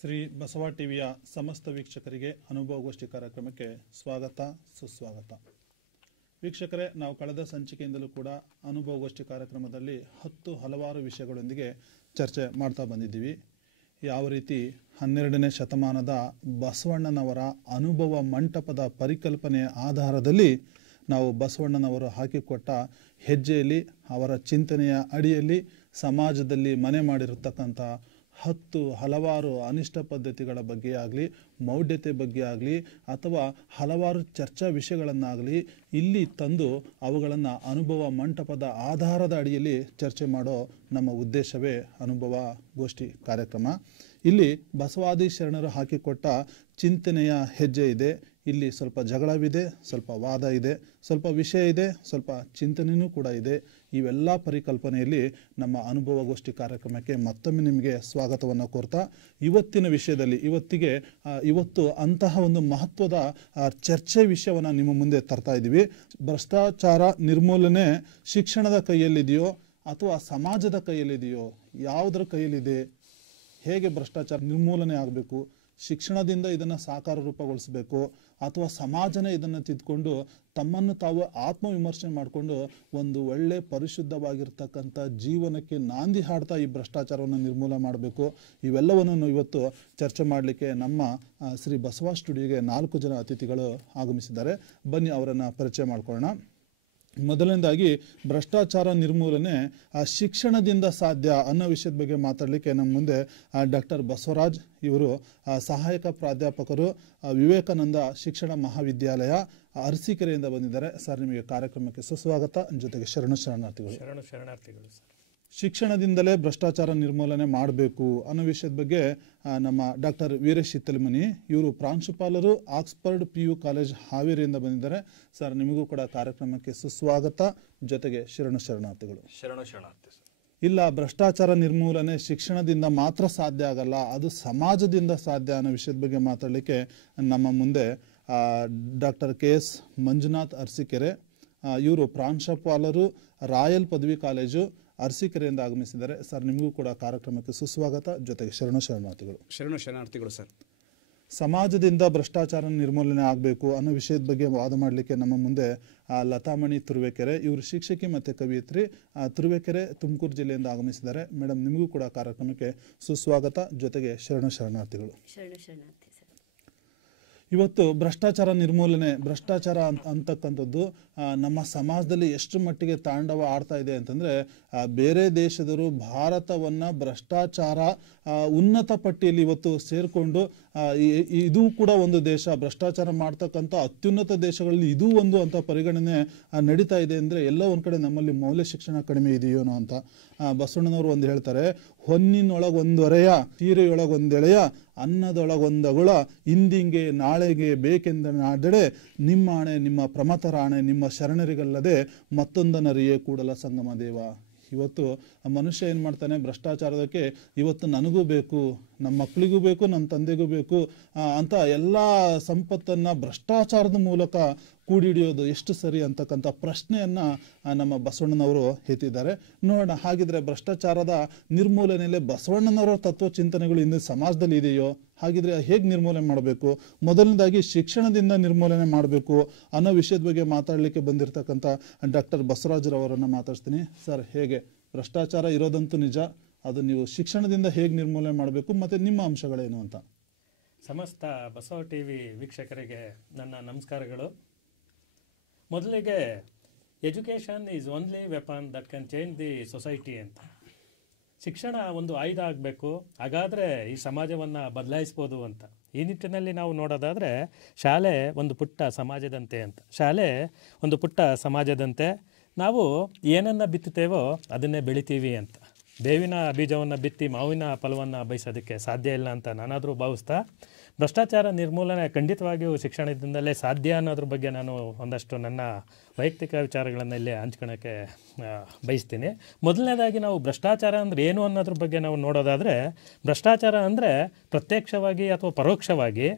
ಶ್ರೀ ಬಸವ ಟಿವಿಯ ಸಮಸ್ತ ವೀಕ್ಷಕರಿಗೆ ಅನುಭವಗೋಷ್ಠಿ ಕಾರ್ಯಕ್ರಮಕ್ಕೆ ಸ್ವಾಗತ ಸುಸ್ವಾಗತ. ವೀಕ್ಷಕರೇ, ನಾವು ಕಳೆದ ಸಂಚಿಕೆಯಿಂದಲೂ ಕೂಡ ಅನುಭವಗೋಷ್ಠಿ ಕಾರ್ಯಕ್ರಮದಲ್ಲಿ ಹಲವಾರು ವಿಷಯಗಳೊಂದಿಗೆ ಚರ್ಚೆ ಮಾಡ್ತಾ ಬಂದಿದ್ದೀವಿ. ಯಾವ ರೀತಿ 12ನೇ ಶತಮಾನದ ಬಸವಣ್ಣನವರ ಅನುಭವ ಮಂಟಪದ ಪರಿಕಲ್ಪನೆಯ ಆಧಾರದಲ್ಲಿ ನಾವು ಬಸವಣ್ಣನವರು ಹಾಕಿಕೊಟ್ಟ ಹೆಜ್ಜೆಯಲ್ಲಿ ಅವರ ಚಿಂತನೆಯ ಅಡಿಯಲ್ಲಿ ಸಮಾಜದಲ್ಲಿ ಮನೆ ಮಾಡಿರತಕ್ಕಂಥ ಹಲವಾರು ಅನಿಷ್ಟ ಪದ್ಧತಿಗಳ ಬಗ್ಗೆ ಆಗಲಿ, ಮೌಢ್ಯತೆ ಬಗ್ಗೆ ಆಗಲಿ, ಅಥವಾ ಹಲವಾರು ಚರ್ಚಾ ವಿಷಯಗಳನ್ನಾಗಲಿ ಇಲ್ಲಿ ತಂದು ಅವುಗಳನ್ನು ಅನುಭವ ಮಂಟಪದ ಆಧಾರದ ಅಡಿಯಲ್ಲಿ ಚರ್ಚೆ ಮಾಡೋ ನಮ್ಮ ಉದ್ದೇಶವೇ ಅನುಭವ ಗೋಷ್ಠಿ ಕಾರ್ಯಕ್ರಮ. ಇಲ್ಲಿ ಬಸವಾದಿ ಶರಣರು ಹಾಕಿಕೊಟ್ಟ ಚಿಂತನೆಯ ಹೆಜ್ಜೆ ಇದೆ. ಇಲ್ಲಿ ಸ್ವಲ್ಪ ಜಗಳವಿದೆ, ಸ್ವಲ್ಪ ವಾದ ಇದೆ, ಸ್ವಲ್ಪ ವಿಷಯ ಇದೆ, ಸ್ವಲ್ಪ ಚಿಂತನೆಯೂ ಕೂಡ ಇದೆ. ಇವೆಲ್ಲ ಪರಿಕಲ್ಪನೆಯಲ್ಲಿ ನಮ್ಮ ಅನುಭವಗೋಷ್ಠಿ ಕಾರ್ಯಕ್ರಮಕ್ಕೆ ಮತ್ತೊಮ್ಮೆ ನಿಮಗೆ ಸ್ವಾಗತವನ್ನು ಕೋರ್ತಾ, ಇವತ್ತಿನ ವಿಷಯದಲ್ಲಿ ಇವತ್ತು ಅಂತಹ ಒಂದು ಮಹತ್ವದ ಚರ್ಚೆ ವಿಷಯವನ್ನು ನಿಮ್ಮ ಮುಂದೆ ತರ್ತಾ ಇದ್ದೀವಿ. ಭ್ರಷ್ಟಾಚಾರ ನಿರ್ಮೂಲನೆ ಶಿಕ್ಷಣದ ಕೈಯಲ್ಲಿದೆಯೋ ಅಥವಾ ಸಮಾಜದ ಕೈಯಲ್ಲಿದೆಯೋ? ಯಾವುದರ ಕೈಯಲ್ಲಿದೆ? ಹೇಗೆ ಭ್ರಷ್ಟಾಚಾರ ನಿರ್ಮೂಲನೆ ಆಗಬೇಕು? ಶಿಕ್ಷಣದಿಂದ ಇದನ್ನು ಸಾಕಾರ ರೂಪಗೊಳಿಸಬೇಕು ಅಥವಾ ಸಮಾಜನೇ ಇದನ್ನು ತಿದ್ಕೊಂಡು ತಮ್ಮನ್ನು ತಾವು ಆತ್ಮವಿಮರ್ಶೆ ಮಾಡಿಕೊಂಡು ಒಂದು ಒಳ್ಳೆ ಪರಿಶುದ್ಧವಾಗಿರ್ತಕ್ಕಂಥ ಜೀವನಕ್ಕೆ ನಾಂದಿ ಹಾಡ್ತಾ ಈ ಭ್ರಷ್ಟಾಚಾರವನ್ನು ನಿರ್ಮೂಲನೆ ಮಾಡಬೇಕು? ಇವೆಲ್ಲವನ್ನು ಇವತ್ತು ಚರ್ಚೆ ಮಾಡಲಿಕ್ಕೆ ನಮ್ಮ ಶ್ರೀ ಬಸವ ಸ್ಟುಡಿಯೋಗೆ 4 ಜನ ಅತಿಥಿಗಳು ಆಗಮಿಸಿದ್ದಾರೆ. ಬನ್ನಿ ಅವರನ್ನು ಪರಿಚಯ ಮಾಡ್ಕೊಳ್ಳೋಣ. ಮೊದಲನೇದಾಗಿ, ಭ್ರಷ್ಟಾಚಾರ ನಿರ್ಮೂಲನೆ ಶಿಕ್ಷಣದಿಂದ ಸಾಧ್ಯ ಅನ್ನೋ ವಿಷಯದ ಬಗ್ಗೆ ಮಾತಾಡಲಿಕ್ಕೆ ನಮ್ಮ ಮುಂದೆ ಡಾಕ್ಟರ್ ಬಸವರಾಜ್ ಇವರು ಸಹಾಯಕ ಪ್ರಾಧ್ಯಾಪಕರು, ವಿವೇಕಾನಂದ ಶಿಕ್ಷಣ ಮಹಾವಿದ್ಯಾಲಯ ಅರಸೀಕೆರೆಯಿಂದ ಬಂದಿದ್ದಾರೆ. ಸರ್, ನಿಮಗೆ ಕಾರ್ಯಕ್ರಮಕ್ಕೆ ಸುಸ್ವಾಗತ. ಜೊತೆಗೆ ಶರಣಾರ್ಥಿಗಳು. ಶರಣಾರ್ಥಿಗಳು. ಶಿಕ್ಷಣದಿಂದಲೇ ಭ್ರಷ್ಟಾಚಾರ ನಿರ್ಮೂಲನೆ ಮಾಡಬೇಕು ಅನ್ನೋ ವಿಷಯದ ಬಗ್ಗೆ ನಮ್ಮ ಡಾಕ್ಟರ್ ವೀರೇಶ್ ಹಿತ್ತಲಮನಿ ಇವರು ಪ್ರಾಂಶುಪಾಲರು, ಆಕ್ಸ್ಫರ್ಡ್ PU ಕಾಲೇಜ್ ಹಾವೇರಿಯಿಂದ ಬಂದಿದ್ದಾರೆ. ಸರ್, ನಿಮಗೂ ಕೂಡ ಕಾರ್ಯಕ್ರಮಕ್ಕೆ ಸುಸ್ವಾಗತ. ಜೊತೆಗೆ ಶರಣಾರ್ಥಿಗಳು. ಇಲ್ಲ, ಭ್ರಷ್ಟಾಚಾರ ನಿರ್ಮೂಲನೆ ಶಿಕ್ಷಣದಿಂದ ಮಾತ್ರ ಸಾಧ್ಯ ಆಗಲ್ಲ, ಅದು ಸಮಾಜದಿಂದ ಸಾಧ್ಯ ಅನ್ನೋ ವಿಷಯದ ಬಗ್ಗೆ ಮಾತಾಡಲಿಕ್ಕೆ ನಮ್ಮ ಮುಂದೆ ಡಾಕ್ಟರ್ KS ಮಂಜುನಾಥ್ ಅರಸೀಕೆರೆ ಇವರು ಪ್ರಾಂಶುಪಾಲರು, ರಾಯಲ್ ಪದವಿ ಕಾಲೇಜು ಅರಸೀಕೆರೆಯಿಂದ ಆಗಮಿಸಿದ್ದಾರೆ. ಸರ್, ನಿಮಗೂ ಕೂಡ ಕಾರ್ಯಕ್ರಮಕ್ಕೆ ಸುಸ್ವಾಗತ. ಜೊತೆಗೆ ಶರಣಾರ್ಥಿಗಳು. ಸರ್, ಸಮಾಜದಿಂದ ಭ್ರಷ್ಟಾಚಾರ ನಿರ್ಮೂಲನೆ ಆಗಬೇಕು ಅನ್ನೋ ವಿಷಯದ ಬಗ್ಗೆ ವಾದ ಮಾಡಲಿಕ್ಕೆ ನಮ್ಮ ಮುಂದೆ ಲತಾಮಣಿ ತುರುವೇಕೆರೆ ಇವರು ಶಿಕ್ಷಕಿ ಮತ್ತು ಕವಿಯತ್ರಿ, ತುರುವೇಕೆರೆ ತುಮಕೂರು ಜಿಲ್ಲೆಯಿಂದ ಆಗಮಿಸಿದ್ದಾರೆ. ಮೇಡಮ್, ನಿಮಗೂ ಕೂಡ ಕಾರ್ಯಕ್ರಮಕ್ಕೆ ಸುಸ್ವಾಗತ. ಜೊತೆಗೆ ಶರಣಾರ್ಥಿಗಳು. ಇವತ್ತು ಭ್ರಷ್ಟಾಚಾರ ನಿರ್ಮೂಲನೆ, ಭ್ರಷ್ಟಾಚಾರ ಅಂತಕ್ಕಂಥದ್ದು ನಮ್ಮ ಸಮಾಜದಲ್ಲಿ ಎಷ್ಟು ಮಟ್ಟಿಗೆ ತಾಂಡವ ಆಡ್ತಾ ಇದೆ ಅಂತಂದರೆ, ಬೇರೆ ದೇಶದವರು ಭಾರತವನ್ನು ಭ್ರಷ್ಟಾಚಾರ ಉನ್ನತ ಪಟ್ಟಿಯಲ್ಲಿ ಇವತ್ತು ಸೇರಿಕೊಂಡು ಇದು ಕೂಡ ಒಂದು ದೇಶ, ಭ್ರಷ್ಟಾಚಾರ ಮಾಡ್ತಕ್ಕಂಥ ಅತ್ಯುನ್ನತ ದೇಶಗಳಲ್ಲಿ ಇದೂ ಒಂದು ಅಂತ ಪರಿಗಣನೆ ನಡೀತಾ ಇದೆ. ಅಂದರೆ ಎಲ್ಲ ಒಂದು ಕಡೆ ನಮ್ಮಲ್ಲಿ ಮೌಲ್ಯ ಶಿಕ್ಷಣ ಕಡಿಮೆ ಇದೆಯೋನೋ ಅಂತ. ಬಸವಣ್ಣನವರು ಒಂದು ಹೇಳ್ತಾರೆ, ಹೊನ್ನಿನೊಳಗೊಂದೊರೆಯ, ಸೀರೆಯೊಳಗೊಂದೆಳೆಯ, ಅನ್ನದೊಳಗೊಂದಗುಳ, ಇಂದಿಂಗೆ ನಾಳೆಗೆ ಬೇಕೆಂದ ನಾಡೆಡೆ, ನಿಮ್ಮ ಆಣೆ ನಿಮ್ಮ ಪ್ರಮಥರಾಣೆ, ನಿಮ್ಮ ಶರಣರಿಗಲ್ಲದೆ ಮತ್ತೊಂದನರಿಯೇ ಕೂಡಲ ಸಂಗಮ ದೇವ. ಇವತ್ತು ಮನುಷ್ಯ ಏನು ಮಾಡ್ತಾನೆ, ಭ್ರಷ್ಟಾಚಾರದಕ್ಕೆ ಇವತ್ತು ನನಗೂ ಬೇಕು, ನಮ್ಮ ಮಕ್ಕಳಿಗೂ ಬೇಕು, ನಮ್ಮ ತಂದೆಗೂ ಬೇಕು ಅಂತ ಎಲ್ಲ ಸಂಪತ್ತನ್ನು ಭ್ರಷ್ಟಾಚಾರದ ಮೂಲಕ ಕೂಡಿಡಿಯೋದು ಎಷ್ಟು ಸರಿ ಅಂತಕ್ಕಂಥ ಪ್ರಶ್ನೆಯನ್ನು ನಮ್ಮ ಬಸವಣ್ಣನವರು ಎತ್ತಿದ್ದಾರೆ. ನೋಡೋಣ, ಹಾಗಿದ್ರೆ ಭ್ರಷ್ಟಾಚಾರದ ನಿರ್ಮೂಲನೆಯಲ್ಲಿ ಬಸವಣ್ಣನವರ ತತ್ವ ಚಿಂತನೆಗಳು ಇಂದು ಸಮಾಜದಲ್ಲಿ ಇದೆಯೋ? ಹಾಗಿದ್ರೆ ಹೇಗೆ ನಿರ್ಮೂಲನೆ ಮಾಡಬೇಕು? ಮೊದಲನೇದಾಗಿ ಶಿಕ್ಷಣದಿಂದ ನಿರ್ಮೂಲನೆ ಮಾಡಬೇಕು ಅನ್ನೋ ವಿಷಯದ ಬಗ್ಗೆ ಮಾತಾಡಲಿಕ್ಕೆ ಬಂದಿರತಕ್ಕಂಥ ಡಾಕ್ಟರ್ ಬಸವರಾಜ್ರವರನ್ನು ಮಾತಾಡ್ತೀನಿ. ಸರ್, ಹೇಗೆ ಭ್ರಷ್ಟಾಚಾರ ಇರೋದಂತೂ ನಿಜ, ಅದು ನೀವು ಶಿಕ್ಷಣದಿಂದ ಹೇಗೆ ನಿರ್ಮೂಲನೆ ಮಾಡಬೇಕು ಮತ್ತು ನಿಮ್ಮ ಅಂಶಗಳೇನು ಅಂತ? ಸಮಸ್ತ ಬಸವ ಟಿವಿ ವೀಕ್ಷಕರಿಗೆ ನನ್ನ ನಮಸ್ಕಾರಗಳು. ಮೊದಲಿಗೆ, education is only weapon that can change the society ಅಂತ. ಶಿಕ್ಷಣ ಒಂದು ಆಯುಧ ಆಗಬೇಕು, ಹಾಗಾದರೆ ಈ ಸಮಾಜವನ್ನು ಬದಲಾಯಿಸ್ಬೋದು ಅಂತ. ಈ ನಿಟ್ಟಿನಲ್ಲಿ ನಾವು ನೋಡೋದಾದರೆ, ಶಾಲೆ ಒಂದು ಪುಟ್ಟ ಸಮಾಜದಂತೆ ಅಂತ. ಶಾಲೆ ಒಂದು ಪುಟ್ಟ ಸಮಾಜದಂತೆ. ನಾವು ಏನನ್ನು ಬಿತ್ತುತ್ತೇವೋ ಅದನ್ನೇ ಬೆಳಿತೀವಿ ಅಂತ. ಬೇವಿನ ಬೀಜವನ್ನು ಬಿತ್ತಿ ಮಾವಿನ ಫಲವನ್ನು ಬಯಸೋದಕ್ಕೆ ಸಾಧ್ಯ ಇಲ್ಲ ಅಂತ ನಾನಾದರೂ ಭಾವಿಸ್ತಾ, ಭ್ರಷ್ಟಾಚಾರ ನಿರ್ಮೂಲನೆ ಖಂಡಿತವಾಗಿಯೂ ಶಿಕ್ಷಣದಿಂದಲೇ ಸಾಧ್ಯ ಅನ್ನೋದ್ರ ಬಗ್ಗೆ ನಾನು ಒಂದಷ್ಟು ನನ್ನ ವೈಯಕ್ತಿಕ ವಿಚಾರಗಳನ್ನು ಇಲ್ಲಿ ಹಂಚ್ಕೊಳ್ಳೋಕ್ಕೆ ಬಯಸ್ತೀನಿ. ಮೊದಲನೇದಾಗಿ, ನಾವು ಭ್ರಷ್ಟಾಚಾರ ಅಂದರೆ ಏನು ಅನ್ನೋದ್ರ ಬಗ್ಗೆ ನಾವು ನೋಡೋದಾದರೆ, ಭ್ರಷ್ಟಾಚಾರ ಅಂದರೆ ಪ್ರತ್ಯಕ್ಷವಾಗಿ ಅಥವಾ ಪರೋಕ್ಷವಾಗಿ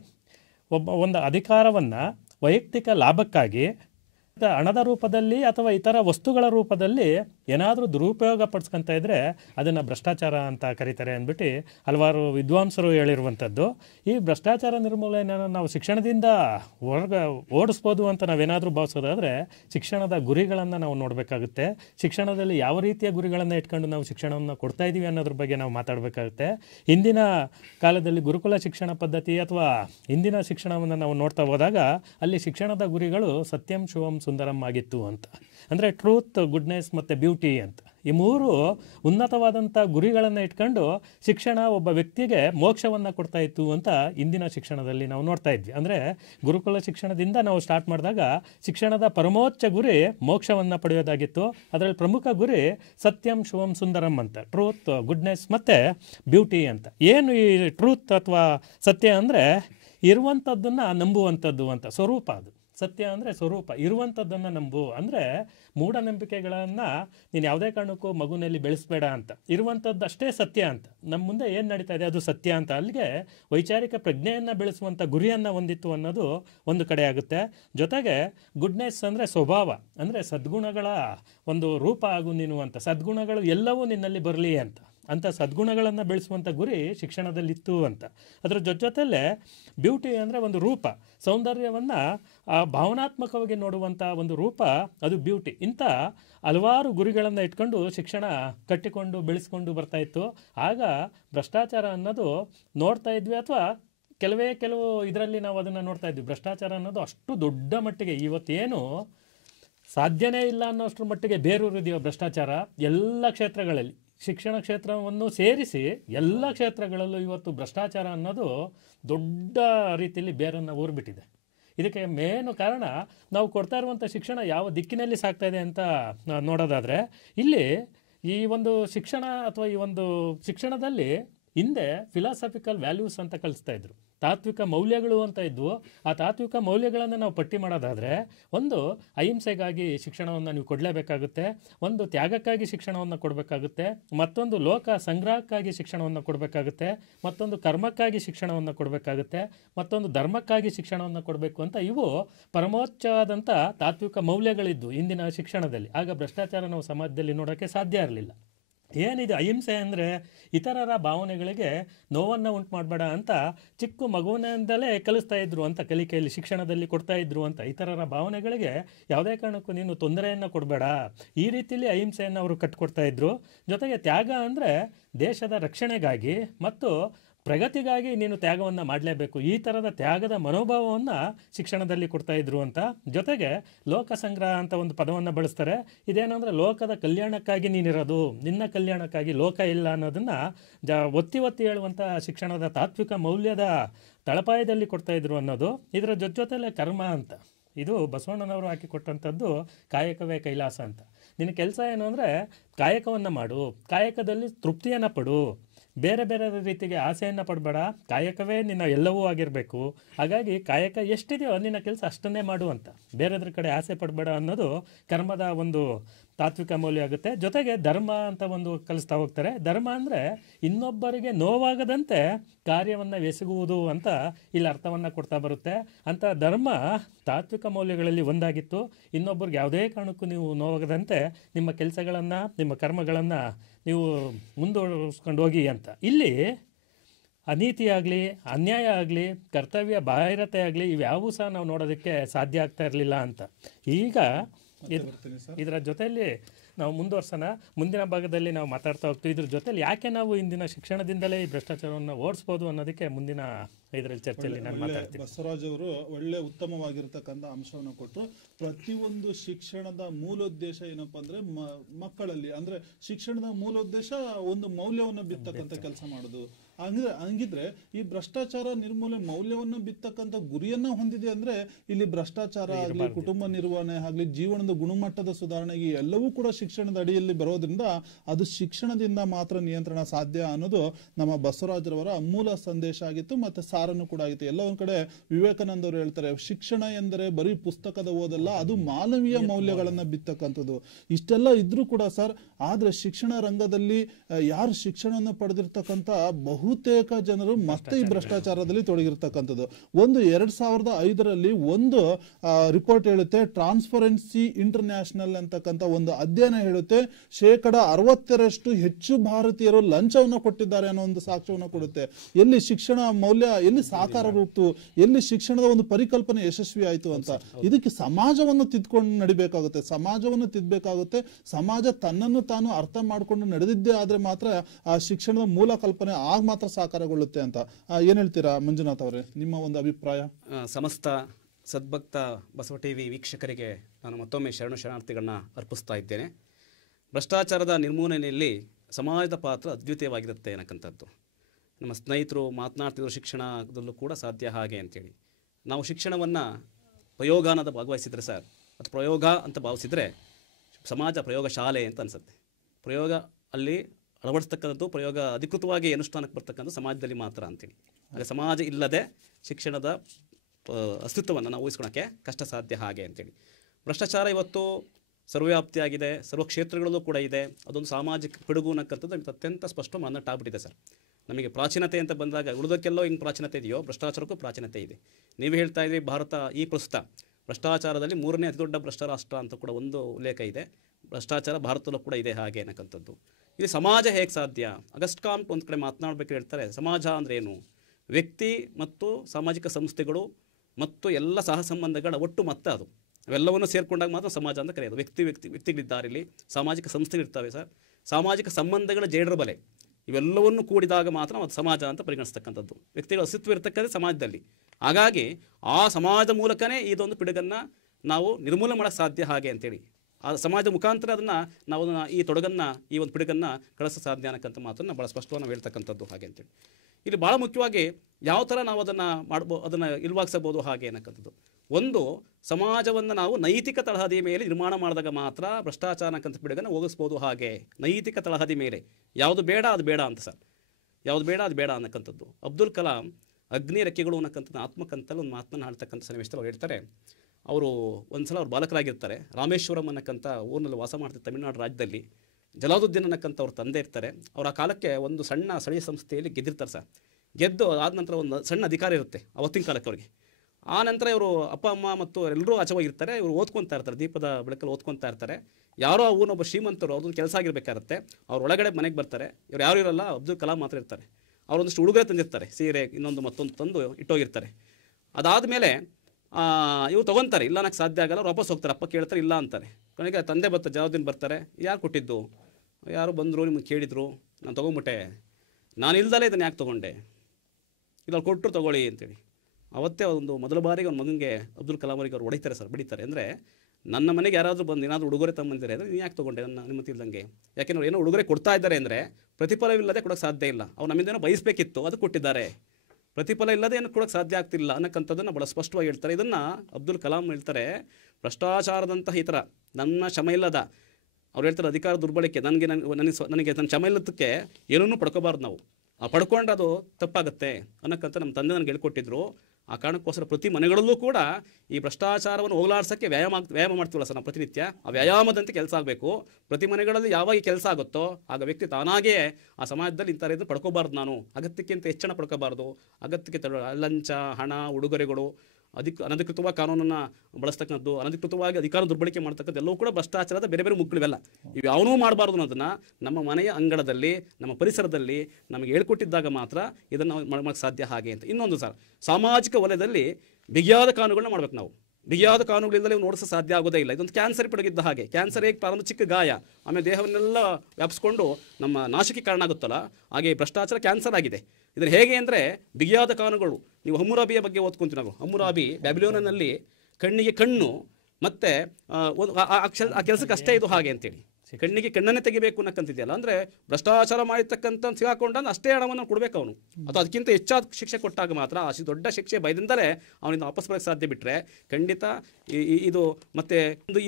ಒಂದು ಅಧಿಕಾರವನ್ನು ವೈಯಕ್ತಿಕ ಲಾಭಕ್ಕಾಗಿ ಹಣದ ರೂಪದಲ್ಲಿ ಅಥವಾ ಇತರ ವಸ್ತುಗಳ ರೂಪದಲ್ಲಿ ಏನಾದರೂ ದುರುಪಯೋಗ ಪಡಿಸ್ಕೊಂತ ಇದ್ದರೆ ಅದನ್ನು ಭ್ರಷ್ಟಾಚಾರ ಅಂತ ಕರೀತಾರೆ ಅಂದ್ಬಿಟ್ಟು ಹಲವಾರು ವಿದ್ವಾಂಸರು ಹೇಳಿರುವಂಥದ್ದು. ಈ ಭ್ರಷ್ಟಾಚಾರ ನಿರ್ಮೂಲನೆಯನ್ನು ನಾವು ಶಿಕ್ಷಣದಿಂದ ಓಡಿಸ್ಬೋದು ಅಂತ ನಾವೇನಾದರೂ ಭಾವಿಸೋದಾದರೆ ಶಿಕ್ಷಣದ ಗುರಿಗಳನ್ನು ನಾವು ನೋಡಬೇಕಾಗುತ್ತೆ. ಶಿಕ್ಷಣದಲ್ಲಿ ಯಾವ ರೀತಿಯ ಗುರಿಗಳನ್ನು ಇಟ್ಕೊಂಡು ನಾವು ಶಿಕ್ಷಣವನ್ನು ಕೊಡ್ತಾ ಇದ್ದೀವಿ ಅನ್ನೋದ್ರ ಬಗ್ಗೆ ನಾವು ಮಾತಾಡಬೇಕಾಗುತ್ತೆ. ಹಿಂದಿನ ಕಾಲದಲ್ಲಿ ಗುರುಕುಲ ಶಿಕ್ಷಣ ಪದ್ಧತಿ ಅಥವಾ ಹಿಂದಿನ ಶಿಕ್ಷಣವನ್ನು ನಾವು ನೋಡ್ತಾ ಹೋದಾಗ ಅಲ್ಲಿ ಶಿಕ್ಷಣದ ಗುರಿಗಳು ಸತ್ಯಂ ಶಿವಂ ಸುಂದರಂ ಆಗಿತ್ತು ಅಂತ. ಅಂದರೆ ಟ್ರೂತ್, ಗುಡ್ನೆಸ್ ಮತ್ತು ಬ್ಯೂಟಿ ಅಂತ ಈ ಮೂರು ಉನ್ನತವಾದಂಥ ಗುರಿಗಳನ್ನು ಇಟ್ಕೊಂಡು ಶಿಕ್ಷಣ ಒಬ್ಬ ವ್ಯಕ್ತಿಗೆ ಮೋಕ್ಷವನ್ನು ಕೊಡ್ತಾ ಇತ್ತು ಅಂತ ಇಂದಿನ ಶಿಕ್ಷಣದಲ್ಲಿ ನಾವು ನೋಡ್ತಾ ಇದ್ವಿ. ಅಂದರೆ ಗುರುಕುಲ ಶಿಕ್ಷಣದಿಂದ ನಾವು ಸ್ಟಾರ್ಟ್ ಮಾಡಿದಾಗ ಶಿಕ್ಷಣದ ಪರಮೋಚ್ಚ ಗುರಿ ಮೋಕ್ಷವನ್ನು ಪಡೆಯೋದಾಗಿತ್ತು. ಅದರಲ್ಲಿ ಪ್ರಮುಖ ಗುರಿ ಸತ್ಯಂ ಶಿವಂ ಸುಂದರಂ ಅಂತ, ಟ್ರೂತ್, ಗುಡ್ನೆಸ್ ಮತ್ತು ಬ್ಯೂಟಿ ಅಂತ. ಏನು ಈ ಟ್ರೂತ್ ಅಥವಾ ಸತ್ಯ ಅಂದರೆ ಇರುವಂಥದ್ದನ್ನು ನಂಬುವಂಥದ್ದು ಅಂತ, ಸ್ವರೂಪ. ಅದು ಸತ್ಯ ಅಂದರೆ ಸ್ವರೂಪ, ಇರುವಂಥದ್ದನ್ನು ನಂಬು. ಅಂದರೆ ಮೂಢನಂಬಿಕೆಗಳನ್ನು ನೀನು ಯಾವುದೇ ಕಾರಣಕ್ಕೂ ಮಗುನಲ್ಲಿ ಬೆಳೆಸಬೇಡ ಅಂತ, ಇರುವಂಥದ್ದು ಅಷ್ಟೇ ಸತ್ಯ ಅಂತ. ನಮ್ಮ ಮುಂದೆ ಏನು ನಡೀತಾ ಇದೆ ಅದು ಸತ್ಯ ಅಂತ. ಅಲ್ಲಿಗೆ ವೈಚಾರಿಕ ಪ್ರಜ್ಞೆಯನ್ನು ಬೆಳೆಸುವಂಥ ಗುರಿಯನ್ನು ಹೊಂದಿತ್ತು ಅನ್ನೋದು ಒಂದು ಕಡೆ ಆಗುತ್ತೆ. ಜೊತೆಗೆ ಗುಡ್ನೆಸ್ ಅಂದರೆ ಸ್ವಭಾವ, ಅಂದರೆ ಸದ್ಗುಣಗಳ ಒಂದು ರೂಪ ಆಗು ನೀನು ಅಂತ, ಸದ್ಗುಣಗಳು ಎಲ್ಲವೂ ನಿನ್ನಲ್ಲಿ ಬರಲಿ ಅಂತ ಸದ್ಗುಣಗಳನ್ನು ಬೆಳೆಸುವಂಥ ಗುರಿ ಶಿಕ್ಷಣದಲ್ಲಿತ್ತು ಅಂತ. ಅದರ ಜೊತೆಯಲ್ಲೇ ಬ್ಯೂಟಿ ಅಂದರೆ ಒಂದು ರೂಪ, ಸೌಂದರ್ಯವನ್ನು ಭಾವನಾತ್ಮಕವಾಗಿ ನೋಡುವಂಥ ಒಂದು ರೂಪ, ಅದು ಬ್ಯೂಟಿ. ಇಂಥ ಹಲವಾರು ಗುರಿಗಳನ್ನು ಇಟ್ಕೊಂಡು ಶಿಕ್ಷಣ ಕಟ್ಟಿಕೊಂಡು ಬೆಳೆಸ್ಕೊಂಡು ಬರ್ತಾಯಿತ್ತು. ಆಗ ಭ್ರಷ್ಟಾಚಾರ ಅನ್ನೋದು ನೋಡ್ತಾ ಇದ್ವಿ, ಅಥವಾ ಕೆಲವು ಇದರಲ್ಲಿ ನಾವು ಅದನ್ನು ನೋಡ್ತಾ ಇದ್ವಿ. ಭ್ರಷ್ಟಾಚಾರ ಅನ್ನೋದು ಅಷ್ಟು ದೊಡ್ಡ ಮಟ್ಟಿಗೆ ಇವತ್ತೇನು ಸಾಧ್ಯನೇ ಇಲ್ಲ ಅನ್ನೋಷ್ಟರ ಮಟ್ಟಿಗೆ ಬೇರೂರಿದೆಯೋ ಭ್ರಷ್ಟಾಚಾರ ಎಲ್ಲ ಕ್ಷೇತ್ರಗಳಲ್ಲಿ, ಶಿಕ್ಷಣ ಕ್ಷೇತ್ರವನ್ನು ಸೇರಿಸಿ ಎಲ್ಲ ಕ್ಷೇತ್ರಗಳಲ್ಲೂ ಇವತ್ತು ಭ್ರಷ್ಟಾಚಾರ ಅನ್ನೋದು ದೊಡ್ಡ ರೀತಿಯಲ್ಲಿ ಬೇರನ್ನು ಊರಿಬಿಟ್ಟಿದೆ. ಇದಕ್ಕೆ ಮೇನು ಕಾರಣ ನಾವು ಕೊಡ್ತಾ ಇರುವಂಥ ಶಿಕ್ಷಣ ಯಾವ ದಿಕ್ಕಿನಲ್ಲಿ ಸಾಗ್ತಾ ಇದೆ ಅಂತ ನೋಡೋದಾದರೆ, ಇಲ್ಲಿ ಈ ಒಂದು ಶಿಕ್ಷಣ ಅಥವಾ ಈ ಒಂದು ಶಿಕ್ಷಣದಲ್ಲಿ ಹಿಂದೆ ಫಿಲಾಸಫಿಕಲ್ ವ್ಯಾಲ್ಯೂಸ್ ಅಂತ ಕಲಿಸ್ತಾ ಇದ್ರು, ತಾತ್ವಿಕ ಮೌಲ್ಯಗಳು ಅಂತ ಇದ್ವು. ಆ ತಾತ್ವಿಕ ಮೌಲ್ಯಗಳನ್ನು ನಾವು ಪಟ್ಟಿ ಮಾಡೋದಾದರೆ, ಒಂದು ಅಹಿಂಸೆಗಾಗಿ ಶಿಕ್ಷಣವನ್ನು ನೀವು ಕೊಡಲೇಬೇಕಾಗುತ್ತೆ, ಒಂದು ತ್ಯಾಗಕ್ಕಾಗಿ ಶಿಕ್ಷಣವನ್ನು ಕೊಡಬೇಕಾಗುತ್ತೆ, ಮತ್ತೊಂದು ಲೋಕ ಸಂಗ್ರಹಕ್ಕಾಗಿ ಶಿಕ್ಷಣವನ್ನು ಕೊಡಬೇಕಾಗುತ್ತೆ, ಮತ್ತೊಂದು ಕರ್ಮಕ್ಕಾಗಿ ಶಿಕ್ಷಣವನ್ನು ಕೊಡಬೇಕಾಗುತ್ತೆ, ಮತ್ತೊಂದು ಧರ್ಮಕ್ಕಾಗಿ ಶಿಕ್ಷಣವನ್ನು ಕೊಡಬೇಕು ಅಂತ ಇವು ಪರಮೋಚ್ಚವಾದಂಥ ತಾತ್ವಿಕ ಮೌಲ್ಯಗಳಿದ್ದು ಇಂದಿನ ಶಿಕ್ಷಣದಲ್ಲಿ. ಆಗ ಭ್ರಷ್ಟಾಚಾರ ನಾವು ಸಮಾಜದಲ್ಲಿ ನೋಡೋಕ್ಕೆ ಸಾಧ್ಯ ಇರಲಿಲ್ಲ. ಏನಿದೆ ಅಹಿಂಸೆ ಅಂದರೆ ಇತರರ ಭಾವನೆಗಳಿಗೆ ನೋವನ್ನು ಉಂಟು ಮಾಡಬೇಡ ಅಂತ ಚಿಕ್ಕ ಮಗುವಿನಿಂದಲೇ ಕಲಿಸ್ತಾ ಇದ್ರು ಅಂತ, ಕಲಿಕೆಯಲ್ಲಿ ಶಿಕ್ಷಣದಲ್ಲಿ ಕೊಡ್ತಾ ಇದ್ರು ಅಂತ. ಇತರರ ಭಾವನೆಗಳಿಗೆ ಯಾವುದೇ ಕಾರಣಕ್ಕೂ ನೀನು ತೊಂದರೆಯನ್ನು ಕೊಡಬೇಡ, ಈ ರೀತಿಯಲ್ಲಿ ಅಹಿಂಸೆಯನ್ನು ಅವರು ಕಟ್ಕೊಡ್ತಾ ಇದ್ರು. ಜೊತೆಗೆ ತ್ಯಾಗ ಅಂದರೆ ದೇಶದ ರಕ್ಷಣೆಗಾಗಿ ಮತ್ತು ಪ್ರಗತಿಗಾಗಿ ನೀನು ತ್ಯಾಗವನ್ನು ಮಾಡಲೇಬೇಕು, ಈ ಥರದ ತ್ಯಾಗದ ಮನೋಭಾವವನ್ನು ಶಿಕ್ಷಣದಲ್ಲಿ ಕೊಡ್ತಾ ಇದ್ರು ಅಂತ. ಜೊತೆಗೆ ಲೋಕ ಸಂಗ್ರಹ ಅಂತ ಒಂದು ಪದವನ್ನು ಬಳಸ್ತಾರೆ. ಇದೇನಂದರೆ ಲೋಕದ ಕಲ್ಯಾಣಕ್ಕಾಗಿ ನೀನಿರೋದು, ನಿನ್ನ ಕಲ್ಯಾಣಕ್ಕಾಗಿ ಲೋಕ ಇಲ್ಲ ಅನ್ನೋದನ್ನು ಒತ್ತಿ ಹೇಳುವಂಥ ಶಿಕ್ಷಣದ ತಾತ್ವಿಕ ಮೌಲ್ಯದ ತಳಪಾಯದಲ್ಲಿ ಕೊಡ್ತಾ ಇದ್ರು ಅನ್ನೋದು. ಇದರ ಜೊತೆಯಲ್ಲೇ ಕರ್ಮ ಅಂತ, ಇದು ಬಸವಣ್ಣನವರು ಹಾಕಿಕೊಟ್ಟಂಥದ್ದು ಕಾಯಕವೇ ಕೈಲಾಸ ಅಂತ. ನಿನ್ನ ಕೆಲಸ ಏನು ಅಂದರೆ ಕಾಯಕವನ್ನು ಮಾಡು, ಕಾಯಕದಲ್ಲಿ ತೃಪ್ತಿಯನ್ನು ಪಡು, ಬೇರೆ ಬೇರೆ ರೀತಿಗೆ ಆಸೆಯನ್ನು ಪಡಬೇಡ, ಕಾಯಕವೇ ನಿನ್ನ ಎಲ್ಲವೂ ಆಗಿರಬೇಕು. ಹಾಗಾಗಿ ಕಾಯಕ ಎಷ್ಟಿದೆಯೋ ನಿನ್ನ ಕೆಲಸ ಅಷ್ಟನ್ನೇ ಮಾಡು ಅಂತ, ಬೇರೆದ್ರ ಕಡೆ ಆಸೆ ಪಡಬೇಡ ಅನ್ನೋದು ಕರ್ಮದ ಒಂದು ತಾತ್ವಿಕ ಮೌಲ್ಯ ಆಗುತ್ತೆ. ಜೊತೆಗೆ ಧರ್ಮ ಅಂತ ಒಂದು ಕಲಿಸ್ತಾ ಹೋಗ್ತಾರೆ. ಧರ್ಮ ಅಂದರೆ ಇನ್ನೊಬ್ಬರಿಗೆ ನೋವಾಗದಂತೆ ಕಾರ್ಯವನ್ನು ಎಸಗುವುದು ಅಂತ ಇಲ್ಲಿ ಅರ್ಥವನ್ನು ಕೊಡ್ತಾ ಬರುತ್ತೆ. ಅಂತ ಧರ್ಮ ತಾತ್ವಿಕ ಮೌಲ್ಯಗಳಲ್ಲಿ ಒಂದಾಗಿತ್ತು. ಇನ್ನೊಬ್ಬರಿಗೆ ಯಾವುದೇ ಕಾರಣಕ್ಕೂ ನೀವು ನೋವಾಗದಂತೆ ನಿಮ್ಮ ಕೆಲಸಗಳನ್ನು, ನಿಮ್ಮ ಕರ್ಮಗಳನ್ನು ನೀವು ಮುಂದುವರಿಸ್ಕೊಂಡು ಹೋಗಿ ಅಂತ. ಇಲ್ಲಿ ಅನೀತಿ ಆಗಲಿ, ಅನ್ಯಾಯ ಆಗಲಿ, ಕರ್ತವ್ಯ ಬಾಹಿರತೆ ಆಗಲಿ, ಇವ್ಯಾವೂ ಸಹ ನಾವು ನೋಡೋದಕ್ಕೆ ಸಾಧ್ಯ ಆಗ್ತಾ ಇರಲಿಲ್ಲ ಅಂತ. ಈಗ ಇದರ ಜೊತೆಯಲ್ಲಿ ನಾವು ಮುಂದುವರ್ಸೋಣ. ಮುಂದಿನ ಭಾಗದಲ್ಲಿ ನಾವು ಮಾತಾಡ್ತಾ ಹೋಗ್ತೀವಿ. ಇದ್ರ ಜೊತೆಲಿ ಯಾಕೆ ನಾವು ಇಂದಿನ ಶಿಕ್ಷಣದಿಂದಲೇ ಈ ಭ್ರಷ್ಟಾಚಾರವನ್ನು ಓಡಿಸ್ಬೋದು ಅನ್ನೋದಕ್ಕೆ ಮುಂದಿನ ಇದರಲ್ಲಿ ಚರ್ಚೆಯಲ್ಲಿ ನಾನು ಮಾತಾಡ್ತೀನಿ. ಬಸವರಾಜ್ ಅವರು ಒಳ್ಳೆ ಉತ್ತಮವಾಗಿರ್ತಕ್ಕಂಥ ಅಂಶವನ್ನು ಕೊಟ್ಟರು. ಪ್ರತಿಯೊಂದು ಶಿಕ್ಷಣದ ಮೂಲೋದ್ದೇಶ ಏನಪ್ಪಾ ಅಂದ್ರೆ ಮಕ್ಕಳಲ್ಲಿ, ಅಂದ್ರೆ ಶಿಕ್ಷಣದ ಮೂಲೋದ್ದೇಶ ಒಂದು ಮೌಲ್ಯವನ್ನು ಬಿತ್ತಕ್ಕಂಥ ಕೆಲಸ ಮಾಡೋದು. ಹಂಗಿದ್ರೆ ಈ ಭ್ರಷ್ಟಾಚಾರ ನಿರ್ಮೂಲನೆ ಮೌಲ್ಯವನ್ನು ಬಿತ್ತಕ್ಕಂಥ ಗುರಿಯನ್ನ ಹೊಂದಿದೆ ಅಂದ್ರೆ ಇಲ್ಲಿ ಭ್ರಷ್ಟಾಚಾರ ಆಗ್ಲಿ, ಕುಟುಂಬ ನಿರ್ವಹಣೆ ಆಗ್ಲಿ, ಜೀವನದ ಗುಣಮಟ್ಟದ ಸುಧಾರಣೆಗೆ ಎಲ್ಲವೂ ಕೂಡ ಶಿಕ್ಷಣದ ಅಡಿಯಲ್ಲಿ ಬರೋದ್ರಿಂದ ಅದು ಶಿಕ್ಷಣದಿಂದ ಮಾತ್ರ ನಿಯಂತ್ರಣ ಸಾಧ್ಯ ಅನ್ನೋದು ನಮ್ಮ ಬಸವರಾಜರವರ ಮೂಲ ಸಂದೇಶ ಆಗಿತ್ತು, ಮತ್ತೆ ಸಾರನ್ನು ಕೂಡ ಆಗಿತ್ತು. ಎಲ್ಲ ಒಂದ್ ಕಡೆ ವಿವೇಕಾನಂದ ಅವರು ಹೇಳ್ತಾರೆ, ಶಿಕ್ಷಣ ಎಂದರೆ ಬರೀ ಪುಸ್ತಕದ ಓದಲ್ಲ, ಅದು ಮಾನವೀಯ ಮೌಲ್ಯಗಳನ್ನ ಬಿತ್ತಕ್ಕಂಥದ್ದು. ಇಷ್ಟೆಲ್ಲ ಇದ್ರೂ ಕೂಡ ಸರ್, ಆದ್ರೆ ಶಿಕ್ಷಣ ರಂಗದಲ್ಲಿ ಯಾರು ಶಿಕ್ಷಣವನ್ನು ಪಡೆದಿರ್ತಕ್ಕಂಥ ಬಹು ಬಹುತೇಕ ಜನರು ಮತ್ತೆ ಈ ಭ್ರಷ್ಟಾಚಾರದಲ್ಲಿ ತೊಡಗಿರ್ತಕ್ಕಂಥದ್ದು. ಒಂದು 2005ರಲ್ಲಿ ಒಂದು ರಿಪೋರ್ಟ್ ಹೇಳುತ್ತೆ, ಟ್ರಾನ್ಸ್ಪರೆನ್ಸಿ ಇಂಟರ್ನ್ಯಾಷನಲ್ ಅಂತಕ್ಕಂಥ ಒಂದು ಅಧ್ಯಯನ ಹೇಳುತ್ತೆ 60% ಹೆಚ್ಚು ಭಾರತೀಯರು ಲಂಚವನ್ನು ಕೊಟ್ಟಿದ್ದಾರೆ ಅನ್ನೋ ಒಂದು ಸಾಕ್ಷ್ಯವನ್ನು ಕೊಡುತ್ತೆ. ಎಲ್ಲಿ ಶಿಕ್ಷಣ ಮೌಲ್ಯ ಎಲ್ಲಿ ಸಾಕಾರ ರೂಪು, ಎಲ್ಲಿ ಶಿಕ್ಷಣದ ಒಂದು ಪರಿಕಲ್ಪನೆ ಯಶಸ್ವಿ ಆಯಿತು ಅಂತ. ಇದಕ್ಕೆ ಸಮಾಜವನ್ನು ತಿದ್ಕೊಂಡು ನಡಿಬೇಕಾಗುತ್ತೆ, ಸಮಾಜವನ್ನು ತಿದ್ದಬೇಕಾಗುತ್ತೆ. ಸಮಾಜ ತನ್ನನ್ನು ತಾನು ಅರ್ಥ ಮಾಡಿಕೊಂಡು ನಡೆದಿದ್ದೇ ಆದ್ರೆ ಮಾತ್ರ ಆ ಶಿಕ್ಷಣದ ಮೂಲ ಕಲ್ಪನೆ ಆಗ ಮಾತ್ರ ಸಾಕಾರಗೊಳ್ಳುತ್ತೆ ಅಂತ. ಏನ್ ಹೇಳ್ತೀರಾ ಮಂಜುನಾಥ್ ಅವರೇ, ನಿಮ್ಮ ಒಂದು ಅಭಿಪ್ರಾಯ? ಸಮಸ್ತ ಸದ್ಭಕ್ತ ಬಸವ ಟಿವಿ ವೀಕ್ಷಕರಿಗೆ ನಾನು ಮತ್ತೊಮ್ಮೆ ಶರಣಾರ್ಥಿಗಳನ್ನ ಅರ್ಪಿಸ್ತಾ ಇದ್ದೇನೆ. ಭ್ರಷ್ಟಾಚಾರದ ನಿರ್ಮೂಲನೆಯಲ್ಲಿ ಸಮಾಜದ ಪಾತ್ರ ಅದ್ವಿತೀಯವಾಗಿರುತ್ತೆ ಅನ್ನಕ್ಕಂಥದ್ದು. ನಮ್ಮ ಸ್ನೇಹಿತರು ಮಾತನಾಡ್ತಿದ್ರು ಶಿಕ್ಷಣದಲ್ಲೂ ಕೂಡ ಸಾಧ್ಯ ಹಾಗೆ ಅಂತೇಳಿ. ನಾವು ಶಿಕ್ಷಣವನ್ನು ಪ್ರಯೋಗ ಅನ್ನೋದು ಭಾಗವಹಿಸಿದ್ರೆ ಸರ್, ಅದು ಪ್ರಯೋಗ ಅಂತ ಭಾವಿಸಿದರೆ ಸಮಾಜ ಪ್ರಯೋಗ ಶಾಲೆ ಅಂತ ಅನಿಸುತ್ತೆ. ಪ್ರಯೋಗ ಅಲ್ಲಿ ಅಳವಡಿಸ್ತಕ್ಕಂಥದ್ದು, ಪ್ರಯೋಗ ಅಧಿಕೃತವಾಗಿ ಅನುಷ್ಠಾನಕ್ಕೆ ಬರ್ತಕ್ಕಂಥ ಸಮಾಜದಲ್ಲಿ ಮಾತ್ರ ಅಂತೇಳಿ. ಹಾಗೆ ಸಮಾಜ ಇಲ್ಲದೆ ಶಿಕ್ಷಣದ ಅಸ್ತಿತ್ವವನ್ನು ನಾವು ಊಹಿಸ್ಕೊಳ್ಳೋಕ್ಕೆ ಕಷ್ಟ ಸಾಧ್ಯ ಹಾಗೆ ಅಂತೇಳಿ. ಭ್ರಷ್ಟಾಚಾರ ಇವತ್ತು ಸರ್ವವ್ಯಾಪ್ತಿಯಾಗಿದೆ, ಸರ್ವ ಕ್ಷೇತ್ರಗಳಲ್ಲೂ ಕೂಡ ಇದೆ. ಅದೊಂದು ಸಾಮಾಜಿಕ ಪಿಡುಗು ಅನ್ನಕ್ಕಂಥದ್ದು ನಮಗೆ ಅತ್ಯಂತ ಸ್ಪಷ್ಟ ಮಾತನಾಡ್ಬಿಟ್ಟಿದೆ ಸರ್. ನಮಗೆ ಪ್ರಾಚೀನತೆ ಅಂತ ಬಂದಾಗ ಉಳಿದಕ್ಕೆಲ್ಲೋ ಹಿಂಗೆ ಪ್ರಾಚೀನತೆ ಇದೆಯೋ, ಭ್ರಷ್ಟಾಚಾರಕ್ಕೂ ಪ್ರಾಚೀನತೆ ಇದೆ. ನೀವು ಹೇಳ್ತಾ ಇದ್ರಿ ಭಾರತ ಈ ಪ್ರಸ್ತುತ ಭ್ರಷ್ಟಾಚಾರದಲ್ಲಿ 3ನೇ ಅತಿ ದೊಡ್ಡ ಭ್ರಷ್ಟ ರಾಷ್ಟ್ರ ಅಂತ ಕೂಡ ಒಂದು ಉಲ್ಲೇಖ ಇದೆ. ಭ್ರಷ್ಟಾಚಾರ ಭಾರತದಲ್ಲೂ ಕೂಡ ಇದೆ ಹಾಗೆ ಅನ್ನಕ್ಕಂಥದ್ದು. ಇಲ್ಲಿ ಸಮಾಜ ಹೇಗೆ ಸಾಧ್ಯ? ಅಗಸ್ಟ್ ಕಾಂಟ್ ಒಂದು ಕಡೆ ಮಾತನಾಡಬೇಕು ಹೇಳ್ತಾರೆ, ಸಮಾಜ ಅಂದರೆ ಏನು? ವ್ಯಕ್ತಿ ಮತ್ತು ಸಾಮಾಜಿಕ ಸಂಸ್ಥೆಗಳು ಮತ್ತು ಎಲ್ಲ ಸಹ ಸಂಬಂಧಗಳ ಒಟ್ಟು ಮೊತ್ತ ಅದು. ಅವೆಲ್ಲವನ್ನು ಸೇರಿಕೊಂಡಾಗ ಮಾತ್ರ ಸಮಾಜ ಅಂತ ಕರೆಯೋದು. ವ್ಯಕ್ತಿಗಳಿದ್ದಾರೆ, ಇಲ್ಲಿ ಸಾಮಾಜಿಕ ಸಂಸ್ಥೆಗಳಿರ್ತವೆ ಸರ್. ಸಾಮಾಜಿಕ ಸಂಬಂಧಗಳ ಜೇಡರ ಬಲೆ ಇವೆಲ್ಲವನ್ನು ಕೂಡಿದಾಗ ಮಾತ್ರ ಅದು ಸಮಾಜ ಅಂತ ಪರಿಗಣಿಸ್ತಕ್ಕಂಥದ್ದು. ವ್ಯಕ್ತಿಗಳ ಅಸ್ತಿತ್ವ ಇರತಕ್ಕಂಥ ಸಮಾಜದಲ್ಲಿ. ಹಾಗಾಗಿ ಆ ಸಮಾಜದ ಮೂಲಕನೇ ಇದೊಂದು ಪಿಡುಗನ್ನು ನಾವು ನಿರ್ಮೂಲನೆ ಮಾಡೋಕ್ಕೆ ಸಾಧ್ಯ ಹಾಗೆ ಅಂತೇಳಿ. ಆ ಸಮಾಜದ ಮುಖಾಂತರ ಅದನ್ನು ನಾವು ಈ ತೊಡಗನ್ನು, ಈ ಒಂದು ಪಿಡುಗನ್ನು ಕಳಿಸ ಸಾಧ್ಯ ಅನ್ನಕ್ಕಂಥ ಮಾತನ್ನು ಭಾಳ ಸ್ಪಷ್ಟವಾಗಿ ನಾವು ಹೇಳ್ತಕ್ಕಂಥದ್ದು ಹಾಗೆ ಅಂತೇಳಿ. ಇಲ್ಲಿ ಭಾಳ ಮುಖ್ಯವಾಗಿ ಯಾವ ಥರ ನಾವು ಅದನ್ನು ಇಲ್ವಾಗಿಸಬಹುದು ಹಾಗೆ ಅನ್ನಕ್ಕಂಥದ್ದು. ಒಂದು, ಸಮಾಜವನ್ನು ನಾವು ನೈತಿಕ ತಳಹದಿಯ ಮೇಲೆ ನಿರ್ಮಾಣ ಮಾಡಿದಾಗ ಮಾತ್ರ ಭ್ರಷ್ಟಾಚಾರ ಅನ್ನಕ್ಕಂಥ ಪಿಡುಗನ್ನು ಹೋಗಿಸ್ಬೋದು ಹಾಗೆ. ನೈತಿಕ ತಳಹದಿ ಮೇಲೆ ಯಾವುದು ಬೇಡ ಅದು ಬೇಡ ಅಂತ ಸರ್, ಯಾವುದು ಬೇಡ ಅದು ಬೇಡ ಅನ್ನಕ್ಕಂಥದ್ದು. ಅಬ್ದುಲ್ ಕಲಾಂ ಅಗ್ನಿ ರೆಕ್ಕೆಗಳು ಅನ್ನಕ್ಕಂಥದ್ದು ಆತ್ಮಕಂತಲ್ಲಿ ಒಂದು ಮಾತನ್ನು ಆಡ್ತಕ್ಕಂಥ ಸನ್ನಿವೇಶದಲ್ಲಿ ಅವ್ರು ಹೇಳ್ತಾರೆ, ಅವರು ಒಂದು ಸಲ ಅವ್ರು ಬಾಲಕರಾಗಿರ್ತಾರೆ, ರಾಮೇಶ್ವರಂ ಅನ್ನಕ್ಕಂಥ ಊರಿನಲ್ಲಿ ವಾಸ ಮಾಡ್ತಾರೆ ತಮಿಳುನಾಡು ರಾಜ್ಯದಲ್ಲಿ. ಜಲಾಲುದ್ದೀನ್ ಅನ್ನಕ್ಕಂಥ ಅವ್ರ ತಂದೆ ಇರ್ತಾರೆ. ಅವ್ರ ಆ ಕಾಲಕ್ಕೆ ಒಂದು ಸಣ್ಣ ಸ್ಥಳೀಯ ಸಂಸ್ಥೆಯಲ್ಲಿ ಗೆದ್ದಿರ್ತಾರೆ ಸರ್. ಗೆದ್ದು ಆದ ನಂತರ ಒಂದು ಸಣ್ಣ ಅಧಿಕಾರ ಇರುತ್ತೆ ಅವತ್ತಿನ ಕಾಲಕ್ಕೆ ಅವ್ರಿಗೆ. ಆ ನಂತರ ಇವರು ಅಪ್ಪ ಅಮ್ಮ ಮತ್ತು ಎಲ್ಲರೂ ಆಚವಾಗಿರ್ತಾರೆ. ಇವರು ಓದ್ಕೊತಾ ಇರ್ತಾರೆ, ದೀಪದ ಬೆಳಕಲ್ಲಿ ಓದ್ಕೊತಾ ಇರ್ತಾರೆ. ಯಾರೋ ಆ ಊರಿನೊಬ್ಬ ಶ್ರೀಮಂತರು, ಅವ್ರದ್ದು ಕೆಲಸ ಆಗಿರಬೇಕಾಗುತ್ತೆ. ಅವ್ರ ಒಳಗಡೆ ಮನೆಗೆ ಬರ್ತಾರೆ. ಇವ್ರು ಯಾರು ಇರಲ್ಲ, ಅಬ್ದುಲ್ ಕಲಾಂ ಮಾತ್ರ ಇರ್ತಾರೆ. ಅವರೊಂದಿಷ್ಟು ಉಡುಗೊರೆ ತಂದಿರ್ತಾರೆ, ಸೀರೆ ಇನ್ನೊಂದು ಮತ್ತೊಂದು ತಂದು ಇಟ್ಟೋಗಿರ್ತಾರೆ. ಅದಾದಮೇಲೆ ಇವು ತೊಗೊತಾರೆ, ಇಲ್ಲ ನನಗೆ ಸಾಧ್ಯ ಆಗಲ್ಲ. ಅವ್ರು ವಾಪಸ್ ಹೋಗ್ತಾರೆ, ಅಪ್ಪ ಕೇಳ್ತಾರೆ, ಇಲ್ಲ ಅಂತಾರೆ. ಕೊನೆಗೆ ತಂದೆ ಬರ್ತಾರೆ, ಜವಾಬ್ದಾರಿ ಬರ್ತಾರೆ, ಯಾರು ಕೊಟ್ಟಿದ್ದು? ಯಾರು ಬಂದರು, ನಿಮಗೆ ಕೇಳಿದರು, ನಾನು ತೊಗೊಂಬಿಟ್ಟೆ, ನಾನು ಇಲ್ದಲೇ ಇದನ್ನು ಯಾಕೆ ತೊಗೊಂಡೆ, ಇದ್ರಲ್ಲಿ ಕೊಟ್ಟರು ತೊಗೊಳ್ಳಿ ಅಂತೇಳಿ. ಅವತ್ತೇ ಒಂದು ಮೊದಲ ಬಾರಿಗೆ ಒಂದು ಮಗನಿಗೆ ಅಬ್ದುಲ್ ಕಲಾಂ ಅವರಿಗೆ ಅವ್ರು ಹೊಡಿತಾರೆ ಸರ್, ಬಡಿತಾರೆ. ಅಂದರೆ ನನ್ನ ಮನೆಗೆ ಯಾರಾದರೂ ಬಂದು ಏನಾದರೂ ಉಡುಗೊರೆ ತಗೊಂಬಂದಿದ್ದಾರೆ ಅಂದರೆ ನೀನು ಯಾಕೆ ತೊಗೊಂಡೆ ನನ್ನ ಅನುಮತಿ ಇಲ್ದಂಗೆ? ಯಾಕೆಂದ್ರೆ ಏನೋ ಉಡುಗೊರೆ ಕೊಡ್ತಾ ಇದ್ದಾರೆ ಅಂದರೆ ಪ್ರತಿಫಲವಿಲ್ಲದೆ ಕೊಡೋಕ್ಕೆ ಸಾಧ್ಯ ಇಲ್ಲ. ಅವ್ರು ನಮ್ಮಿಂದೇನೋ ಬಯಸಬೇಕಿತ್ತು, ಅದು ಕೊಟ್ಟಿದ್ದಾರೆ. ಪ್ರತಿಫಲ ಇಲ್ಲದೆ ಏನು ಕೊಡೋಕ್ಕೆ ಸಾಧ್ಯ ಆಗ್ತಿಲ್ಲ ಅನ್ನಕ್ಕಂಥದ್ದನ್ನು ಭಾಳ ಸ್ಪಷ್ಟವಾಗಿ ಹೇಳ್ತಾರೆ. ಇದನ್ನು ಅಬ್ದುಲ್ ಕಲಾಂ ಹೇಳ್ತಾರೆ, ಭ್ರಷ್ಟಾಚಾರದಂತಹ ಈ ಥರ ನನ್ನ ಶ್ರಮ ಇಲ್ಲದ, ಅವ್ರು ಹೇಳ್ತಾರೆ ಅಧಿಕಾರ ದುರ್ಬಳಕೆ, ನನಗೆ ನನ್ನ ಶ್ರಮ ಇಲ್ಲದಕ್ಕೆ ಏನನ್ನೂ ಪಡ್ಕೋಬಾರ್ದು ನಾವು. ಆ ಪಡ್ಕೊಂಡ್ರೆ ಅದು ತಪ್ಪಾಗುತ್ತೆ ಅನ್ನಕ್ಕಂತ ನಮ್ಮ ತಂದೆ ನನಗೆ ಹೇಳ್ಕೊಟ್ಟಿದ್ರು. ಆ ಕಾರಣಕ್ಕೋಸ್ಕರ ಪ್ರತಿ ಮನೆಗಳಲ್ಲೂ ಕೂಡ ಈ ಭ್ರಷ್ಟಾಚಾರವನ್ನು ಹೋಗಲಾಡ್ಸೋಕ್ಕೆ ವ್ಯಾಯಾಮ ಮಾಡ್ತೀವಲ್ಲ ಸರ್ ನಾವು ಪ್ರತಿನಿತ್ಯ, ಆ ವ್ಯಾಯಾಮದಂತೆ ಕೆಲಸ ಆಗಬೇಕು. ಪ್ರತಿ ಮನೆಗಳಲ್ಲಿ ಯಾವಾಗ ಈ ಕೆಲಸ ಆಗುತ್ತೋ ಆಗ ವ್ಯಕ್ತಿ ತಾನಾಗೇ ಆ ಸಮಾಜದಲ್ಲಿ ಇಂಥ ರೀತಿ ಪಡ್ಕೋಬಾರ್ದು, ನಾನು ಅಗತ್ಯಕ್ಕಿಂತ ಹೆಚ್ಚಿನ ಪಡ್ಕೋಬಾರ್ದು. ಅಗತ್ಯಕ್ಕೆ ಲಂಚ, ಹಣ, ಉಡುಗೊರೆಗಳು, ಅನಧಿಕೃತವಾಗಿ ಕಾನೂನನ್ನು ಬಳಸ್ತಕ್ಕಂಥದ್ದು, ಅನಧಿಕೃತವಾಗಿ ಅಧಿಕಾರ ದುರ್ಬಳಕೆ ಮಾಡ್ತಕ್ಕಂಥ ಎಲ್ಲವೂ ಕೂಡ ಭ್ರಷ್ಟಾಚಾರದ ಬೇರೆ ಬೇರೆ ಮುಕ್ಕಳಿವೆಲ್ಲ. ಇವು ಯಾವನೂ ಮಾಡಬಾರ್ದು ಅನ್ನೋದನ್ನು ನಮ್ಮ ಮನೆಯ ಅಂಗಳದಲ್ಲಿ, ನಮ್ಮ ಪರಿಸರದಲ್ಲಿ ನಮಗೆ ಹೇಳ್ಕೊಟ್ಟಿದ್ದಾಗ ಮಾತ್ರ ಇದನ್ನು ಮಾಡೋಕ್ಕೆ ಸಾಧ್ಯ ಹಾಗೆ ಅಂತ. ಇನ್ನೊಂದು ಸರ್, ಸಾಮಾಜಿಕ ವಲಯದಲ್ಲಿ ಬಿಗಿಯಾದ ಕಾನೂನುಗಳನ್ನ ಮಾಡ್ಬೇಕು ನಾವು. ಬಿಗಿಯಾದ ಕಾನೂನುಗಳಿಂದಲೇ ನೋಡಿಸೋ ಸಾಧ್ಯ ಆಗೋದೇ ಇಲ್ಲ. ಇದೊಂದು ಕ್ಯಾನ್ಸರ್ ಪಡಗಿದ್ದ ಹಾಗೆ. ಕ್ಯಾನ್ಸರ್ ಹೇಗೆ ಪ್ರಾರಂಭ ಚಿಕ್ಕ ಗಾಯ, ಆಮೇಲೆ ದೇಹವನ್ನೆಲ್ಲ ವ್ಯಾಪಿಸ್ಕೊಂಡು ನಮ್ಮ ನಾಶಕ್ಕೆ ಕಾರಣ ಆಗುತ್ತಲ್ಲ, ಹಾಗೆ ಭ್ರಷ್ಟಾಚಾರ ಕ್ಯಾನ್ಸರ್ ಆಗಿದೆ. ಇದನ್ನು ಹೇಗೆ ಅಂದರೆ ಬಿಗಿಯಾದ ಕಾನೂನುಗಳು. ನೀವು ಹಮ್ಮುರಾಬಿಯ ಬಗ್ಗೆ ಓದ್ಕೊಂತೀವಿ ನಾವು. ಹಮ್ಮುರಾಬಿ ಬ್ಯಾಬಿಲೋನಲ್ಲಿ ಕಣ್ಣಿಗೆ ಕಣ್ಣು ಮತ್ತು ಆ ಕೆಲಸಕ್ಕೆ ಅಷ್ಟೇ ಇದು ಹಾಗೆ ಅಂತೇಳಿ, ಕಣ್ಣಿಗೆ ಕಣ್ಣನ್ನೇ ತೆಗಿಬೇಕು ಅನ್ನಕ್ಕಂತಿದೆಯಲ್ಲ. ಅಂದರೆ ಭ್ರಷ್ಟಾಚಾರ ಮಾಡಿರ್ತಕ್ಕಂಥ ಸಿಗಾಕೊಂಡ ಅಷ್ಟೇ ಹಣವನ್ನು ಕೊಡಬೇಕು ಅವನು, ಅಥವಾ ಅದಕ್ಕಿಂತ ಹೆಚ್ಚಾದ ಶಿಕ್ಷೆ ಕೊಟ್ಟಾಗ ಮಾತ್ರ, ಅಷ್ಟು ದೊಡ್ಡ ಶಿಕ್ಷೆ ಭಯದಿಂದಲೇ ಅವನಿಂದ ವಾಪಸ್ ಬರೋಕ್ಕೆ ಸಾಧ್ಯ. ಬಿಟ್ಟರೆ ಖಂಡಿತ ಇದು ಮತ್ತೆ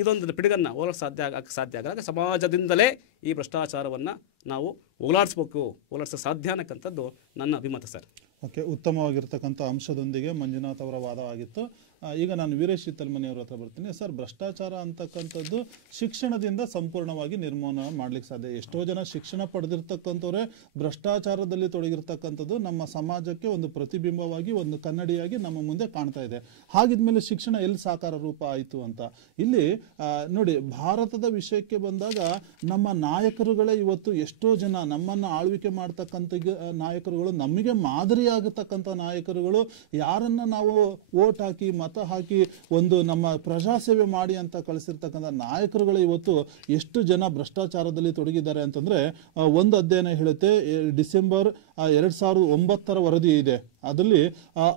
ಇದೊಂದು ಪಿಡುಗನ್ನು ಹೋಗಲಾಡಕ್ಕೆ ಸಾಧ್ಯ ಆಗಲ್ಲ. ಸಮಾಜದಿಂದಲೇ ಈ ಭ್ರಷ್ಟಾಚಾರವನ್ನು ನಾವು ಹೋಗಲಾಡಿಸೋಕ್ಕೆ ಸಾಧ್ಯ ಅನ್ನಕ್ಕಂಥದ್ದು ನನ್ನ ಅಭಿಮತ ಸರ್. ಓಕೆ, ಉತ್ತಮವಾಗಿರ್ತಕ್ಕಂಥ ಅಂಶದೊಂದಿಗೆ ಮಂಜುನಾಥ್ ಅವರ ವಾದವಾಗಿತ್ತು. ಈಗ ನಾನು ವೀರೇಶ್ ಶಿತ್ತಲ್ಮನಿ ಅವ್ರ ಹತ್ರ ಬರ್ತೀನಿ. ಸರ್, ಭ್ರಷ್ಟಾಚಾರ ಅಂತಕ್ಕಂಥದ್ದು ಶಿಕ್ಷಣದಿಂದ ಸಂಪೂರ್ಣವಾಗಿ ನಿರ್ಮೂಲನೆ ಮಾಡ್ಲಿಕ್ಕೆ ಸಾಧ್ಯ. ಎಷ್ಟೋ ಜನ ಶಿಕ್ಷಣ ಪಡೆದಿರ್ತಕ್ಕಂಥವ್ರೆ ಭ್ರಷ್ಟಾಚಾರದಲ್ಲಿ ತೊಡಗಿರ್ತಕ್ಕಂಥದ್ದು ನಮ್ಮ ಸಮಾಜಕ್ಕೆ ಒಂದು ಪ್ರತಿಬಿಂಬವಾಗಿ, ಒಂದು ಕನ್ನಡಿಯಾಗಿ ನಮ್ಮ ಮುಂದೆ ಕಾಣ್ತಾ ಇದೆ. ಹಾಗಿದ್ಮೇಲೆ ಶಿಕ್ಷಣ ಎಲ್ಲಿ ಸಾಕಾರ ರೂಪ ಆಯಿತು ಅಂತ ಇಲ್ಲಿ ನೋಡಿ, ಭಾರತದ ವಿಷಯಕ್ಕೆ ಬಂದಾಗ ನಮ್ಮ ನಾಯಕರುಗಳೇ ಇವತ್ತು ಎಷ್ಟೋ ಜನ ನಮ್ಮನ್ನು ಆಳ್ವಿಕೆ ಮಾಡ್ತಕ್ಕಂಥ ನಾಯಕರುಗಳು, ನಮಗೆ ಮಾದರಿಯಾಗತಕ್ಕಂಥ ನಾಯಕರುಗಳು, ಯಾರನ್ನ ನಾವು ವೋಟ್ ಹಾಕಿ ಮತ ಹಾಕಿ ಒಂದು ನಮ್ಮ ಪ್ರಜಾಸೇವೆ ಮಾಡಿ ಅಂತ ಕಳಿಸಿರ್ತಕ್ಕಂಥ ನಾಯಕರುಗಳು ಇವತ್ತು ಎಷ್ಟು ಜನ ಭ್ರಷ್ಟಾಚಾರದಲ್ಲಿ ತೊಡಗಿದ್ದಾರೆ ಅಂತಂದ್ರೆ, ಒಂದು ಅಧ್ಯಯನ ಹೇಳುತ್ತೆ, ಡಿಸೆಂಬರ್ 2009 ವರದಿ ಇದೆ. ಅದರಲ್ಲಿ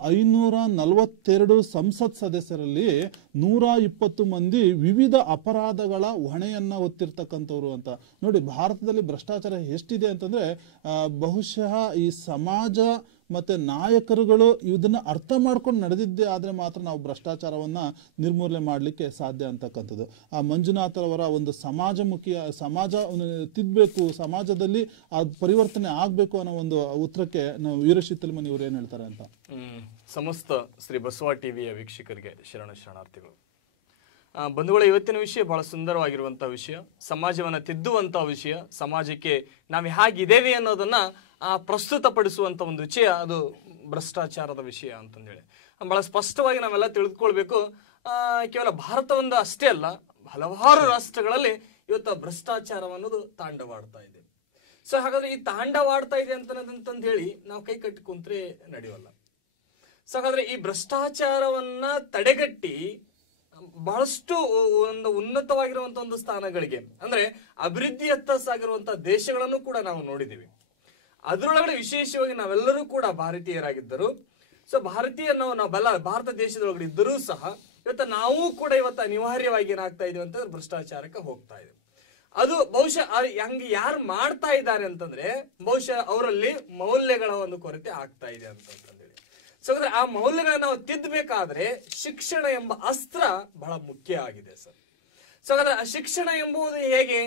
542 ಸಂಸತ್ ಸದಸ್ಯರಲ್ಲಿ 120 ಮಂದಿ ವಿವಿಧ ಅಪರಾಧಗಳ ಹೊಣೆಯನ್ನ ಹೊತ್ತಿರ್ತಕ್ಕಂಥವ್ರು ಅಂತ. ನೋಡಿ, ಭಾರತದಲ್ಲಿ ಭ್ರಷ್ಟಾಚಾರ ಎಷ್ಟಿದೆ ಅಂತಂದ್ರೆ, ಬಹುಶಃ ಈ ಸಮಾಜ ಮತ್ತೆ ನಾಯಕರುಗಳು ಇದನ್ನ ಅರ್ಥ ಮಾಡ್ಕೊಂಡು ನಡೆದಿದ್ದೇ ಆದ್ರೆ ಮಾತ್ರ ನಾವು ಭ್ರಷ್ಟಾಚಾರವನ್ನ ನಿರ್ಮೂಲನೆ ಮಾಡಲಿಕ್ಕೆ ಸಾಧ್ಯ ಅಂತಕ್ಕಂಥದ್ದು. ಆ ಮಂಜುನಾಥ್ ಅವರ ಒಂದು ಸಮಾಜ ತಿದ್ದಬೇಕು, ಸಮಾಜದಲ್ಲಿ ಅದು ಪರಿವರ್ತನೆ ಆಗ್ಬೇಕು ಅನ್ನೋ ಒಂದು ಉತ್ತರಕ್ಕೆ ನಾವು ವೀರೇಶ್ ಶಿತ್ತಲ್ಮನಿ ಇವ್ರು ಏನ್ ಹೇಳ್ತಾರೆ ಅಂತ. ಸಮಸ್ತ ಶ್ರೀ ಬಸವ ಟಿವಿಯ ವೀಕ್ಷಕರಿಗೆ ಶರಣಾರ್ಥಿಗಳು. ಬಂಧುಗಳ, ಇವತ್ತಿನ ವಿಷಯ ಬಹಳ ಸುಂದರವಾಗಿರುವಂತಹ ವಿಷಯ, ಸಮಾಜವನ್ನ ತಿದ್ದುವಂತಹ ವಿಷಯ, ಸಮಾಜಕ್ಕೆ ನಾವು ಹೇಗಿದ್ದೇವೆ ಅನ್ನೋದನ್ನ ಪ್ರಸ್ತುತಪಡಿಸುವಂತ ಒಂದು ವಿಷಯ, ಅದು ಭ್ರಷ್ಟಾಚಾರದ ವಿಷಯ ಅಂತಂದೇಳಿ ಬಹಳ ಸ್ಪಷ್ಟವಾಗಿ ನಾವೆಲ್ಲ ತಿಳಿದುಕೊಳ್ಬೇಕು. ಕೇವಲ ಭಾರತವೊಂದು ಅಷ್ಟೇ ಅಲ್ಲ, ಹಲವಾರು ರಾಷ್ಟ್ರಗಳಲ್ಲಿ ಇವತ್ತು ಭ್ರಷ್ಟಾಚಾರವನ್ನೋದು ತಾಂಡವಾಡ್ತಾ ಇದೆ. ಸೊ ಹಾಗಾದ್ರೆ ಈ ತಾಂಡವಾಡ್ತಾ ಇದೆ ಅಂತಂದು ಹೇಳಿ ನಾವು ಕೈ ಕಟ್ಟಿ ಕುಂತ್ರೆ ನಡೆಯೋಲ್ಲ. ಸೊ ಹಾಗಾದ್ರೆ ಈ ಭ್ರಷ್ಟಾಚಾರವನ್ನ ತಡೆಗಟ್ಟಿ ಬಹಳಷ್ಟು ಒಂದು ಉನ್ನತವಾಗಿರುವಂತಹ ಒಂದು ಸ್ಥಾನಗಳಿಗೆ, ಅಂದ್ರೆ ಅಭಿವೃದ್ಧಿಯತ್ತ ಸಾಗಿರುವಂತಹ ದೇಶಗಳನ್ನು ಕೂಡ ನಾವು ನೋಡಿದ್ದೀವಿ. ಅದರೊಳಗಡೆ ವಿಶೇಷವಾಗಿ ನಾವೆಲ್ಲರೂ ಕೂಡ ಭಾರತೀಯರಾಗಿದ್ದರು. ಸೊ ನಾವೆಲ್ಲ ಭಾರತ ದೇಶದೊಳಗಡೆ ಇದ್ದರೂ ಸಹ ಇವತ್ತು ನಾವು ಕೂಡ ಇವತ್ತು ಅನಿವಾರ್ಯವಾಗಿ ಏನಾಗ್ತಾ ಇದೀವಿ ಅಂತಂದ್ರೆ ಭ್ರಷ್ಟಾಚಾರಕ್ಕೆ ಹೋಗ್ತಾ ಇದೆ. ಅದು ಬಹುಶಃ ಹಂಗೆ ಯಾರು ಮಾಡ್ತಾ ಇದ್ದಾರೆ ಅಂತಂದ್ರೆ ಬಹುಶಃ ಅವರಲ್ಲಿ ಮೌಲ್ಯಗಳ ಒಂದು ಕೊರತೆ ಆಗ್ತಾ ಇದೆ ಅಂತಂದೇಳಿ. ಸೊ ಅಂದ್ರೆ ಆ ಮೌಲ್ಯಗಳನ್ನ ನಾವು ತಿದ್ದಬೇಕಾದ್ರೆ ಶಿಕ್ಷಣ ಎಂಬ ಅಸ್ತ್ರ ಬಹಳ ಮುಖ್ಯ ಆಗಿದೆ ಸರ್. ಸೊ ಹಾಗಾದ್ರೆ ಶಿಕ್ಷಣ ಎಂಬುದು ಹೇಗೆ?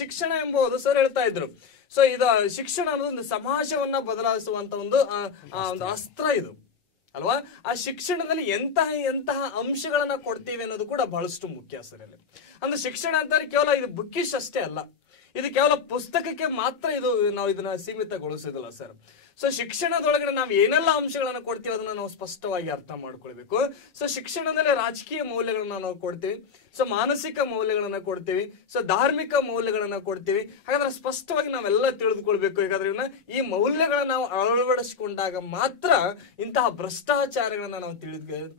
ಶಿಕ್ಷಣ ಎಂಬುದು ಸರ್ ಹೇಳ್ತಾ ಇದ್ರು, ಸೊ ಇದು ಶಿಕ್ಷಣ ಅನ್ನೋದು ಒಂದು ಸಮಾಜವನ್ನ ಬದಲಾಯಿಸುವಂತ ಒಂದು ಅಸ್ತ್ರ ಇದು ಅಲ್ವಾ. ಆ ಶಿಕ್ಷಣದಲ್ಲಿ ಎಂತಹ ಅಂಶಗಳನ್ನ ಕೊಡ್ತೀವಿ ಅನ್ನೋದು ಕೂಡ ಬಹಳಷ್ಟು ಮುಖ್ಯ ಸರ್. ಅಲ್ಲಿ ಅಂದ್ರೆ ಶಿಕ್ಷಣ ಅಂತಾರೆ ಕೇವಲ ಇದು ಬುಕ್ಕಿಶ್ ಅಷ್ಟೇ ಅಲ್ಲ, ಇದು ಕೇವಲ ಪುಸ್ತಕಕ್ಕೆ ಮಾತ್ರ ನಾವು ಇದನ್ನ ಸೀಮಿತಗೊಳಿಸೋದಿಲ್ಲ ಸರ್. ಸೊ ಶಿಕ್ಷಣದೊಳಗಡೆ ನಾವು ಏನೆಲ್ಲ ಅಂಶಗಳನ್ನ ಕೊಡ್ತೀವಿ ಅದನ್ನ ನಾವು ಸ್ಪಷ್ಟವಾಗಿ ಅರ್ಥ ಮಾಡ್ಕೊಳ್ಬೇಕು. ಸೊ ಶಿಕ್ಷಣದಲ್ಲಿ ರಾಜಕೀಯ ಮೌಲ್ಯಗಳನ್ನ ನಾವು ಕೊಡ್ತೀವಿ, ಸೊ ಮಾನಸಿಕ ಮೌಲ್ಯಗಳನ್ನ ಕೊಡ್ತೀವಿ, ಸೊ ಧಾರ್ಮಿಕ ಮೌಲ್ಯಗಳನ್ನ ಕೊಡ್ತೀವಿ. ಹಾಗಾದ್ರೆ ಸ್ಪಷ್ಟವಾಗಿ ನಾವೆಲ್ಲ ತಿಳಿದುಕೊಳ್ಬೇಕು. ಹಾಗಾದ್ರೆ ಈ ಮೌಲ್ಯಗಳನ್ನ ನಾವು ಅಳವಡಿಸಿಕೊಂಡಾಗ ಮಾತ್ರ ಇಂತಹ ಭ್ರಷ್ಟಾಚಾರಗಳನ್ನ ನಾವು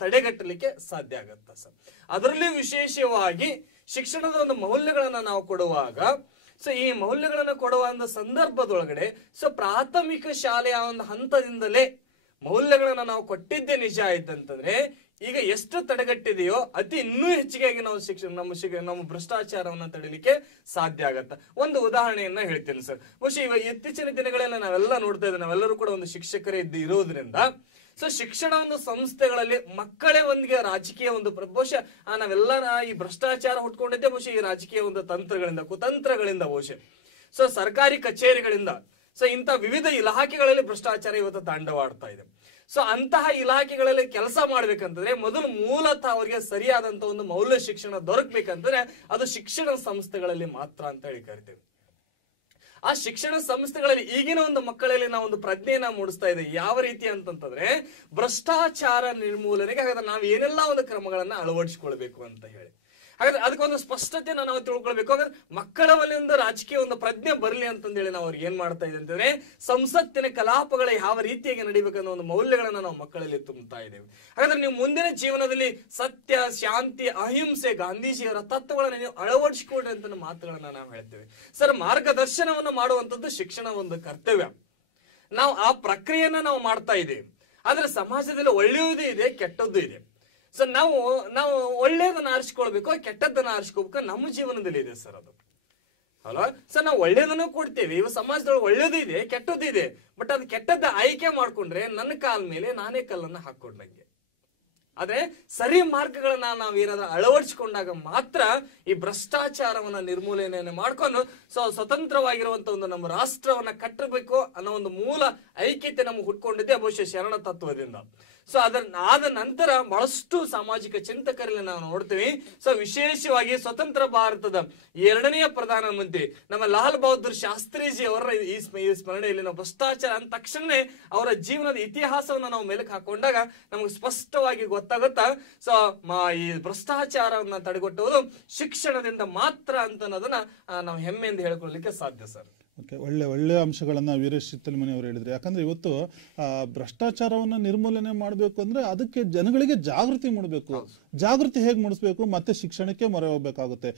ತಡೆಗಟ್ಟಲಿಕ್ಕೆ ಸಾಧ್ಯ ಆಗತ್ತ ಸರ್. ಅದರಲ್ಲಿ ವಿಶೇಷವಾಗಿ ಶಿಕ್ಷಣದ ಒಂದು ಮೌಲ್ಯಗಳನ್ನ ನಾವು ಕೊಡುವಾಗ, ಸೊ ಈ ಮೌಲ್ಯಗಳನ್ನು ಕೊಡುವ ಒಂದು ಸಂದರ್ಭದೊಳಗಡೆ ಸೊ ಪ್ರಾಥಮಿಕ ಶಾಲೆಯ ಒಂದು ಹಂತದಿಂದಲೇ ಮೌಲ್ಯಗಳನ್ನ ನಾವು ಕೊಟ್ಟಿದ್ದೇ ನಿಜ ಆಯ್ತಂತಂದ್ರೆ ಈಗ ಎಷ್ಟು ತಡೆಗಟ್ಟಿದೆಯೋ ಅತಿ ಇನ್ನೂ ಹೆಚ್ಚಿಗೆ ನಾವು ನಮ್ಮ ಭ್ರಷ್ಟಾಚಾರವನ್ನ ತಡಿಲಿಕ್ಕೆ ಸಾಧ್ಯ ಆಗತ್ತ. ಒಂದು ಉದಾಹರಣೆಯನ್ನ ಹೇಳ್ತೇನೆ ಸರ್. ಬಹುಶಃ ಇವಾಗ ಇತ್ತೀಚಿನ ದಿನಗಳೆಲ್ಲ ನಾವೆಲ್ಲ ನೋಡ್ತಾ ಇದ್ದೇವೆ, ನಾವೆಲ್ಲರೂ ಕೂಡ ಒಂದು ಶಿಕ್ಷಕರೇ ಇರೋದ್ರಿಂದ ಸೊ ಶಿಕ್ಷಣ ಒಂದು ಸಂಸ್ಥೆಗಳಲ್ಲಿ ಮಕ್ಕಳೇ ಒಂದಿಗೆ ರಾಜಕೀಯ ಒಂದು ಬಹುಶಃ ನಾವೆಲ್ಲ ಈ ಭ್ರಷ್ಟಾಚಾರ ಹುಟ್ಕೊಂಡಿದ್ದೆ ಬಹುಶಃ ಈ ರಾಜಕೀಯ ಒಂದು ಕುತಂತ್ರಗಳಿಂದ ಬಹುಶಃ. ಸೊ ಸರ್ಕಾರಿ ಕಚೇರಿಗಳಿಂದ ಸೊ ಇಂಥ ವಿವಿಧ ಇಲಾಖೆಗಳಲ್ಲಿ ಭ್ರಷ್ಟಾಚಾರ ಇವತ್ತು ತಾಂಡವಾಡ್ತಾ ಇದೆ. ಸೊ ಅಂತಹ ಇಲಾಖೆಗಳಲ್ಲಿ ಕೆಲಸ ಮಾಡ್ಬೇಕಂತಂದ್ರೆ ಮೊದಲು ಮೂಲತಃ ಅವರಿಗೆ ಸರಿಯಾದಂತ ಒಂದು ಮೌಲ್ಯ ಶಿಕ್ಷಣ ದೊರಕಬೇಕಂತಂದ್ರೆ ಅದು ಶಿಕ್ಷಣ ಸಂಸ್ಥೆಗಳಲ್ಲಿ ಮಾತ್ರ ಅಂತ ಹೇಳಿ ಕರಿತೇವೆ. ಆ ಶಿಕ್ಷಣ ಸಂಸ್ಥೆಗಳಲ್ಲಿ ಈಗಿನ ಒಂದು ಮಕ್ಕಳಲ್ಲಿ ನಾವು ಒಂದು ಪ್ರಜ್ಞೆಯನ್ನ ಮೂಡಿಸ್ತಾ ಇದೆ. ಯಾವ ರೀತಿ ಅಂತಂತಂದ್ರೆ ಭ್ರಷ್ಟಾಚಾರ ನಿರ್ಮೂಲನೆಗೆ ಹಾಗಾದ್ರೆ ನಾವು ಏನೆಲ್ಲ ಒಂದು ಕ್ರಮಗಳನ್ನ ಅಳವಡಿಸಿಕೊಳ್ಬೇಕು ಅಂತ ಹೇಳಿ. ಹಾಗಾದ್ರೆ ಅದಕ್ಕೊಂದು ಸ್ಪಷ್ಟತೆಯನ್ನು ನಾವು ತಿಳ್ಕೊಳ್ಬೇಕು. ಹಾಗಾದ್ರೆ ಮಕ್ಕಳಲ್ಲಿ ಒಂದು ರಾಜಕೀಯ ಒಂದು ಪ್ರಜ್ಞೆ ಬರಲಿ ಅಂತಂದೇಳಿ ನಾವು ಅವ್ರಿಗೆ ಏನ್ ಮಾಡ್ತಾ ಇದ್ದೀವಿ ಅಂತಂದ್ರೆ ಸಂಸತ್ತಿನ ಕಲಾಪಗಳು ಯಾವ ರೀತಿಯಾಗಿ ನಡಿಬೇಕನ್ನೋ ಒಂದು ಮೌಲ್ಯಗಳನ್ನ ನಾವು ಮಕ್ಕಳಲ್ಲಿ ತುಂಬುತ್ತಾ ಇದ್ದೇವೆ. ಹಾಗಾದ್ರೆ ನೀವು ಮುಂದಿನ ಜೀವನದಲ್ಲಿ ಸತ್ಯ, ಶಾಂತಿ, ಅಹಿಂಸೆ, ಗಾಂಧೀಜಿಯವರ ತತ್ವಗಳನ್ನ ನೀವು ಅಳವಡಿಸಿಕೊಡ್ರಿ ಅಂತ ಮಾತುಗಳನ್ನ ನಾವು ಹೇಳ್ತೇವೆ ಸರ್. ಮಾರ್ಗದರ್ಶನವನ್ನು ಮಾಡುವಂತದ್ದು ಶಿಕ್ಷಣ ಒಂದು ಕರ್ತವ್ಯ. ನಾವು ಆ ಪ್ರಕ್ರಿಯೆಯನ್ನ ನಾವು ಮಾಡ್ತಾ ಇದ್ದೇವೆ. ಆದ್ರೆ ಸಮಾಜದಲ್ಲಿ ಒಳ್ಳೆಯದು ಇದೆ, ಕೆಟ್ಟದ್ದು ಇದೆ. ಸೊ ನಾವು ಒಳ್ಳೆಯದನ್ನ ಆರಿಸ್ಕೊಳ್ಬೇಕು, ಕೆಟ್ಟದ್ದನ್ನ ಆರಿಸ್ಕೋಬೇಕು, ನಮ್ಮ ಜೀವನದಲ್ಲಿ ಇದೆ ಸರ್ ಅದು ಅಲ್ವಾ. ಸರ್ ನಾವು ಒಳ್ಳೇದನ್ನು ಕೊಡ್ತೇವೆ, ಇವ ಸಮಾಜದೊಳಗೆ ಒಳ್ಳೇದು ಇದೆ, ಕೆಟ್ಟದ್ದು ಇದೆ. ಬಟ್ ಅದು ಕೆಟ್ಟದ್ದ ಆಯ್ಕೆ ಮಾಡ್ಕೊಂಡ್ರೆ ನನ್ನ ಕಾಲ ಮೇಲೆ ನಾನೇ ಕಲ್ಲನ್ನ ಹಾಕೊಂಡಂಗೆ ಆದ್ರೆ ಸರಿ ಮಾರ್ಗಗಳನ್ನ ನಾವು ಏನಾದ್ರೂ ಅಳವಡಿಸಿಕೊಂಡಾಗ ಮಾತ್ರ ಈ ಭ್ರಷ್ಟಾಚಾರವನ್ನ ನಿರ್ಮೂಲನೆಯನ್ನ ಮಾಡ್ಕೊಂಡು ಸ್ವತಂತ್ರವಾಗಿರುವಂತ ಒಂದು ನಮ್ಮ ರಾಷ್ಟ್ರವನ್ನ ಕಟ್ಟಬೇಕು ಅನ್ನೋ ಒಂದು ಮೂಲ ಐಕ್ಯತೆ ನಮ್ಗೆ ಹುಟ್ಕೊಂಡಿದೆ ಬಹುಶಃ ಶರಣ ತತ್ವದಿಂದ. ಆದ ನಂತರ ಬಹಳಷ್ಟು ಸಾಮಾಜಿಕ ಚಿಂತಕರಲ್ಲಿ ನಾವು ನೋಡ್ತೀವಿ. ವಿಶೇಷವಾಗಿ ಸ್ವತಂತ್ರ ಭಾರತದ 2ನೇ ಪ್ರಧಾನಮಂತ್ರಿ ನಮ್ಮ ಲಾಲ್ ಬಹದ್ದೂರ್ ಶಾಸ್ತ್ರೀಜಿ ಅವರ ಈ ಸ್ಮರಣೆಯಲ್ಲಿ ನಾವು ಭ್ರಷ್ಟಾಚಾರ ಅಂದ ತಕ್ಷಣ ಅವರ ಜೀವನದ ಇತಿಹಾಸವನ್ನ ನಾವು ಮೆಲುಕು ಹಾಕೊಂಡಾಗ ನಮ್ಗೆ ಸ್ಪಷ್ಟವಾಗಿ ಗೊತ್ತಾಗುತ್ತಾ ಈ ಭ್ರಷ್ಟಾಚಾರವನ್ನ ತಡೆಗಟ್ಟುವುದು ಶಿಕ್ಷಣದಿಂದ ಮಾತ್ರ ಅಂತ ಅನ್ನೋದನ್ನ ನಾವು ಹೆಮ್ಮೆಯಿಂದ ಹೇಳ್ಕೊಳ್ಳಲಿಕ್ಕೆ ಸಾಧ್ಯ ಸರ್. ಓಕೆ, ಒಳ್ಳೆ ಅಂಶಗಳನ್ನು ವೀರೇಶ್ ಚಿತ್ತಲಮನಿ ಅವರು ಹೇಳಿದ್ರು. ಯಾಕಂದ್ರೆ ಇವತ್ತು ಭ್ರಷ್ಟಾಚಾರವನ್ನು ನಿರ್ಮೂಲನೆ ಮಾಡಬೇಕು ಅಂದ್ರೆ ಅದಕ್ಕೆ ಜನಗಳಿಗೆ ಜಾಗೃತಿ ಮೂಡಬೇಕು. ಜಾಗೃತಿ ಹೇಗೆ ಮೂಡಿಸ್ಬೇಕು? ಮತ್ತೆ ಶಿಕ್ಷಣಕ್ಕೆ ಮೊರೆ ಹೋಗ್ಬೇಕಾಗುತ್ತೆ.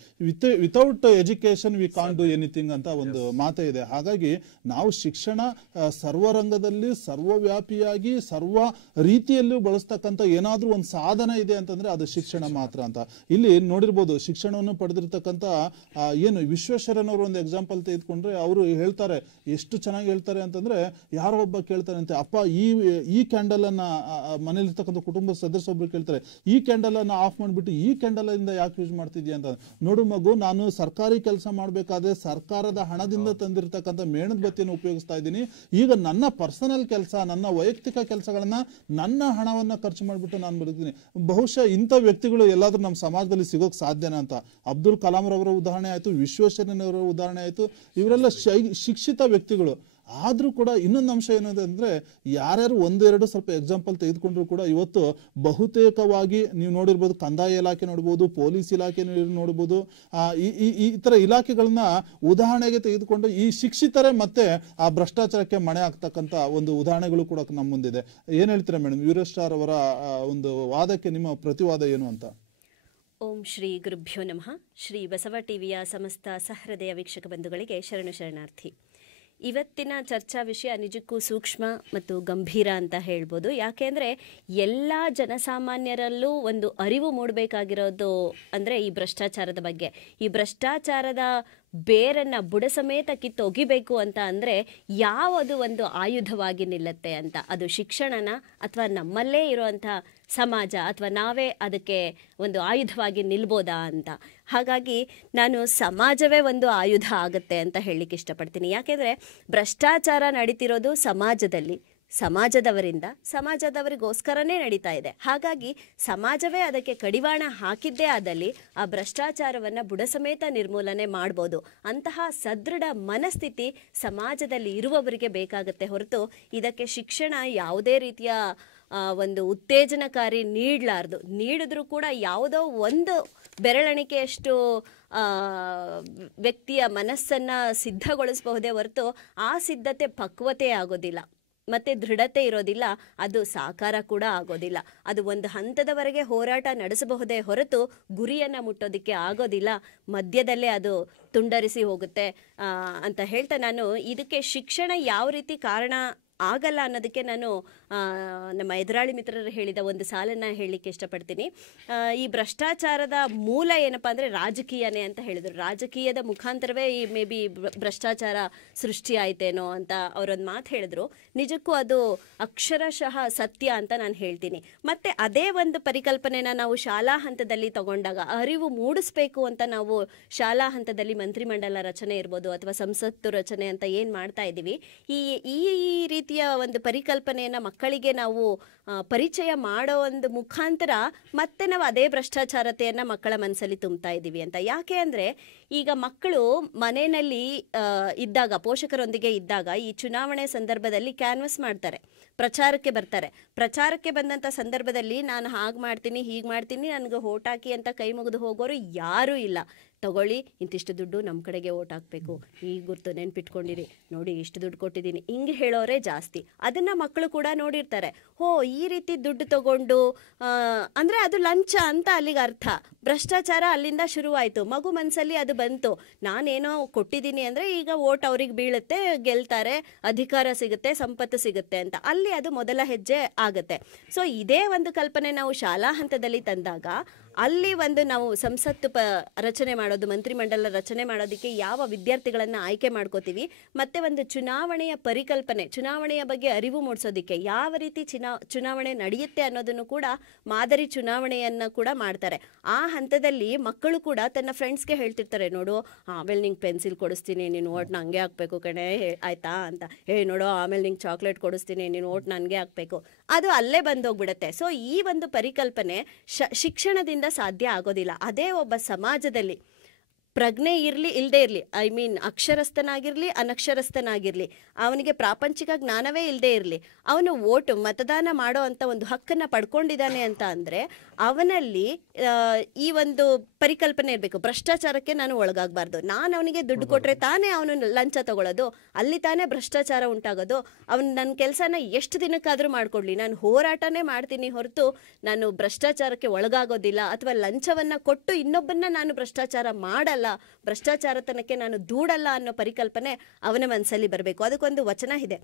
Without education we can't do anything ಅಂತ ಒಂದು ಮಾತೇ ಇದೆ. ಹಾಗಾಗಿ ನಾವು ಶಿಕ್ಷಣ ಸರ್ವರಂಗದಲ್ಲಿ ಸರ್ವವ್ಯಾಪಿಯಾಗಿ ಸರ್ವ ರೀತಿಯಲ್ಲೂ ಬಳಸ್ತಕ್ಕಂಥ ಏನಾದ್ರೂ ಒಂದು ಸಾಧನ ಇದೆ ಅಂತಂದ್ರೆ ಅದು ಶಿಕ್ಷಣ ಮಾತ್ರ ಅಂತ. ಇಲ್ಲಿ ನೋಡಿರ್ಬೋದು, ಶಿಕ್ಷಣವನ್ನು ಪಡೆದಿರ್ತಕ್ಕಂಥ ಏನು ವಿಶ್ವೇಶ್ವರಯ್ಯನವರು ಒಂದು ಎಕ್ಸಾಂಪಲ್ ತೆಗೆದುಕೊಂಡ್ರೆ ಅವರು ಹೇಳ್ತಾರೆ, ಎಷ್ಟು ಚೆನ್ನಾಗಿ ಹೇಳ್ತಾರೆ ಅಂತಂದ್ರೆ, ಯಾರೋ ಒಬ್ಬ ಕೇಳ್ತಾರೆ ಅಂತೆ, ಅಪ್ಪ ಈ ಕ್ಯಾಂಡಲ್ ಅನ್ನ ಮನೇಲಿರ್ತಕ್ಕಂಥ ಕುಟುಂಬದ ಸದಸ್ಯೊಬ್ರು ಕೇಳ್ತಾರೆ, ಈ ಕ್ಯಾಂಡಲ್ ಅನ್ನ ಆಫ್ ಮಾಡ್ಬಿಟ್ಟು ಈ ಕ್ಯಾಂಡಲ್ ಇಂದ ಯಾಕೆ ಯೂಸ್ ಮಾಡ್ತಿದ್ಯಾ ಅಂತ. ನೋಡು ಮಗು, ನಾನು ಸರ್ಕಾರಿ ಕೆಲಸ ಮಾಡ್ಬೇಕಾದ್ರೆ ಸರ್ಕಾರದ ಹಣದಿಂದ ತಂದಿರ್ತಕ್ಕಂಥ ಮೇಣದ ಬತ್ತಿಯನ್ನು ಉಪಯೋಗಿಸ್ತಾ ಇದ್ದೀನಿ. ಈಗ ನನ್ನ ಪರ್ಸನಲ್ ಕೆಲಸ, ನನ್ನ ವೈಯಕ್ತಿಕ ಕೆಲಸಗಳನ್ನ ನನ್ನ ಹಣವನ್ನ ಖರ್ಚು ಮಾಡ್ಬಿಟ್ಟು ನಾನು ಬದುಕ್ತೀನಿ. ಬಹುಶಃ ಇಂಥ ವ್ಯಕ್ತಿಗಳು ಎಲ್ಲಾದ್ರೂ ನಮ್ಮ ಸಮಾಜದಲ್ಲಿ ಸಿಗೋಕ್ ಸಾಧ್ಯನಾ ಅಂತ. ಅಬ್ದುಲ್ ಕಲಾಂ ರವರ ಉದಾಹರಣೆ ಆಯ್ತು, ವಿಶ್ವೇಶ್ವರಯ್ಯನವರ ಉದಾಹರಣೆ ಆಯ್ತು, ಇವರೆಲ್ಲ ಶಿಕ್ಷಿತ ವ್ಯಕ್ತಿಗಳು. ಆದ್ರೂ ಕೂಡ ಇನ್ನೊಂದು ಅಂಶ ಏನಿದೆ ಅಂದ್ರೆ, ಯಾರ್ಯಾರು ಒಂದೆರಡು ಸ್ವಲ್ಪ ಎಕ್ಸಾಂಪಲ್ ತೆಗೆದುಕೊಂಡ್ರು ಕೂಡ ಇವತ್ತು ಬಹುತೇಕವಾಗಿ ನೀವು ನೋಡಿರ್ಬೋದು, ಕಂದಾಯ ಇಲಾಖೆ ನೋಡ್ಬೋದು, ಪೊಲೀಸ್ ಇಲಾಖೆ ನೋಡ್ಬೋದು, ಈ ತರ ಇಲಾಖೆಗಳನ್ನ ಉದಾಹರಣೆಗೆ ತೆಗೆದುಕೊಂಡು ಈ ಶಿಕ್ಷಿತರೇ ಮತ್ತೆ ಆ ಭ್ರಷ್ಟಾಚಾರಕ್ಕೆ ಮಣೆ ಆಗ್ತಕ್ಕಂಥ ಒಂದು ಉದಾಹರಣೆಗಳು ಕೂಡ ನಮ್ಮ ಮುಂದಿದೆ. ಏನ್ ಹೇಳ್ತೀರಾ ಮೇಡಮ್, ವೀರೇಶ್ ಸ್ಟಾರ್ ಅವರ ಒಂದು ವಾದಕ್ಕೆ ನಿಮ್ಮ ಪ್ರತಿವಾದ ಏನು ಅಂತ? ಓಂ ಶ್ರೀ ಗುರುಭ್ಯೋ ನಮಃ. ಶ್ರೀ ಬಸವ ಟಿವಿಯ ಸಮಸ್ತ ಸಹೃದಯ ವೀಕ್ಷಕ ಬಂಧುಗಳಿಗೆ ಶರಣಾರ್ಥಿ. ಇವತ್ತಿನ ಚರ್ಚಾ ವಿಷಯ ನಿಜಕ್ಕೂ ಸೂಕ್ಷ್ಮ ಮತ್ತು ಗಂಭೀರ ಅಂತ ಹೇಳ್ಬೋದು. ಯಾಕೆಂದರೆ ಎಲ್ಲ ಜನಸಾಮಾನ್ಯರಲ್ಲೂ ಒಂದು ಅರಿವು ಮೂಡಬೇಕಾಗಿರೋದು ಅಂದರೆ ಈ ಭ್ರಷ್ಟಾಚಾರದ ಬಗ್ಗೆ. ಈ ಭ್ರಷ್ಟಾಚಾರದ ಬೇರನ್ನು ಬುಡ ಸಮೇತ ಕಿತ್ತೊಗಿಬೇಕು ಅಂತ ಅಂದರೆ ಯಾವುದು ಒಂದು ಆಯುಧವಾಗಿ ನಿಲ್ಲುತ್ತೆ ಅಂತ, ಅದು ಶಿಕ್ಷಣನ ಅಥವಾ ನಮ್ಮಲ್ಲೇ ಇರುವಂಥ ಸಮಾಜ ಅಥವಾ ನಾವೇ ಅದಕ್ಕೆ ಒಂದು ಆಯುಧವಾಗಿ ನಿಲ್ಬೋದಾ ಅಂತ. ಹಾಗಾಗಿ ನಾನು ಸಮಾಜವೇ ಒಂದು ಆಯುಧ ಆಗುತ್ತೆ ಅಂತ ಹೇಳಲಿಕ್ಕೆ ಇಷ್ಟಪಡ್ತೀನಿ. ಯಾಕೆಂದರೆ ಭ್ರಷ್ಟಾಚಾರ ನಡೀತಿರೋದು ಸಮಾಜದಲ್ಲಿ, ಸಮಾಜದವರಿಂದ ಸಮಾಜದವರಿಗೋಸ್ಕರನೇ ನಡೀತಾ ಇದೆ. ಹಾಗಾಗಿ ಸಮಾಜವೇ ಅದಕ್ಕೆ ಕಡಿವಾಣ ಹಾಕಿದ್ದೇ ಆದಲ್ಲಿ ಆ ಭ್ರಷ್ಟಾಚಾರವನ್ನು ಬುಡ ಸಮೇತ ನಿರ್ಮೂಲನೆ ಮಾಡ್ಬೋದು. ಅಂತಹ ಸದೃಢ ಮನಸ್ಥಿತಿ ಸಮಾಜದಲ್ಲಿ ಇರುವವರಿಗೆ ಬೇಕಾಗುತ್ತೆ ಹೊರತು ಇದಕ್ಕೆ ಶಿಕ್ಷಣ ಯಾವುದೇ ರೀತಿಯ ಒಂದು ಉತ್ತೇಜನಕಾರಿ ನೀಡಲಾರ್ದು. ನೀಡಿದ್ರೂ ಕೂಡ ಯಾವುದೋ ಒಂದು ಬೆರಳೆಣಿಕೆಯಷ್ಟು ವ್ಯಕ್ತಿಯ ಮನಸ್ಸನ್ನು ಸಿದ್ಧಗೊಳಿಸಬಹುದೇ ಹೊರತು ಆ ಸಿದ್ಧತೆ ಪಕ್ವತೆ ಆಗೋದಿಲ್ಲ, ಮತ್ತು ದೃಢತೆ ಇರೋದಿಲ್ಲ, ಅದು ಸಾಕಾರ ಕೂಡ ಆಗೋದಿಲ್ಲ. ಅದು ಒಂದು ಹಂತದವರೆಗೆ ಹೋರಾಟ ನಡೆಸಬಹುದೇ ಹೊರತು ಗುರಿಯನ್ನು ಮುಟ್ಟೋದಕ್ಕೆ ಆಗೋದಿಲ್ಲ, ಮಧ್ಯದಲ್ಲೇ ಅದು ತುಂಡರಿಸಿ ಹೋಗುತ್ತೆ ಅಂತ ಹೇಳ್ತಾ ನಾನು ಇದಕ್ಕೆ ಶಿಕ್ಷಣ ಯಾವ ರೀತಿ ಕಾರಣ ಆಗಲ್ಲ ಅನ್ನೋದಕ್ಕೆ ನಾನು ನಮ್ಮ ಎದುರಾಳಿ ಮಿತ್ರರು ಹೇಳಿದ ಒಂದು ಸಾಲನ್ನು ಹೇಳಲಿಕ್ಕೆ ಇಷ್ಟಪಡ್ತೀನಿ. ಈ ಭ್ರಷ್ಟಾಚಾರದ ಮೂಲ ಏನಪ್ಪ ಅಂದರೆ ರಾಜಕೀಯನೇ ಅಂತ ಹೇಳಿದರು. ರಾಜಕೀಯದ ಮುಖಾಂತರವೇ ಈ ಮೇ ಬಿ ಭ್ರಷ್ಟಾಚಾರ ಸೃಷ್ಟಿ ಆಯ್ತೇನೋ ಅಂತ ಅವರೊಂದು ಮಾತು ಹೇಳಿದ್ರು. ನಿಜಕ್ಕೂ ಅದು ಅಕ್ಷರಶಃ ಸತ್ಯ ಅಂತ ನಾನು ಹೇಳ್ತೀನಿ. ಮತ್ತು ಅದೇ ಒಂದು ಪರಿಕಲ್ಪನೆನ ನಾವು ಶಾಲಾ ಹಂತದಲ್ಲಿ ತಗೊಂಡಾಗ ಅರಿವು ಮೂಡಿಸ್ಬೇಕು ಅಂತ ನಾವು ಶಾಲಾ ಹಂತದಲ್ಲಿ ಮಂತ್ರಿಮಂಡಲ ರಚನೆ ಇರ್ಬೋದು ಅಥವಾ ಸಂಸತ್ತು ರಚನೆ ಅಂತ ಏನು ಮಾಡ್ತಾ ಇದ್ದೀವಿ, ಈ ರೀತಿಯ ಒಂದು ಪರಿಕಲ್ಪನೆಯನ್ನು ಮಕ್ಕಳಿಗೆ ನಾವು ಪರಿಚಯ ಮಾಡೋ ಒಂದು ಮುಖಾಂತರ ಮತ್ತೆ ನಾವು ಅದೇ ಭ್ರಷ್ಟಾಚಾರತೆಯನ್ನು ಮಕ್ಕಳ ಮನಸ್ಸಲ್ಲಿ ತುಂಬ್ತಾ ಇದ್ದೀವಿ ಅಂತ. ಯಾಕೆ ಅಂದರೆ ಈಗ ಮಕ್ಕಳು ಮನೆಯಲ್ಲಿ ಇದ್ದಾಗ, ಪೋಷಕರೊಂದಿಗೆ ಇದ್ದಾಗ ಈ ಚುನಾವಣೆ ಸಂದರ್ಭದಲ್ಲಿ ಕ್ಯಾನ್ವಸ್ ಮಾಡ್ತಾರೆ, ಪ್ರಚಾರಕ್ಕೆ ಬರ್ತಾರೆ. ಪ್ರಚಾರಕ್ಕೆ ಬಂದಂಥ ಸಂದರ್ಭದಲ್ಲಿ ನಾನು ಹಾಗೆ ಮಾಡ್ತೀನಿ ಹೀಗೆ ಮಾಡ್ತೀನಿ ನನಗೆ ಓಟ್ ಹಾಕಿ ಅಂತ ಕೈ ಮುಗಿದು ಹೋಗೋರು ಯಾರೂ ಇಲ್ಲ. ತಗೊಳ್ಳಿ, ಇಂತಿಷ್ಟು ದುಡ್ಡು ನಮ್ಮ ಕಡೆಗೆ ಓಟ್ ಹಾಕಬೇಕು, ಈ ಗುರ್ತು ನೆನ್ಪಿಟ್ಕೊಂಡಿರಿ, ನೋಡಿ ಇಷ್ಟು ದುಡ್ಡು ಕೊಟ್ಟಿದ್ದೀನಿ, ಹಿಂಗೆ ಹೇಳೋರೇ ಜಾಸ್ತಿ. ಅದನ್ನು ಮಕ್ಕಳು ಕೂಡ ನೋಡಿರ್ತಾರೆ. ಈ ರೀತಿ ದುಡ್ಡು ತಗೊಂಡು ಅಂದರೆ ಅದು ಲಂಚ ಅಂತ ಅಲ್ಲಿಗೆ ಅರ್ಥ. ಭ್ರಷ್ಟಾಚಾರ ಅಲ್ಲಿಂದ ಶುರುವಾಯಿತು. ಮಗು ಮನಸ್ಸಲ್ಲಿ ಅದು ಬಂತು, ನಾನೇನೋ ಕೊಟ್ಟಿದ್ದೀನಿ ಅಂದರೆ ಈಗ ಓಟ್ ಅವ್ರಿಗೆ ಬೀಳುತ್ತೆ, ಗೆಲ್ತಾರೆ, ಅಧಿಕಾರ ಸಿಗುತ್ತೆ, ಸಂಪತ್ತು ಸಿಗುತ್ತೆ ಅಂತ. ಅಲ್ಲಿ ಅದು ಮೊದಲ ಹೆಜ್ಜೆ ಆಗುತ್ತೆ. ಸೊ ಇದೇ ಒಂದು ಕಲ್ಪನೆ ನಾವು ಶಾಲಾ ಹಂತದಲ್ಲಿ ತಂದಾಗ ಅಲ್ಲಿ ಒಂದು ನಾವು ಸಂಸತ್ತು ರಚನೆ ಮಾಡೋದು, ಮಂತ್ರಿಮಂಡಲ ರಚನೆ ಮಾಡೋದಕ್ಕೆ ಯಾವ ವಿದ್ಯಾರ್ಥಿಗಳನ್ನು ಆಯ್ಕೆ ಮಾಡ್ಕೋತೀವಿ, ಮತ್ತು ಒಂದು ಚುನಾವಣೆಯ ಪರಿಕಲ್ಪನೆ, ಚುನಾವಣೆಯ ಬಗ್ಗೆ ಅರಿವು ಮೂಡಿಸೋದಕ್ಕೆ ಯಾವ ರೀತಿ ಚುನಾವಣೆ ನಡೆಯುತ್ತೆ ಅನ್ನೋದನ್ನು ಕೂಡ ಮಾದರಿ ಚುನಾವಣೆಯನ್ನು ಕೂಡ ಮಾಡ್ತಾರೆ. ಆ ಹಂತದಲ್ಲಿ ಮಕ್ಕಳು ಕೂಡ ತನ್ನ ಫ್ರೆಂಡ್ಸ್ಗೆ ಹೇಳ್ತಿರ್ತಾರೆ, ನೋಡು ಆಮೇಲೆ ನಿಂಗೆ ಪೆನ್ಸಿಲ್ ಕೊಡಿಸ್ತೀನಿ, ನೀನು ಓಟ್ನ ಹಂಗೆ ಹಾಕ್ಬೇಕು ಕಣೆ, ಆಯ್ತಾ ಅಂತ ನೋಡು, ಆಮೇಲೆ ನಿಂಗೆ ಚಾಕ್ಲೇಟ್ ಕೊಡಿಸ್ತೀನಿ, ನೀನು ಓಟ್ ನನಗೆ ಹಾಕ್ಬೇಕು. ಅದು ಅಲ್ಲೇ ಬಂದೋಗ್ಬಿಡುತ್ತೆ. ಸೊ ಈ ಒಂದು ಪರಿಕಲ್ಪನೆ ಶಿಕ್ಷಣದಿಂದ ಸಾಧ್ಯ ಆಗೋದಿಲ್ಲ. ಅದೇ ಒಬ್ಬ ಸಮಾಜದಲ್ಲಿ ಪ್ರಜ್ಞೆ ಇರಲಿ ಇಲ್ಲದೆ ಇರಲಿ, ಐ ಮೀನ್ ಅಕ್ಷರಸ್ಥನಾಗಿರಲಿ ಅನಕ್ಷರಸ್ಥನಾಗಿರಲಿ, ಅವನಿಗೆ ಪ್ರಾಪಂಚಿಕ ಜ್ಞಾನವೇ ಇಲ್ಲದೆ ಇರಲಿ, ಅವನು ಓಟು ಮತದಾನ ಮಾಡೋ ಅಂಥ ಒಂದು ಹಕ್ಕನ್ನು ಪಡ್ಕೊಂಡಿದ್ದಾನೆ ಅಂತ ಅಂದರೆ ಅವನಲ್ಲಿ ಈ ಒಂದು ಪರಿಕಲ್ಪನೆ ಇರಬೇಕು. ಭ್ರಷ್ಟಾಚಾರಕ್ಕೆ ನಾನು ಒಳಗಾಗಬಾರ್ದು. ನಾನು ಅವನಿಗೆ ದುಡ್ಡು ಕೊಟ್ಟರೆ ತಾನೇ ಅವನು ಲಂಚ ತಗೊಳ್ಳೋದು, ಅಲ್ಲಿ ತಾನೇ ಭ್ರಷ್ಟಾಚಾರ ಉಂಟಾಗೋದು. ಅವನು ನನ್ನ ಕೆಲಸನ ಎಷ್ಟು ದಿನಕ್ಕಾದರೂ ಮಾಡಿಕೊಡ್ಲಿ, ನಾನು ಹೋರಾಟನೇ ಮಾಡ್ತೀನಿ ಹೊರತು ನಾನು ಭ್ರಷ್ಟಾಚಾರಕ್ಕೆ ಒಳಗಾಗೋದಿಲ್ಲ, ಅಥವಾ ಲಂಚವನ್ನು ಕೊಟ್ಟು ಇನ್ನೊಬ್ಬನ್ನ ನಾನು ಭ್ರಷ್ಟಾಚಾರ ಮಾಡಲ್ಲ, ಭ್ರಷ್ಟಾಚಾರತನಕ್ಕೆ ನಾನು ದೂಡಲ್ಲ ಅನ್ನೋ ಪರಿಕಲ್ಪನೆ ಅವನ ಮನಸ್ಸಲ್ಲಿ ಬರಬೇಕು. ಅದಕ್ಕೊಂದು ವಚನ ಇದೆ,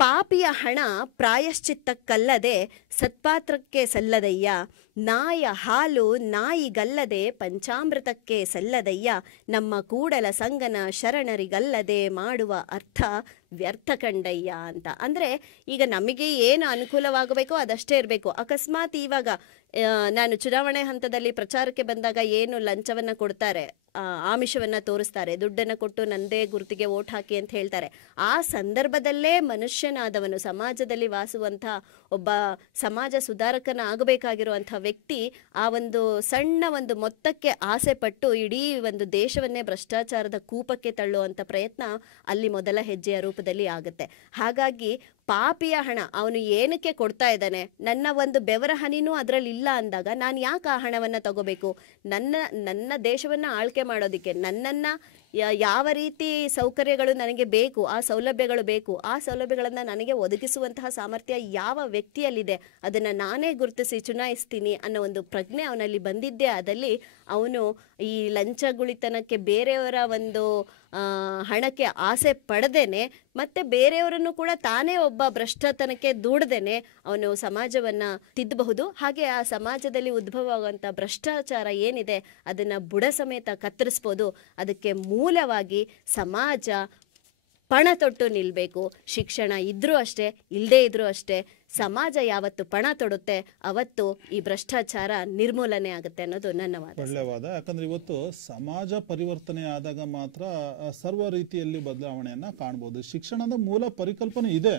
ಪಾಪಿಯ ಹಣ ಪ್ರಾಯಶ್ಚಿತ್ತಕ್ಕಲ್ಲದೆ ಸತ್ಪಾತ್ರಕ್ಕೆ ಸಲ್ಲದಯ್ಯ, ನಾಯ ಹಾಲು ನಾಯಿಗಲ್ಲದೆ ಪಂಚಾಮೃತಕ್ಕೆ ಸಲ್ಲದಯ್ಯ, ನಮ್ಮ ಕೂಡಲ ಸಂಗನ ಶರಣರಿಗಲ್ಲದೆ ಮಾಡುವ ಅರ್ಥ ವ್ಯರ್ಥ ಕಂಡಯ್ಯ ಅಂತ. ಅಂದರೆ ಈಗ ನಮಗೆ ಏನು ಅನುಕೂಲವಾಗಬೇಕೋ ಅದಷ್ಟೇ ಇರಬೇಕು. ಅಕಸ್ಮಾತ್ ಇವಾಗ ನಾನು ಚುನಾವಣೆ ಹಂತದಲ್ಲಿ ಪ್ರಚಾರಕ್ಕೆ ಬಂದಾಗ ಏನು ಲಂಚವನ್ನು ಕೊಡ್ತಾರೆ, ಆಮಿಷವನ್ನು ತೋರಿಸ್ತಾರೆ, ದುಡ್ಡನ್ನು ಕೊಟ್ಟು ನನ್ನದೇ ಗುರುತಿಗೆ ಓಟ್ ಹಾಕಿ ಅಂತ ಹೇಳ್ತಾರೆ, ಆ ಸಂದರ್ಭದಲ್ಲೇ ಮನುಷ್ಯನಾದವನು, ಸಮಾಜದಲ್ಲಿ ವಾಸುವಂಥ ಒಬ್ಬ ಸಮಾಜ ಸುಧಾರಕನ ಆಗಬೇಕಾಗಿರುವಂಥ ವ್ಯಕ್ತಿ ಆ ಒಂದು ಸಣ್ಣ ಒಂದು ಮೊತ್ತಕ್ಕೆ ಆಸೆ ಪಟ್ಟು ಇಡೀ ಒಂದು ದೇಶವನ್ನೇ ಭ್ರಷ್ಟಾಚಾರದ ಕೂಪಕ್ಕೆ ತಳ್ಳುವಂಥ ಪ್ರಯತ್ನ ಅಲ್ಲಿ ಮೊದಲ ಹೆಜ್ಜೆಯ ರೂಪದಲ್ಲಿ ಆಗುತ್ತೆ. ಹಾಗಾಗಿ ಪಾಪಿಯ ಹಣ ಅವನು ಏನಕ್ಕೆ ಕೊಡ್ತಾ ಇದ್ದಾನೆ, ನನ್ನ ಒಂದು ಬೆವರ ಹನಿನೂ ಅದರಲ್ಲಿ ಇಲ್ಲ ಅಂದಾಗ ನಾನು ಯಾಕೆ ಆ ಹಣವನ್ನು ತಗೋಬೇಕು? ನನ್ನ ದೇಶವನ್ನು ಆಳ್ಕೆ ಮಾಡೋದಕ್ಕೆ ನನ್ನನ್ನು ಯಾವ ರೀತಿ ಸೌಕರ್ಯಗಳು ನನಗೆ ಬೇಕು, ಆ ಸೌಲಭ್ಯಗಳು ಬೇಕು, ಆ ಸೌಲಭ್ಯಗಳನ್ನು ನನಗೆ ಒದಗಿಸುವಂತಹ ಸಾಮರ್ಥ್ಯ ಯಾವ ವ್ಯಕ್ತಿಯಲ್ಲಿದೆ ಅದನ್ನು ನಾನೇ ಗುರುತಿಸಿ ಚುನಾಯಿಸ್ತೀನಿ ಅನ್ನೋ ಒಂದು ಪ್ರಜ್ಞೆ ಅವನಲ್ಲಿ ಬಂದಿದ್ದೇ ಆದಲ್ಲಿ ಅವನು ಈ ಲಂಚಗುಳಿತನಕ್ಕೆ, ಬೇರೆಯವರ ಒಂದು ಹಣಕ್ಕೆ ಆಸೆ ಪಡೆದೇನೆ, ಮತ್ತು ಬೇರೆಯವರನ್ನು ಕೂಡ ತಾನೇ ಒಬ್ಬ ಭ್ರಷ್ಟತನಕ್ಕೆ ದೂಡದೇನೆ ಅವನು ಸಮಾಜವನ್ನು ತಿದ್ದಬಹುದು. ಹಾಗೆ ಆ ಸಮಾಜದಲ್ಲಿ ಉದ್ಭವವಾಗುವಂಥ ಭ್ರಷ್ಟಾಚಾರ ಏನಿದೆ ಅದನ್ನು ಬುಡ ಸಮೇತ ಕತ್ತರಿಸ್ಬೋದು. ಅದಕ್ಕೆ ಮೂಲವಾಗಿ ಸಮಾಜ ಪಣ ತೊಟ್ಟು ನಿಲ್ಲಬೇಕು. ಶಿಕ್ಷಣ ಇದ್ರೂ ಅಷ್ಟೇ, ಇಲ್ಲದೇ ಇದ್ರೂ ಅಷ್ಟೇ, ಸಮಾಜ ಯಾವತ್ತು ಪಣ ತೊಡುತ್ತೆ ಅವತ್ತು ಈ ಭ್ರಷ್ಟಾಚಾರ ನಿರ್ಮೂಲನೆ ಆಗುತ್ತೆ ಅನ್ನೋದು ನನ್ನ ವಾದ. ಒಳ್ಳೆಯ ವಾದ. ಯಾಕಂದ್ರೆ ಇವತ್ತು ಸಮಾಜ ಪರಿವರ್ತನೆ ಆದಾಗ ಮಾತ್ರ ಸರ್ವ ರೀತಿಯಲ್ಲಿ ಬದಲಾವಣೆಯನ್ನ ಕಾಣ್ಬೋದು. ಶಿಕ್ಷಣದ ಮೂಲ ಪರಿಕಲ್ಪನೆ ಇದೆ.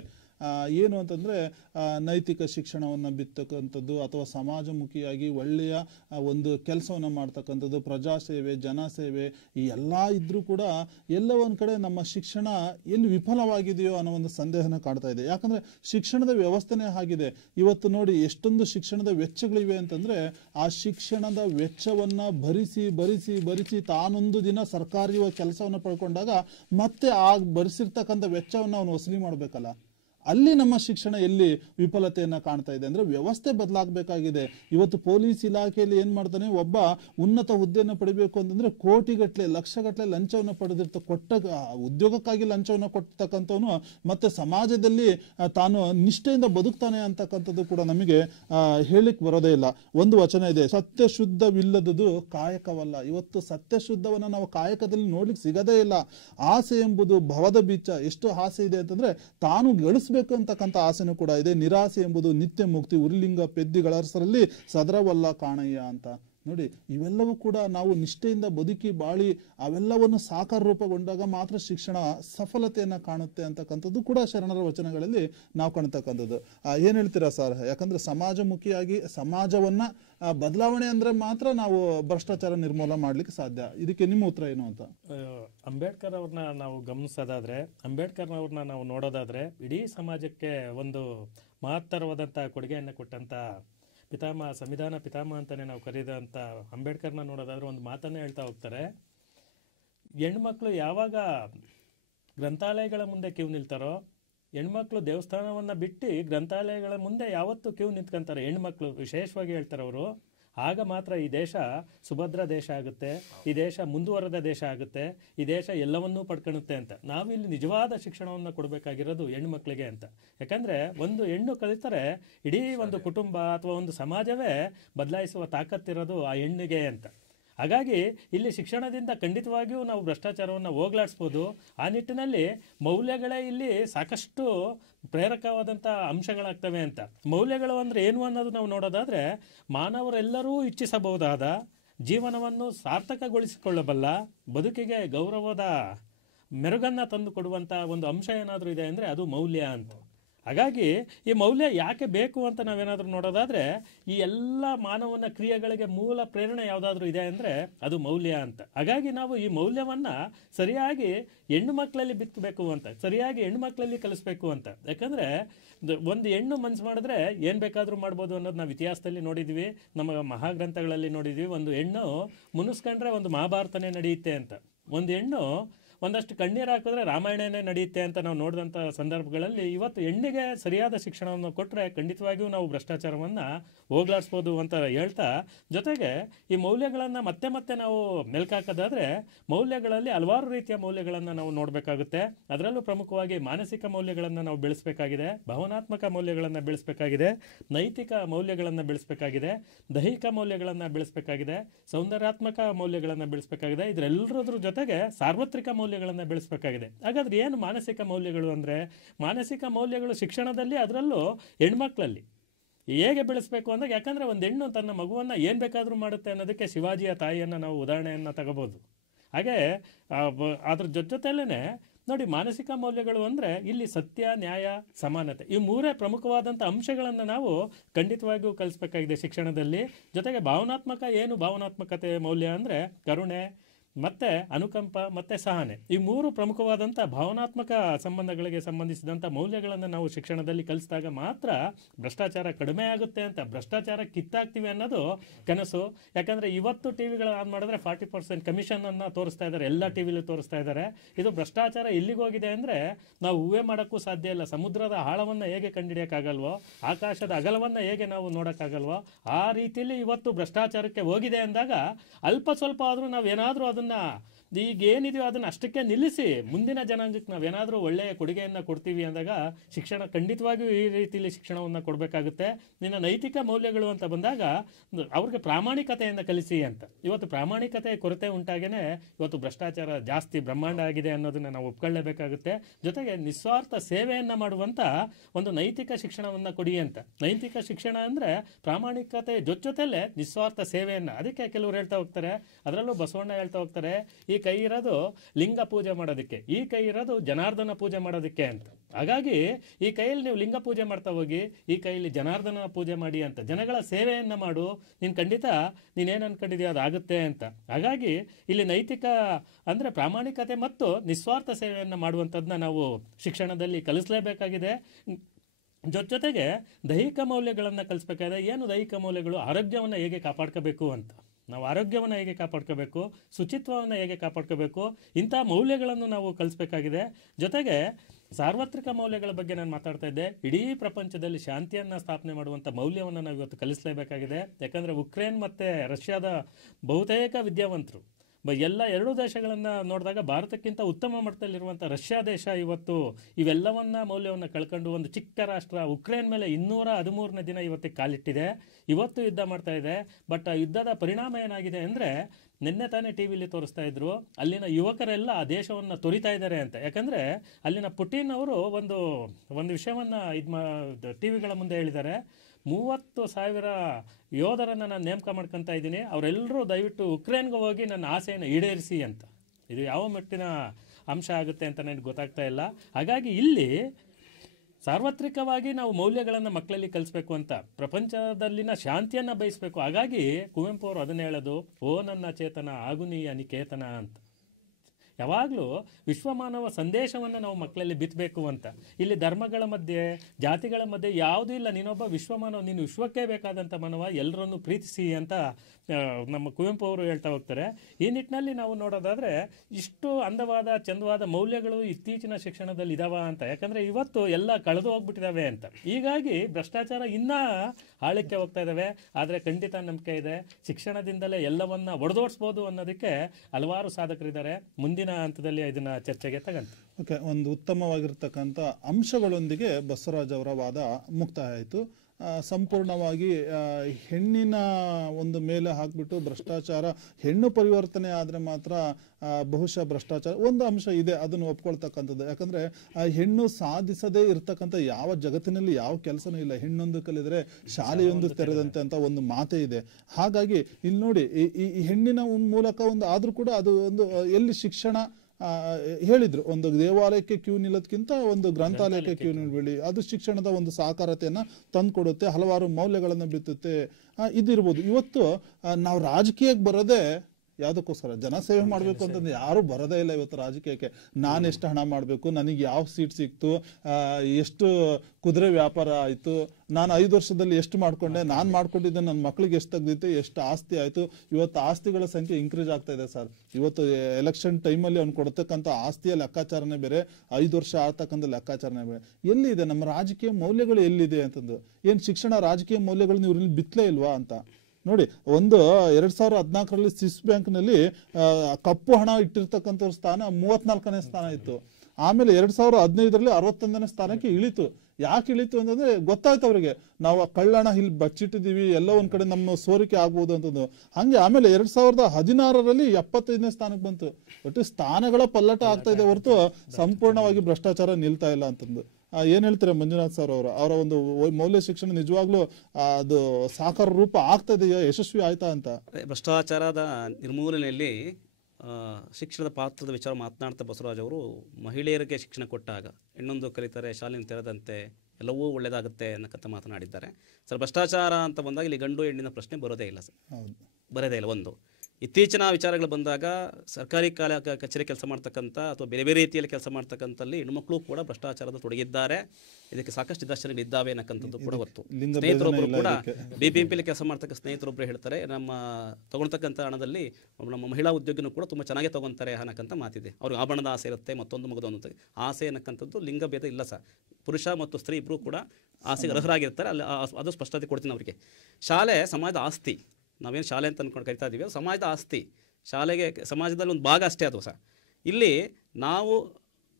ಏನು ಅಂತಂದರೆ ನೈತಿಕ ಶಿಕ್ಷಣವನ್ನು ಬಿತ್ತಕ್ಕಂಥದ್ದು, ಅಥವಾ ಸಮಾಜಮುಖಿಯಾಗಿ ಒಳ್ಳೆಯ ಒಂದು ಕೆಲಸವನ್ನು ಮಾಡ್ತಕ್ಕಂಥದ್ದು, ಪ್ರಜಾಸೇವೆ, ಜನಸೇವೆ, ಈ ಎಲ್ಲ ಇದ್ರೂ ಕೂಡ ಎಲ್ಲ ಒಂದು ಕಡೆ ನಮ್ಮ ಶಿಕ್ಷಣ ಎಲ್ಲಿ ವಿಫಲವಾಗಿದೆಯೋ ಅನ್ನೋ ಒಂದು ಸಂದೇಹನ ಕಾಡ್ತಾ ಇದೆ. ಯಾಕಂದರೆ ಶಿಕ್ಷಣದ ವ್ಯವಸ್ಥೆನೇ ಆಗಿದೆ. ಇವತ್ತು ನೋಡಿ ಎಷ್ಟೊಂದು ಶಿಕ್ಷಣದ ವೆಚ್ಚಗಳಿವೆ ಅಂತಂದರೆ ಆ ಶಿಕ್ಷಣದ ವೆಚ್ಚವನ್ನು ಭರಿಸಿ ಭರಿಸಿ ಭರಿಸಿ ತಾನೊಂದು ದಿನ ಸರ್ಕಾರಿ ಕೆಲಸವನ್ನು ಪಡ್ಕೊಂಡಾಗ ಮತ್ತೆ ಆ ಭರಿಸಿರ್ತಕ್ಕಂಥ ವೆಚ್ಚವನ್ನು ಅವನು ವಸೂಲಿ ಮಾಡಬೇಕಲ್ಲ. ಅಲ್ಲಿ ನಮ್ಮ ಶಿಕ್ಷಣ ಎಲ್ಲಿ ವಿಫಲತೆಯನ್ನು ಕಾಣ್ತಾ ಇದೆ ಅಂದರೆ ವ್ಯವಸ್ಥೆ ಬದಲಾಗಬೇಕಾಗಿದೆ. ಇವತ್ತು ಪೊಲೀಸ್ ಇಲಾಖೆಯಲ್ಲಿ ಏನು ಮಾಡ್ತಾನೆ, ಒಬ್ಬ ಉನ್ನತ ಹುದ್ದೆಯನ್ನು ಪಡಿಬೇಕು ಅಂತಂದರೆ ಕೋಟಿಗಟ್ಟಲೆ ಲಕ್ಷಗಟ್ಟಲೆ ಲಂಚವನ್ನು ಕೊಟ್ಟ ಉದ್ಯೋಗಕ್ಕಾಗಿ ಲಂಚವನ್ನು ಕೊಡ್ತಕ್ಕಂಥವನು ಮತ್ತೆ ಸಮಾಜದಲ್ಲಿ ತಾನು ನಿಷ್ಠೆಯಿಂದ ಬದುಕ್ತಾನೆ ಅಂತಕ್ಕಂಥದ್ದು ಕೂಡ ನಮಗೆ ಹೇಳಿಕ್ ಬರೋದೇ ಇಲ್ಲ. ಒಂದು ವಚನ ಇದೆ, ಸತ್ಯ ಶುದ್ಧವಿಲ್ಲದುದು ಕಾಯಕವಲ್ಲ. ಇವತ್ತು ಸತ್ಯ ಶುದ್ಧವನ್ನು ನಾವು ಕಾಯಕದಲ್ಲಿ ನೋಡ್ಲಿಕ್ಕೆ ಸಿಗದೇ ಇಲ್ಲ. ಆಸೆ ಎಂಬುದು ಭವದ ಬೀಚ. ಎಷ್ಟು ಆಸೆ ಇದೆ ಅಂತಂದ್ರೆ ತಾನು ಗಳಿಸ್ಬೇಕು ಅಂತಕ್ಕಂಥ ಆಸೆನೂ ಕೂಡ ಇದೆ. ನಿರಾಸೆ ಎಂಬುದು ನಿತ್ಯ ಮುಕ್ತಿ, ಉರಿಲಿಂಗ ಪೆದ್ದಿಗಳ ಅರಸರಲ್ಲಿ ಸದರವಲ್ಲ ಕಾಣಯ್ಯ ಅಂತ. ನೋಡಿ, ಇವೆಲ್ಲವೂ ಕೂಡ ನಾವು ನಿಷ್ಠೆಯಿಂದ ಬದುಕಿ ಬಾಳಿ ಅವೆಲ್ಲವನ್ನು ಸಾಕಾರ ರೂಪಗೊಂಡಾಗ ಮಾತ್ರ ಶಿಕ್ಷಣ ಸಫಲತೆಯನ್ನ ಕಾಣುತ್ತೆ ಅಂತಕ್ಕಂಥದ್ದು ಕೂಡ ಶರಣರ ವಚನಗಳಲ್ಲಿ ನಾವು ಕಾಣ್ತಕ್ಕಂಥದ್ದು. ಏನ್ ಹೇಳ್ತೀರಾ ಸರ್? ಯಾಕಂದ್ರೆ ಸಮಾಜಮುಖಿಯಾಗಿ ಸಮಾಜವನ್ನ ಬದಲಾವಣೆ ಅಂದ್ರೆ ಮಾತ್ರ ನಾವು ಭ್ರಷ್ಟಾಚಾರ ನಿರ್ಮೂಲನೆ ಮಾಡ್ಲಿಕ್ಕೆ ಸಾಧ್ಯ. ಇದಕ್ಕೆ ನಿಮ್ಮ ಉತ್ತರ ಏನು ಅಂತ? ಅಂಬೇಡ್ಕರ್ ಅವ್ರನ್ನ ನಾವು ಗಮನಿಸೋದಾದ್ರೆ, ಅಂಬೇಡ್ಕರ್ನವ್ರನ್ನ ನಾವು ನೋಡೋದಾದ್ರೆ, ಇಡೀ ಸಮಾಜಕ್ಕೆ ಒಂದು ಮಹತ್ತರವಾದಂಥ ಕೊಡುಗೆಯನ್ನು ಕೊಟ್ಟಂತ ಪಿತಾಮಹ, ಸಂವಿಧಾನ ಪಿತಾಮಹ ಅಂತಲೇ ನಾವು ಕರೆಯೋದಂಥ ಅಂಬೇಡ್ಕರ್ನ ನೋಡೋದಾದ್ರೆ ಒಂದು ಮಾತನ್ನೇ ಹೇಳ್ತಾ ಹೋಗ್ತಾರೆ, ಹೆಣ್ಮಕ್ಳು ಯಾವಾಗ ಗ್ರಂಥಾಲಯಗಳ ಮುಂದೆ ಕ್ಯೂ ನಿಲ್ತಾರೋ, ಹೆಣ್ಮಕ್ಳು ದೇವಸ್ಥಾನವನ್ನು ಬಿಟ್ಟು ಗ್ರಂಥಾಲಯಗಳ ಮುಂದೆ ಯಾವತ್ತೂ ಕ್ಯೂ ನಿಂತ್ಕೊಂತಾರೆ ಹೆಣ್ಮಕ್ಳು ವಿಶೇಷವಾಗಿ ಹೇಳ್ತಾರೆ ಅವರು. ಆಗ ಮಾತ್ರ ಈ ದೇಶ ಸುಭದ್ರ ದೇಶ ಆಗುತ್ತೆ, ಈ ದೇಶ ಮುಂದುವರೆದ ದೇಶ ಆಗುತ್ತೆ, ಈ ದೇಶ ಎಲ್ಲವನ್ನೂ ಪಡ್ಕೊಳ್ಳುತ್ತೆ ಅಂತ. ನಾವಿಲ್ಲಿ ನಿಜವಾದ ಶಿಕ್ಷಣವನ್ನು ಕೊಡಬೇಕಾಗಿರೋದು ಹೆಣ್ಣು ಮಕ್ಕಳಿಗೆ ಅಂತ. ಯಾಕಂದರೆ ಒಂದು ಹೆಣ್ಣು ಕಲಿತರೆ ಇಡೀ ಒಂದು ಕುಟುಂಬ ಅಥವಾ ಒಂದು ಸಮಾಜವೇ ಬದಲಾಯಿಸುವ ತಾಕತ್ತಿರೋದು ಆ ಹೆಣ್ಣಿಗೆ ಅಂತ. ಹಾಗಾಗಿ ಇಲ್ಲಿ ಶಿಕ್ಷಣದಿಂದ ಖಂಡಿತವಾಗಿಯೂ ನಾವು ಭ್ರಷ್ಟಾಚಾರವನ್ನು ಹೋಗಲಾಡಿಸ್ಬೋದು. ಆ ನಿಟ್ಟಿನಲ್ಲಿ ಮೌಲ್ಯಗಳೇ ಇಲ್ಲಿ ಸಾಕಷ್ಟು ಪ್ರೇರಕವಾದಂಥ ಅಂಶಗಳಾಗ್ತವೆ ಅಂತ. ಮೌಲ್ಯಗಳು ಅಂದರೆ ಏನು ಅನ್ನೋದು ನಾವು ನೋಡೋದಾದರೆ, ಮಾನವರೆಲ್ಲರೂ ಇಚ್ಛಿಸಬಹುದಾದ ಜೀವನವನ್ನು ಸಾರ್ಥಕಗೊಳಿಸಿಕೊಳ್ಳಬಲ್ಲ, ಬದುಕಿಗೆ ಗೌರವದ ಮೆರುಗನ್ನು ತಂದು ಕೊಡುವಂಥ ಒಂದು ಅಂಶ ಏನಾದರೂ ಇದೆ ಅಂದರೆ ಅದು ಮೌಲ್ಯ ಅಂತ. ಹಾಗಾಗಿ ಈ ಮೌಲ್ಯ ಯಾಕೆ ಬೇಕು ಅಂತ ನಾವೇನಾದರೂ ನೋಡೋದಾದರೆ, ಈ ಎಲ್ಲ ಮಾನವನ ಕ್ರಿಯೆಗಳಿಗೆ ಮೂಲ ಪ್ರೇರಣೆ ಯಾವುದಾದ್ರೂ ಇದೆ ಅಂದರೆ ಅದು ಮೌಲ್ಯ ಅಂತ. ಹಾಗಾಗಿ ನಾವು ಈ ಮೌಲ್ಯವನ್ನು ಸರಿಯಾಗಿ ಹೆಣ್ಣು ಮಕ್ಕಳಲ್ಲಿ ಬಿತ್ತಬೇಕು ಅಂತ, ಸರಿಯಾಗಿ ಹೆಣ್ಣು ಮಕ್ಕಳಲ್ಲಿ ಕಲಿಸ್ಬೇಕು ಅಂತ. ಯಾಕಂದರೆ ಒಂದು ಹೆಣ್ಣು ಮನಸ್ಸು ಮಾಡಿದ್ರೆ ಏನು ಬೇಕಾದರೂ ಮಾಡ್ಬೋದು ಅನ್ನೋದು ನಾವು ಇತಿಹಾಸದಲ್ಲಿ ನೋಡಿದ್ವಿ, ನಮ್ಮ ಮಹಾಗ್ರಂಥಗಳಲ್ಲಿ ನೋಡಿದ್ವಿ. ಒಂದು ಹೆಣ್ಣು ಮುನಿಸ್ಕೊಂಡ್ರೆ ಒಂದು ಮಹಾಭಾರತನೇ ನಡೆಯುತ್ತೆ ಅಂತ, ಒಂದು ಹೆಣ್ಣು ಒಂದಷ್ಟು ಕಣ್ಣೀರು ಹಾಕಿದ್ರೆ ರಾಮಾಯಣನೇ ನಡೆಯುತ್ತೆ ಅಂತ ನಾವು ನೋಡಿದಂಥ ಸಂದರ್ಭಗಳಲ್ಲಿ ಇವತ್ತು ಹೆಣ್ಣಿಗೆ ಸರಿಯಾದ ಶಿಕ್ಷಣವನ್ನು ಕೊಟ್ಟರೆ ಖಂಡಿತವಾಗಿಯೂ ನಾವು ಭ್ರಷ್ಟಾಚಾರವನ್ನು ಹೋಗ್ಲಾಡಿಸ್ಬೋದು ಅಂತ ಹೇಳ್ತಾ, ಜೊತೆಗೆ ಈ ಮೌಲ್ಯಗಳನ್ನು ಮತ್ತೆ ಮತ್ತೆ ನಾವು ಮೆಲ್ಕಾಕೋದಾದರೆ ಮೌಲ್ಯಗಳಲ್ಲಿ ಹಲವಾರು ರೀತಿಯ ಮೌಲ್ಯಗಳನ್ನು ನಾವು ನೋಡಬೇಕಾಗುತ್ತೆ. ಅದರಲ್ಲೂ ಪ್ರಮುಖವಾಗಿ ಮಾನಸಿಕ ಮೌಲ್ಯಗಳನ್ನು ನಾವು ಬೆಳೆಸಬೇಕಾಗಿದೆ, ಭಾವನಾತ್ಮಕ ಮೌಲ್ಯಗಳನ್ನು ಬೆಳೆಸಬೇಕಾಗಿದೆ, ನೈತಿಕ ಮೌಲ್ಯಗಳನ್ನು ಬೆಳೆಸಬೇಕಾಗಿದೆ, ದೈಹಿಕ ಮೌಲ್ಯಗಳನ್ನು ಬೆಳೆಸಬೇಕಾಗಿದೆ, ಸೌಂದರ್ಯಾತ್ಮಕ ಮೌಲ್ಯಗಳನ್ನು ಬೆಳೆಸಬೇಕಾಗಿದೆ. ಇದರೆಲ್ಲರ ಜೊತೆಗೆ ಸಾರ್ವತ್ರಿಕ ಮೌಲ್ಯಗಳನ್ನು ಬೆಳೆಸಬೇಕಾಗಿದೆ. ಹಾಗಾದ್ರೆ ಏನು ಮಾನಸಿಕ ಮೌಲ್ಯಗಳು ಅಂದರೆ, ಮಾನಸಿಕ ಮೌಲ್ಯಗಳು ಶಿಕ್ಷಣದಲ್ಲಿ, ಅದರಲ್ಲೂ ಹೆಣ್ಮಕ್ಳಲ್ಲಿ ಹೇಗೆ ಬೆಳೆಸಬೇಕು ಅಂದಾಗ, ಯಾಕಂದರೆ ಒಂದು ಹೆಣ್ಣು ತನ್ನ ಮಗುವನ್ನು ಏನು ಬೇಕಾದರೂ ಮಾಡುತ್ತೆ ಅನ್ನೋದಕ್ಕೆ ಶಿವಾಜಿಯ ತಾಯಿಯನ್ನು ನಾವು ಉದಾಹರಣೆಯನ್ನು ತಗೋಬೋದು. ಹಾಗೆ ಅದ್ರ ಜೊತೆಯಲ್ಲೇ ನೋಡಿ, ಮಾನಸಿಕ ಮೌಲ್ಯಗಳು ಅಂದರೆ ಇಲ್ಲಿ ಸತ್ಯ, ನ್ಯಾಯ, ಸಮಾನತೆ, ಈ ಮೂರೇ ಪ್ರಮುಖವಾದಂಥ ಅಂಶಗಳನ್ನು ನಾವು ಖಂಡಿತವಾಗಿಯೂ ಕಲಿಸ್ಬೇಕಾಗಿದೆ ಶಿಕ್ಷಣದಲ್ಲಿ. ಜೊತೆಗೆ ಭಾವನಾತ್ಮಕ, ಏನು ಭಾವನಾತ್ಮಕತೆ ಮೌಲ್ಯ ಅಂದರೆ ಕರುಣೆ ಮತ್ತು ಅನುಕಂಪ ಮತ್ತು ಸಹನೆ, ಈ ಮೂರು ಪ್ರಮುಖವಾದಂಥ ಭಾವನಾತ್ಮಕ ಸಂಬಂಧಗಳಿಗೆ ಸಂಬಂಧಿಸಿದಂಥ ಮೌಲ್ಯಗಳನ್ನು ನಾವು ಶಿಕ್ಷಣದಲ್ಲಿ ಕಲಿಸಿದಾಗ ಮಾತ್ರ ಭ್ರಷ್ಟಾಚಾರ ಕಡಿಮೆ ಆಗುತ್ತೆ ಅಂತ. ಭ್ರಷ್ಟಾಚಾರ ಕಿತ್ತಾಕ್ತೀವಿ ಅನ್ನೋದು ಕನಸು. ಯಾಕಂದರೆ ಇವತ್ತು ಟಿ ವಿಗಳು ಆನ್ ಮಾಡಿದ್ರೆ 40% ಕಮಿಷನನ್ನು ತೋರಿಸ್ತಾ ಇದ್ದಾರೆ, ಎಲ್ಲ ಟಿ ವಿಲಿ ತೋರಿಸ್ತಾ ಇದ್ದಾರೆ. ಇದು ಭ್ರಷ್ಟಾಚಾರ ಎಲ್ಲಿಗೆ ಹೋಗಿದೆ ಅಂದರೆ ನಾವು ಊಹೆ ಮಾಡೋಕ್ಕೂ ಸಾಧ್ಯ ಇಲ್ಲ. ಸಮುದ್ರದ ಆಳವನ್ನು ಹೇಗೆ ಕಂಡುಹಿಡಿಯೋಕ್ಕಾಗಲ್ವೋ, ಆಕಾಶದ ಅಗಲವನ್ನು ಹೇಗೆ ನಾವು ನೋಡೋಕ್ಕಾಗಲ್ವೋ, ಆ ರೀತಿಯಲ್ಲಿ ಇವತ್ತು ಭ್ರಷ್ಟಾಚಾರಕ್ಕೆ ಹೋಗಿದೆ ಅಂದಾಗ ಅಲ್ಪ ಸ್ವಲ್ಪ ಆದರೂ ನಾವೇನಾದರೂ ಅದನ್ನು ಈಗ ಏನಿದೆಯೋ ಅದನ್ನು ಅಷ್ಟಕ್ಕೆ ನಿಲ್ಲಿಸಿ ಮುಂದಿನ ಜನಾಂಗಕ್ಕೆ ನಾವೇನಾದರೂ ಒಳ್ಳೆಯ ಕೊಡುಗೆಯನ್ನು ಕೊಡ್ತೀವಿ ಅಂದಾಗ ಶಿಕ್ಷಣ ಖಂಡಿತವಾಗಿಯೂ ಈ ರೀತಿಯಲ್ಲಿ ಶಿಕ್ಷಣವನ್ನು ಕೊಡಬೇಕಾಗುತ್ತೆ. ನಿನ್ನ ನೈತಿಕ ಮೌಲ್ಯಗಳು ಅಂತ ಬಂದಾಗ ಅವ್ರಿಗೆ ಪ್ರಾಮಾಣಿಕತೆಯನ್ನು ಕಲಿಸಿ ಅಂತ. ಇವತ್ತು ಪ್ರಾಮಾಣಿಕತೆ ಕೊರತೆ ಉಂಟಾಗೇ ಇವತ್ತು ಭ್ರಷ್ಟಾಚಾರ ಜಾಸ್ತಿ ಬ್ರಹ್ಮಾಂಡ ಆಗಿದೆ ಅನ್ನೋದನ್ನು ನಾವು ಒಪ್ಕೊಳ್ಳೇಬೇಕಾಗುತ್ತೆ. ಜೊತೆಗೆ ನಿಸ್ವಾರ್ಥ ಸೇವೆಯನ್ನು ಮಾಡುವಂಥ ಒಂದು ನೈತಿಕ ಶಿಕ್ಷಣವನ್ನು ಕೊಡಿ ಅಂತ. ನೈತಿಕ ಶಿಕ್ಷಣ ಅಂದರೆ ಪ್ರಾಮಾಣಿಕತೆ ಜೊತೆಯಲ್ಲೇ ನಿಸ್ವಾರ್ಥ ಸೇವೆಯನ್ನು. ಅದಕ್ಕೆ ಕೆಲವರು ಹೇಳ್ತಾ ಹೋಗ್ತಾರೆ, ಅದರಲ್ಲೂ ಬಸವಣ್ಣ ಹೇಳ್ತಾ ಹೋಗ್ತಾರೆ, ಈ ಕೈ ಇರೋದು ಲಿಂಗ ಪೂಜೆ ಮಾಡೋದಕ್ಕೆ, ಈ ಕೈ ಇರೋದು ಜನಾರ್ದನ ಪೂಜೆ ಮಾಡೋದಕ್ಕೆ ಅಂತ. ಹಾಗಾಗಿ ಈ ಕೈಯಲ್ಲಿ ನೀವು ಲಿಂಗ ಪೂಜೆ ಮಾಡ್ತಾ ಹೋಗಿ, ಈ ಕೈಯಲ್ಲಿ ಜನಾರ್ದನ ಪೂಜೆ ಮಾಡಿ ಅಂತ. ಜನಗಳ ಸೇವೆಯನ್ನು ಮಾಡು, ನೀನು ಖಂಡಿತ ನೀನೇನು ಅನ್ಕೊಂಡಿದೆಯೋ ಅದಾಗುತ್ತೆ ಅಂತ. ಹಾಗಾಗಿ ಇಲ್ಲಿ ನೈತಿಕ ಅಂದರೆ ಪ್ರಾಮಾಣಿಕತೆ ಮತ್ತು ನಿಸ್ವಾರ್ಥ ಸೇವೆಯನ್ನು ಮಾಡುವಂಥದ್ದನ್ನ ನಾವು ಶಿಕ್ಷಣದಲ್ಲಿ ಕಲಿಸಲೇಬೇಕಾಗಿದೆ. ಜೊತೆಗೆ ದೈಹಿಕ ಮೌಲ್ಯಗಳನ್ನು ಕಲಿಸ್ಬೇಕಾದ್ರೆ, ಏನು ದೈಹಿಕ ಮೌಲ್ಯಗಳು, ಆರೋಗ್ಯವನ್ನು ಹೇಗೆ ಕಾಪಾಡ್ಕೋಬೇಕು ಅಂತ. ನಾವು ಆರೋಗ್ಯವನ್ನು ಹೇಗೆ ಕಾಪಾಡ್ಕೋಬೇಕು, ಶುಚಿತ್ವವನ್ನು ಹೇಗೆ ಕಾಪಾಡ್ಕೋಬೇಕು, ಇಂಥ ಮೌಲ್ಯಗಳನ್ನು ನಾವು ಕಲಿಸ್ಬೇಕಾಗಿದೆ. ಜೊತೆಗೆ ಸಾರ್ವತ್ರಿಕ ಮೌಲ್ಯಗಳ ಬಗ್ಗೆ ನಾನು ಮಾತಾಡ್ತಾ ಇದ್ದೆ. ಇಡೀ ಪ್ರಪಂಚದಲ್ಲಿ ಶಾಂತಿಯನ್ನು ಸ್ಥಾಪನೆ ಮಾಡುವಂಥ ಮೌಲ್ಯವನ್ನು ನಾವು ಇವತ್ತು ಕಲಿಸಲೇಬೇಕಾಗಿದೆ. ಯಾಕಂದರೆ ಉಕ್ರೇನ್ ಮತ್ತು ರಷ್ಯಾದ ಬಹುತೇಕ ವಿದ್ಯಾವಂತರು ಎಲ್ಲ ಎರಡೂ ದೇಶಗಳನ್ನು ನೋಡಿದಾಗ ಭಾರತಕ್ಕಿಂತ ಉತ್ತಮ ಮಟ್ಟದಲ್ಲಿರುವಂಥ ರಷ್ಯಾ ದೇಶ ಇವತ್ತು ಇವೆಲ್ಲವನ್ನ ಮೌಲ್ಯವನ್ನು ಕಳ್ಕೊಂಡು ಒಂದು ಚಿಕ್ಕ ರಾಷ್ಟ್ರ ಉಕ್ರೇನ್ ಮೇಲೆ 213ನೇ ದಿನ ಇವತ್ತಿಗೆ ಕಾಲಿಟ್ಟಿದೆ. ಇವತ್ತು ಯುದ್ಧ ಮಾಡ್ತಾ ಇದೆ. ಬಟ್ ಆ ಯುದ್ಧದ ಪರಿಣಾಮ ಏನಾಗಿದೆ ಅಂದರೆ, ನಿನ್ನೆ ತಾನೇ ಟಿ ವಿಲಿ ತೋರಿಸ್ತಾ ಇದ್ರು, ಅಲ್ಲಿನ ಯುವಕರೆಲ್ಲ ಆ ದೇಶವನ್ನು ತೊರಿತಾ ಇದ್ದಾರೆ ಅಂತ. ಯಾಕಂದರೆ ಅಲ್ಲಿನ ಪುಟಿನ್ ಅವರು ಒಂದು ವಿಷಯವನ್ನು ಟಿ ವಿಗಳ ಮುಂದೆ ಹೇಳಿದ್ದಾರೆ, 30,000 ಯೋಧರನ್ನು ನಾನು ನೇಮಕ ಮಾಡ್ಕೊತಾ ಇದ್ದೀನಿ, ಅವರೆಲ್ಲರೂ ದಯವಿಟ್ಟು ಉಕ್ರೇನ್ಗೆ ಹೋಗಿ ನನ್ನ ಆಸೆಯನ್ನು ಈಡೇರಿಸಿ ಅಂತ. ಇದು ಯಾವ ಮಟ್ಟಿನ ಅಂಶ ಆಗುತ್ತೆ ಅಂತ ನನಗೆ ಗೊತ್ತಾಗ್ತಾ ಇಲ್ಲ. ಹಾಗಾಗಿ ಇಲ್ಲಿ ಸಾರ್ವತ್ರಿಕವಾಗಿ ನಾವು ಮೌಲ್ಯಗಳನ್ನು ಮಕ್ಕಳಲ್ಲಿ ಕಲಿಸ್ಬೇಕು ಅಂತ, ಪ್ರಪಂಚದಲ್ಲಿನ ಶಾಂತಿಯನ್ನು ಬಯಸಬೇಕು. ಹಾಗಾಗಿ ಕುವೆಂಪು ಅವರು ಅದನ್ನೇ ಹೇಳೋದು, ಓ ನನ್ನ ಚೇತನ ಆಗು ನೀ ಅನಿಕೇತನ ಅಂತ. ಯಾವಾಗಲೂ ವಿಶ್ವಮಾನವ ಸಂದೇಶವನ್ನು ನಾವು ಮಕ್ಕಳಲ್ಲಿ ಬಿತ್ತಬೇಕು ಅಂತ. ಇಲ್ಲಿ ಧರ್ಮಗಳ ಮಧ್ಯೆ, ಜಾತಿಗಳ ಮಧ್ಯೆ ಯಾವುದೂ ಇಲ್ಲ. ನೀನೊಬ್ಬ ವಿಶ್ವಮಾನವ, ನೀನು ವಿಶ್ವಕ್ಕೆ ಬೇಕಾದಂಥ ಮಾನವ, ಎಲ್ಲರನ್ನು ಪ್ರೀತಿಸಿ ಅಂತ ನಮ್ಮ ಕುವೆಂಪು ಅವರು ಹೇಳ್ತಾ ಹೋಗ್ತಾರೆ. ಈ ನಿಟ್ಟಿನಲ್ಲಿ ನಾವು ನೋಡೋದಾದರೆ ಇಷ್ಟು ಅಂದವಾದ ಚಂದವಾದ ಮೌಲ್ಯಗಳು ಇತ್ತೀಚಿನ ಶಿಕ್ಷಣದಲ್ಲಿ ಇದಾವ ಅಂತ. ಯಾಕಂದರೆ ಇವತ್ತು ಎಲ್ಲ ಕಳೆದು ಹೋಗ್ಬಿಟ್ಟಿದ್ದಾವೆ ಅಂತ. ಹೀಗಾಗಿ ಭ್ರಷ್ಟಾಚಾರ ಇನ್ನೂ ಆಳಕ್ಕೆ ಹೋಗ್ತಾ ಇದ್ದಾವೆ. ಆದರೆ ಖಂಡಿತ ನಂಬಿಕೆ ಇದೆ, ಶಿಕ್ಷಣದಿಂದಲೇ ಎಲ್ಲವನ್ನ ಒಡೆದೋಡಿಸ್ಬೋದು ಅನ್ನೋದಕ್ಕೆ ಹಲವಾರು ಸಾಧಕರಿದ್ದಾರೆ. ಮುಂದಿನ ಹಂತದಲ್ಲಿ ಇದನ್ನ ಚರ್ಚೆಗೆ ತಗಂತ. ಓಕೆ, ಒಂದು ಉತ್ತಮವಾಗಿರ್ತಕ್ಕಂಥ ಅಂಶಗಳೊಂದಿಗೆ ಬಸವರಾಜ್ ಅವರ ವಾದ ಮುಕ್ತಾಯ ಆಯಿತು. ಸಂಪೂರ್ಣವಾಗಿ ಹೆಣ್ಣಿನ ಒಂದು ಮೇಲೆ ಹಾಕ್ಬಿಟ್ಟು ಭ್ರಷ್ಟಾಚಾರ, ಹೆಣ್ಣು ಪರಿವರ್ತನೆ ಆದರೆ ಮಾತ್ರ ಬಹುಶಃ ಭ್ರಷ್ಟಾಚಾರ ಒಂದು ಅಂಶ ಇದೆ, ಅದನ್ನು ಒಪ್ಕೊಳ್ತಕ್ಕಂಥದ್ದು. ಯಾಕಂದರೆ ಹೆಣ್ಣು ಸಾಧಿಸದೇ ಇರ್ತಕ್ಕಂಥ ಯಾವ ಜಗತ್ತಿನಲ್ಲಿ ಯಾವ ಕೆಲಸನೂ ಇಲ್ಲ. ಹೆಣ್ಣೊಂದು ಕಲಿದರೆ ಶಾಲೆಯೊಂದು ತೆರೆದಂತೆ ಅಂತ ಒಂದು ಮಾತೇ ಇದೆ. ಹಾಗಾಗಿ ಇಲ್ಲಿ ನೋಡಿ, ಈ ಹೆಣ್ಣಿನ ಮೂಲಕ ಒಂದು ಆದರೂ ಕೂಡ ಅದು ಒಂದು ಎಲ್ಲಿ ಶಿಕ್ಷಣ ಹೇಳಿದ್ರು, ಒಂದು ದೇವಾಲಯಕ್ಕೆ ಕ್ಯೂ ನಿಲ್ಲೋದಕ್ಕಿಂತ ಒಂದು ಗ್ರಂಥಾಲಯಕ್ಕೆ ಕ್ಯೂ ನಿಲ್ಬೇಡಿ, ಅದು ಶಿಕ್ಷಣದ ಒಂದು ಸಾಕಾರತೆಯನ್ನು ತಂದುಕೊಡುತ್ತೆ, ಹಲವಾರು ಮೌಲ್ಯಗಳನ್ನು ಬಿತ್ತುತ್ತೆ. ಇದಿರ್ಬೋದು. ಇವತ್ತು ನಾವು ರಾಜಕೀಯಕ್ಕೆ ಬರೋದೇ ಯಾವುದಕ್ಕೋಸ್ಕರ, ಜನಸೇವೆ ಮಾಡಬೇಕು ಅಂತಂದ್ರೆ ಯಾರು ಬರೋದೇ ಇಲ್ಲ ಇವತ್ತು ರಾಜಕೀಯಕ್ಕೆ. ನಾನು ಎಷ್ಟು ಹಣ ಮಾಡಬೇಕು, ನನಗೆ ಯಾವ ಸೀಟ್ ಸಿಕ್ತು, ಎಷ್ಟು ಕುದುರೆ ವ್ಯಾಪಾರ ಆಯಿತು, ನಾನು 5 ವರ್ಷದಲ್ಲಿ ಎಷ್ಟು ಮಾಡ್ಕೊಂಡೆ, ನಾನು ಮಾಡ್ಕೊಂಡಿದ್ದೆ ನನ್ನ ಮಕ್ಕಳಿಗೆ ಎಷ್ಟು ತೆಗ್ದಿತ್ತು, ಎಷ್ಟು ಆಸ್ತಿ ಆಯಿತು. ಇವತ್ತು ಆಸ್ತಿಗಳ ಸಂಖ್ಯೆ ಇನ್ಕ್ರೀಸ್ ಆಗ್ತಾ ಇದೆ ಸರ್. ಇವತ್ತು ಎಲೆಕ್ಷನ್ ಟೈಮಲ್ಲಿ ಅವ್ನು ಕೊಡ್ತಕ್ಕಂಥ ಆಸ್ತಿಯ ಲೆಕ್ಕಾಚಾರನೇ ಬೇರೆ, 5 ವರ್ಷ ಆಡ್ತಕ್ಕಂಥ ಲೆಕ್ಕಾಚಾರನೇ ಬೇರೆ. ಎಲ್ಲಿದೆ ನಮ್ಮ ರಾಜಕೀಯ ಮೌಲ್ಯಗಳು, ಎಲ್ಲಿದೆ ಅಂತಂದು? ಏನು ಶಿಕ್ಷಣ ರಾಜಕೀಯ ಮೌಲ್ಯಗಳನ್ನ ಇವ್ರಲ್ಲಿ ಬಿತ್ತಲೇ ಇಲ್ವಾ ಅಂತ ನೋಡಿ. ಒಂದು 2014ರಲ್ಲಿ ಸ್ವಿಸ್ ಬ್ಯಾಂಕ್ನಲ್ಲಿ ಕಪ್ಪು ಹಣ ಇಟ್ಟಿರ್ತಕ್ಕಂಥ ಸ್ಥಾನ 34ನೇ ಸ್ಥಾನ ಇತ್ತು. ಆಮೇಲೆ 2015ರಲ್ಲಿ 61ನೇ ಸ್ಥಾನಕ್ಕೆ ಇಳಿತು. ಯಾಕೆ ಇಳಿತು ಅಂತಂದ್ರೆ ಗೊತ್ತಾಯ್ತು ಅವರಿಗೆ, ನಾವು ಕಳ್ಳಣ ಇಲ್ಲಿ ಬಚ್ಚಿಟ್ಟಿದೀವಿ, ಎಲ್ಲ ಒಂದ್ ಕಡೆ ನಮ್ಮ ಸೋರಿಕೆ ಆಗ್ಬೋದು ಅಂತಂದು. ಹಂಗೆ ಆಮೇಲೆ 2016ರಲ್ಲಿ 75ನೇ ಸ್ಥಾನಕ್ಕೆ ಬಂತು. ಒಟ್ಟು ಸ್ಥಾನಗಳ ಪಲ್ಲಟ ಆಗ್ತಾ ಇದೆ ಹೊರತು ಸಂಪೂರ್ಣವಾಗಿ ಭ್ರಷ್ಟಾಚಾರ ನಿಲ್ತಾ ಇಲ್ಲ ಅಂತಂದು. ಏನ್ ಹೇಳ್ತೀರಾ ಮಂಜುನಾಥ್ ಸರ್ ಅವರ ಒಂದು ಮೌಲ್ಯ ಶಿಕ್ಷಣ ನಿಜವಾಗ್ಲೂ ಅದು ಸಾಕಾರ ರೂಪ ಆಗ್ತಾ ಇದೆಯಾ, ಯಶಸ್ವಿ ಆಯ್ತಾ ಅಂತ? ಭ್ರಷ್ಟಾಚಾರದ ನಿರ್ಮೂಲನೆಯಲ್ಲಿ ಶಿಕ್ಷಣದ ಪಾತ್ರದ ವಿಚಾರ ಮಾತನಾಡ್ತಾ ಬಸವರಾಜ್ ಅವರು ಮಹಿಳೆಯರಿಗೆ ಶಿಕ್ಷಣ ಕೊಟ್ಟಾಗ ಹೆಣ್ಣೊಂದು ಕಲಿತರೆ ಶಾಲೆಯನ್ನು ತೆರೆದಂತೆ ಎಲ್ಲವೂ ಒಳ್ಳೆಯದಾಗುತ್ತೆ ಅನ್ನಕ್ಕಂತ ಮಾತನಾಡಿದ್ದಾರೆ ಸರ್. ಭ್ರಷ್ಟಾಚಾರ ಅಂತ ಬಂದಾಗ ಇಲ್ಲಿ ಗಂಡು ಹೆಣ್ಣಿನ ಪ್ರಶ್ನೆ ಬರೋದೇ ಇಲ್ಲ ಸರ್, ಬರೋದೇ ಇಲ್ಲ. ಒಂದು ಇತ್ತೀಚಿನ ವಿಚಾರಗಳು ಬಂದಾಗ ಸರ್ಕಾರಿ ಕಚೇರಿ ಕೆಲಸ ಮಾಡ್ತಕ್ಕಂಥ ಅಥವಾ ಬೇರೆ ಬೇರೆ ರೀತಿಯಲ್ಲಿ ಕೆಲಸ ಮಾಡ್ತಕ್ಕಂಥಲ್ಲಿ ಹೆಣ್ಣುಮಕ್ಕಳು ಕೂಡ ಭ್ರಷ್ಟಾಚಾರದ ತೊಡಗಿದ್ದಾರೆ. ಇದಕ್ಕೆ ಸಾಕಷ್ಟು ನಿದರ್ಶನಗಳಿದ್ದಾವೆ ಅನ್ನಕ್ಕಂಥದ್ದು ಕೂಡ ಗೊತ್ತು. ಸ್ನೇಹಿತರೊಬ್ಬರು ಕೂಡ BBMPಯಲ್ಲಿ ಕೆಲಸ ಮಾಡ್ತಕ್ಕ ಸ್ನೇಹಿತರೊಬ್ಬರು ಹೇಳ್ತಾರೆ, ನಮ್ಮ ತಗೊಳ್ತಕ್ಕಂಥ ಹಣದಲ್ಲಿ ನಮ್ಮ ಮಹಿಳಾ ಉದ್ಯೋಗಿನೂ ಕೂಡ ತುಂಬ ಚೆನ್ನಾಗಿ ತಗೊತಾರೆ ಅನ್ನಕ್ಕಂಥ ಮಾತಿದೆ. ಅವ್ರಿಗೆ ಆಭರಣದ ಆಸೆ ಇರುತ್ತೆ, ಮತ್ತೊಂದು ಮಗದೊಂದು ಆಸೆ ಅನ್ನಕ್ಕಂಥದ್ದು ಲಿಂಗಭೇದ ಇಲ್ಲ ಸರ್. ಪುರುಷ ಮತ್ತು ಸ್ತ್ರೀ ಇಬ್ಬರು ಕೂಡ ಆಸೆಗೆ ಅರ್ಹರಾಗಿರ್ತಾರೆ. ಅಲ್ಲಿ ಅದು ಸ್ಪಷ್ಟತೆ ಕೊಡ್ತೀನಿ ಅವರಿಗೆ. ಶಾಲೆ ಸಮಾಜದ ಆಸ್ತಿ, ನಾವೇನು ಶಾಲೆ ಅಂತ ಅಂದ್ಕೊಂಡು ಕರಿತಾ ಇದ್ದೀವಿ, ಅದು ಸಮಾಜದ ಆಸ್ತಿ. ಶಾಲೆಗೆ ಸಮಾಜದಲ್ಲಿ ಒಂದು ಭಾಗ ಅಷ್ಟೇ ಅದು ಸರ್. ಇಲ್ಲಿ ನಾವು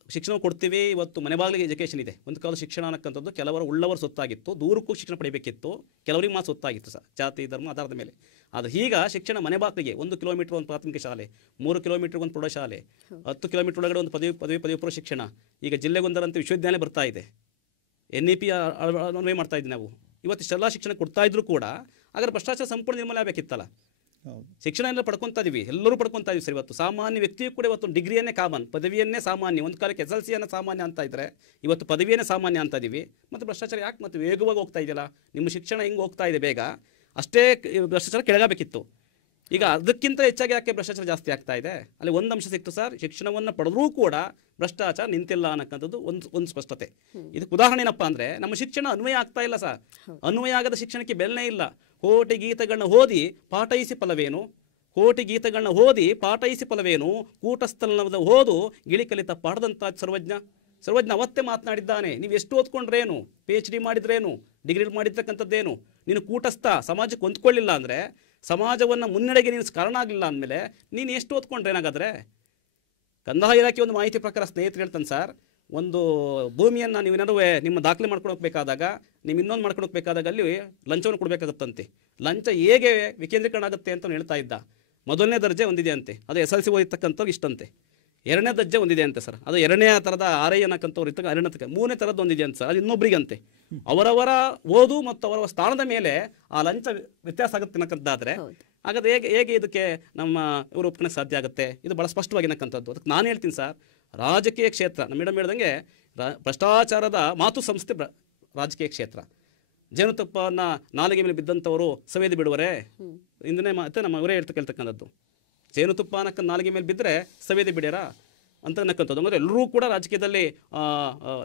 ಶಿಕ್ಷಣ ಕೊಡ್ತೀವಿ. ಇವತ್ತು ಮನೆ ಬಾಗಿಲಿಗೆ ಎಜುಕೇಷನ್ ಇದೆ. ಒಂದು ಕಾಲದ ಶಿಕ್ಷಣ ಅನ್ನಕ್ಕಂಥದ್ದು ಕೆಲವರು ಉಳ್ಳವರ ಸೊತ್ತಾಗಿತ್ತು, ದೂರಕ್ಕೂ ಶಿಕ್ಷಣ ಪಡಿಬೇಕಿತ್ತು, ಕೆಲವರಿಗೆ ಮಾತ್ರ ಸೊತ್ತಾಗಿತ್ತು ಸರ್, ಜಾತಿ ಧರ್ಮ ಆಧಾರದ ಮೇಲೆ. ಆದರೆ ಈಗ ಶಿಕ್ಷಣ ಮನೆ ಬಾಗಿಲಿಗೆ 1 ಕಿಲೋಮೀಟರ್ ಒಂದು ಪ್ರಾಥಮಿಕ ಶಾಲೆ, 3 ಕಿಲೋಮೀಟರ್ ಒಂದು ಪ್ರೌಢಶಾಲೆ, 10 ಕಿಲೋಮೀಟರ್ ಒಳಗಡೆ ಒಂದು ಪದವಿ ಪೂರ್ವ ಶಿಕ್ಷಣ. ಈಗ ಜಿಲ್ಲೆಗೊಂದರಂತೆ ವಿಶ್ವವಿದ್ಯಾಲಯ ಬರ್ತಾ ಇದೆ. NEP ಅನ್ವಯ ಮಾಡ್ತಾ ಇದ್ದೀವಿ ನಾವು. ಇವತ್ತು ಇಷ್ಟೆಲ್ಲ ಶಿಕ್ಷಣ ಕೊಡ್ತಾ ಇದ್ರು ಕೂಡ ಹಾಗಾದ್ರೆ ಭ್ರಷ್ಟಾಚಾರ ಸಂಪೂರ್ಣ ನಿರ್ಮೂಲನೆ ಆಗಬೇಕಿತ್ತಲ್ಲ. ಶಿಕ್ಷಣ ಎಲ್ಲ ಪಡ್ಕೊತಾ ಇದೀವಿ, ಎಲ್ಲರೂ ಪಡ್ಕೊತಾ ಇದೀವಿ ಸರ್. ಇವತ್ತು ಸಾಮಾನ್ಯ ವ್ಯಕ್ತಿಯೂ ಕೂಡ ಇವತ್ತು ಡಿಗ್ರಿಯನ್ನೇ ಕಾಮನ್, ಪದವಿಯನ್ನೇ ಸಾಮಾನ್ಯ. ಒಂದು ಕಾಲಕ್ಕೆ SLCಯನ್ನು ಸಾಮಾನ್ಯ ಅಂತ ಇದ್ರೆ ಇವತ್ತು ಪದವಿಯನ್ನೇ ಸಾಮಾನ್ಯ ಅಂತ ಇದೀವಿ. ಮತ್ತು ಭ್ರಷ್ಟಾಚಾರ ಯಾಕೆ ಮತ್ತೆ ವೇಗವಾಗಿ ಹೋಗ್ತಾ ಇದೆಯಲ್ಲ? ನಿಮ್ಮ ಶಿಕ್ಷಣ ಹೆಂಗೆ ಹೋಗ್ತಾ ಇದೆ ಬೇಗ, ಅಷ್ಟೇ ಭ್ರಷ್ಟಾಚಾರ ಕೆಳಗಬೇಕಿತ್ತು. ಈಗ ಅದಕ್ಕಿಂತ ಹೆಚ್ಚಾಗಿ ಯಾಕೆ ಭ್ರಷ್ಟಾಚಾರ ಜಾಸ್ತಿ ಆಗ್ತಾ ಇದೆ? ಅಲ್ಲಿ ಒಂದು ಅಂಶ ಸಿಕ್ತು ಸರ್, ಶಿಕ್ಷಣವನ್ನು ಪಡೆದ್ರೂ ಕೂಡ ಭ್ರಷ್ಟಾಚಾರ ನಿಂತಿಲ್ಲ ಅನ್ನಕ್ಕಂಥದ್ದು ಒಂದು ಸ್ಪಷ್ಟತೆ. ಇದಕ್ಕೆ ಉದಾಹರಣೆ ಏನಪ್ಪ ಅಂದರೆ, ನಮ್ಮ ಶಿಕ್ಷಣ ಅನ್ವಯ ಆಗ್ತಾ ಇಲ್ಲ ಸರ್. ಅನ್ವಯ ಆಗದ ಶಿಕ್ಷಣಕ್ಕೆ ಬೆಲೆನೇ ಇಲ್ಲ. ಕೋಟಿ ಗೀತೆಗಳನ್ನ ಓದಿ ಪಾಠಯಿಸಿ ಫಲವೇನು, ಕೋಟಿ ಗೀತೆಗಳನ್ನ ಓದಿ ಪಾಠಯಿಸಿ ಫಲವೇನು, ಕೂಟಸ್ಥಲನದ ಓದು ಗಿಳಿ ಕಲಿತ ಪಾಠದಂತ ಸರ್ವಜ್ಞ ಅವತ್ತೇ ಮಾತನಾಡಿದ್ದಾನೆ. ನೀವು ಎಷ್ಟು ಓದ್ಕೊಂಡ್ರೇನು, PhD ಮಾಡಿದ್ರೇನು, ಡಿಗ್ರಿ ಮಾಡಿರ್ತಕ್ಕಂಥದ್ದೇನು, ನೀನು ಕೂಟಸ್ಥ ಸಮಾಜಕ್ಕೆ ಹೊಂದ್ಕೊಳ್ಳಿಲ್ಲ ಅಂದರೆ, ಸಮಾಜವನ್ನು ಮುನ್ನಡೆಗೆ ನೀನು ಕಾರಣ ಆಗಲಿಲ್ಲ ಅಂದಮೇಲೆ ನೀನು ಎಷ್ಟು ಓದ್ಕೊಂಡ್ರೇನಾಗಾದರೆ? ಕಂದಾಯ ಇಲಾಖೆ ಒಂದು ಮಾಹಿತಿ ಪ್ರಕಾರ ಸ್ನೇಹಿತರು ಹೇಳ್ತಾನೆ ಸರ್, ಒಂದು ಭೂಮಿಯನ್ನು ನೀವು ಏನಾದ್ರು ನಿಮ್ಮ ದಾಖಲೆ ಮಾಡ್ಕೊಳೋಗ್ಬೇಕಾದಾಗ, ನೀವು ಇನ್ನೊಂದು ಮಾಡ್ಕೊಳೋಗ್ಬೇಕಾದಾಗ ಅಲ್ಲಿ ಲಂಚವನ್ನು ಕೊಡಬೇಕಾಗುತ್ತಂತೆ. ಲಂಚ ಹೇಗೆ ವಿಕೇಂದ್ರೀಕರಣ ಆಗುತ್ತೆ ಅಂತ ಹೇಳ್ತಾ ಇದ್ದ. ಮೊದಲನೇ ದರ್ಜೆ ಒಂದಿದೆ ಅಂತೆ, ಅದು SLC ಓದಿರ್ತಕ್ಕಂಥವ್ರು ಇಷ್ಟಂತೆ. 2ನೇ ದರ್ಜೆ ಒಂದಿದೆ ಅಂತೆ ಸರ್, ಅದು 2ನೇ ಥರದ RI ಅನ್ನಕ್ಕಂಥವ್ರು ಇರ್ತಕ್ಕ 2ನೇ 3ನೇ ಥರದ್ದು ಒಂದಿದೆ ಅಂತ ಸರ್, ಅದು ಇನ್ನೊಬ್ರಿಗಂತೆ. ಅವರವರ ಓದು ಮತ್ತು ಅವರ ಸ್ಥಾನದ ಮೇಲೆ ಆ ಲಂಚ ವ್ಯತ್ಯಾಸ ಆಗುತ್ತೆ ಅನ್ನಕ್ಕಂತಾದರೆ ಹಾಗಾದ್ರೆ ಹೇಗೆ ಇದಕ್ಕೆ ನಮ್ಮ ಇವರು ಒಪ್ಕೊಳ್ಳೋಕೆ ಸಾಧ್ಯ ಆಗುತ್ತೆ? ಇದು ಭಾಳ ಸ್ಪಷ್ಟವಾಗಿನಕ್ಕಂಥದ್ದು. ಅದಕ್ಕೆ ನಾನು ಹೇಳ್ತೀನಿ ಸರ್, ರಾಜಕೀಯ ಕ್ಷೇತ್ರ ನಮ್ಮ ಮೇಡಮ್ ಹೇಳ್ದಂಗೆ ಭ್ರಷ್ಟಾಚಾರದ ಮಾತು ಸಂಸ್ಥೆ ರಾಜಕೀಯ ಕ್ಷೇತ್ರ. ಜೇನುತುಪ್ಪವನ್ನು ನಾಲಿಗೆ ಮೇಲೆ ಬಿದ್ದಂಥವರು ಸವೇದಿ ಬಿಡುವರೆ, ಇಂದನೇ ಮತ್ತೆ ನಮ್ಮ ಅವರೇ ಕೇಳ್ತಕ್ಕಂಥದ್ದು. ಜೇನುತುಪ್ಪ ಅನ್ನಕ್ಕೆ ನಾಲಿಗೆ ಮೇಲೆ ಬಿದ್ದರೆ ಸವೇದಿ ಬಿಡ್ಯಾರ? ಅಂತಕ್ಕಂಥದ್ದು. ಅಂದರೆ ಎಲ್ಲರೂ ಕೂಡ ರಾಜಕೀಯದಲ್ಲಿ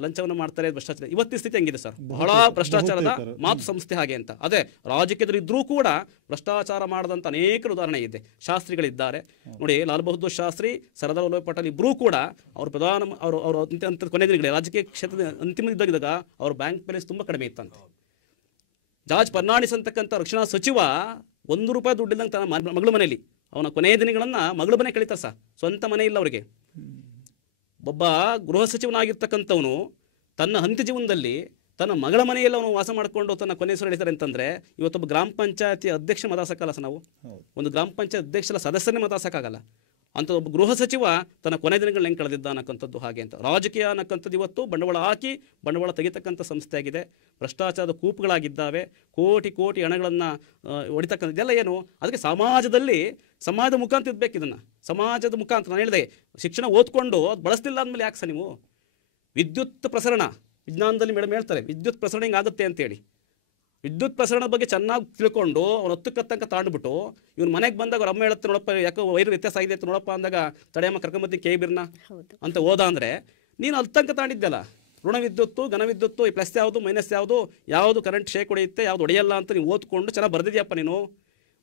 ಲಂಚವನ್ನು ಮಾಡ್ತಾರೆ, ಭ್ರಷ್ಟಾಚಾರ. ಇವತ್ತಿನ ಸ್ಥಿತಿ ಹೆಂಗಿದೆ ಸರ್? ಬಹಳ ಭ್ರಷ್ಟಾಚಾರದ ಮಾತು ಸಂಸ್ಥೆ ಹಾಗೆ ಅಂತ. ಅದೇ ರಾಜಕೀಯದಲ್ಲಿ ಇದ್ರೂ ಕೂಡ ಭ್ರಷ್ಟಾಚಾರ ಮಾಡದಂತ ಅನೇಕ ಉದಾಹರಣೆ ಇದೆ. ಶಾಸ್ತ್ರಿಗಳಿದ್ದಾರೆ ನೋಡಿ, ಲಾಲ್ ಬಹದ್ದೂರ್ ಶಾಸ್ತ್ರಿ, ಸರ್ದಾರ್ ವಲ್ಲಭಾಯ್ ಪಟೇಲ್ ಇಬ್ಬರೂ ಕೂಡ ಅವರು ಅವರು ಕೊನೆ ದಿನಗಳಲ್ಲಿ ರಾಜಕೀಯ ಕ್ಷೇತ್ರದ ಅಂತಿಮ ಇದ್ದಾಗ ಅವ್ರ ಬ್ಯಾಂಕ್ ಬ್ಯಾಲೆನ್ಸ್ ತುಂಬ ಕಡಿಮೆ ಇತ್ತಂತೆ. ಜಾರ್ಜ್ ಫರ್ನಾಂಡಿಸ್ ಅಂತಕ್ಕಂಥ ರಕ್ಷಣಾ ಸಚಿವ ₹1 ದುಡ್ಡಿಲ್ಲಂಗೆ ತನ್ನ ಮಗಳ ಮನೆಯಲ್ಲಿ ಅವನ ಕೊನೆಯ ದಿನಗಳನ್ನು ಮಗಳ ಮನೆ ಕಳೀತಾರೆ ಸರ್. ಸ್ವಂತ ಮನೆ ಇಲ್ಲ ಅವರಿಗೆ. ಒಬ್ಬ ಗೃಹ ಸಚಿವನಾಗಿರ್ತಕ್ಕಂಥವನು ತನ್ನ ಅಂತ್ಯ ಜೀವನದಲ್ಲಿ ತನ್ನ ಮಗಳ ಮನೆಯಲ್ಲಿ ಅವನು ವಾಸ ಮಾಡಿಕೊಂಡು ತನ್ನ ಕೊನೆಯ ಹೆಸರು ಹೇಳ್ತಾರೆ ಅಂತಂದರೆ, ಇವತ್ತೊಬ್ಬ ಗ್ರಾಮ ಪಂಚಾಯತಿ ಅಧ್ಯಕ್ಷ ಮತಾಸಕ್ಕಲ್ಲ ಸರ್ ನಾವು. ಒಂದು ಗ್ರಾಮ ಪಂಚಾಯತ್ ಅಧ್ಯಕ್ಷರ ಸದಸ್ಯರನ್ನೇ ಮತಾಸಕ್ಕಾಗಲ್ಲ. ಅಂಥ ಒಬ್ಬ ಗೃಹ ಸಚಿವ ತನ್ನ ಕೊನೆ ದಿನಗಳನ್ನ ಹೆಂಗೆ ಕಳೆದಿದ್ದ ಅನ್ನಕ್ಕಂಥದ್ದು ಹಾಗೆ ಅಂತ. ರಾಜಕೀಯ ಅನ್ನಕ್ಕಂಥದ್ದು ಇವತ್ತು ಬಂಡವಾಳ ಹಾಕಿ ಬಂಡವಾಳ ತೆಗಿತಕ್ಕಂಥ ಸಂಸ್ಥೆ ಆಗಿದೆ. ಭ್ರಷ್ಟಾಚಾರದ ಕೂಪುಗಳಾಗಿದ್ದಾವೆ. ಕೋಟಿ ಕೋಟಿ ಹಣಗಳನ್ನು ಹೊಡಿತಕ್ಕಂಥ ಇದೆಲ್ಲ ಏನು? ಅದಕ್ಕೆ ಸಮಾಜದ ಮುಖಾಂತರ ಇರಬೇಕು. ಇದನ್ನು ಸಮಾಜದ ಮುಖಾಂತರ ನಾನು ಹೇಳಿದೆ, ಶಿಕ್ಷಣ ಓದ್ಕೊಂಡು ಅದು ಬಳಸ್ತಿಲ್ಲ ಅಂದಮೇಲೆ ಯಾಕೆ ಸರ್ ನೀವು? ವಿದ್ಯುತ್ ಪ್ರಸರಣ ವಿಜ್ಞಾನದಲ್ಲಿ ಮೇಡಮ್ ಹೇಳ್ತಾರೆ, ವಿದ್ಯುತ್ ಪ್ರಸರಣ ಹಿಂಗಾಗುತ್ತೆ ಅಂತೇಳಿ. ವಿದ್ಯುತ್ ಪ್ರಸರಣದ ಬಗ್ಗೆ ಚೆನ್ನಾಗಿ ತಿಳ್ಕೊಂಡು ಅವ್ನು 10ಕ್ಕೆ ತನಕ ತಾಂಡ್ಬಿಟ್ಟು ಇವ್ನು ಮನೆಗೆ ಬಂದಾಗ ಅವ್ರ ಅಮ್ಮ ಹೇಳುತ್ತೆ, ನೋಡಪ್ಪ ಯಾಕೋ ವೈರು ವ್ಯತ್ಯಾಸ ಆಗಿದೆ ಅಂತ ನೋಡಪ್ಪ ಅಂದಾಗ, ತಡೆಯಮ್ಮ ಕರ್ಕೊಂಬತ್ತೀನಿ ಕೇಬಿರ್ನ ಅಂತ ಹೋದ ಅಂದರೆ ನೀನು 10 ತನಕ ತಾಂಡಿದ್ದಲ್ಲ. ಋಣ ವಿದ್ಯುತ್ತು, ಘನ ವಿದ್ಯುತ್ತು, ಈ ಪ್ಲಸ್ ಯಾವುದು ಮೈನಸ್ ಯಾವುದು ಕರೆಂಟ್ ಶೇಕ್ ಹೊಡೆಯುತ್ತೆ, ಯಾವುದು ಹೊಡೆಯಲ್ಲ ಅಂತ ನೀವು ಓದ್ಕೊಂಡು ಚೆನ್ನಾಗಿ ಬರೆದಿದ್ಯಪ್ಪ ನೀನು.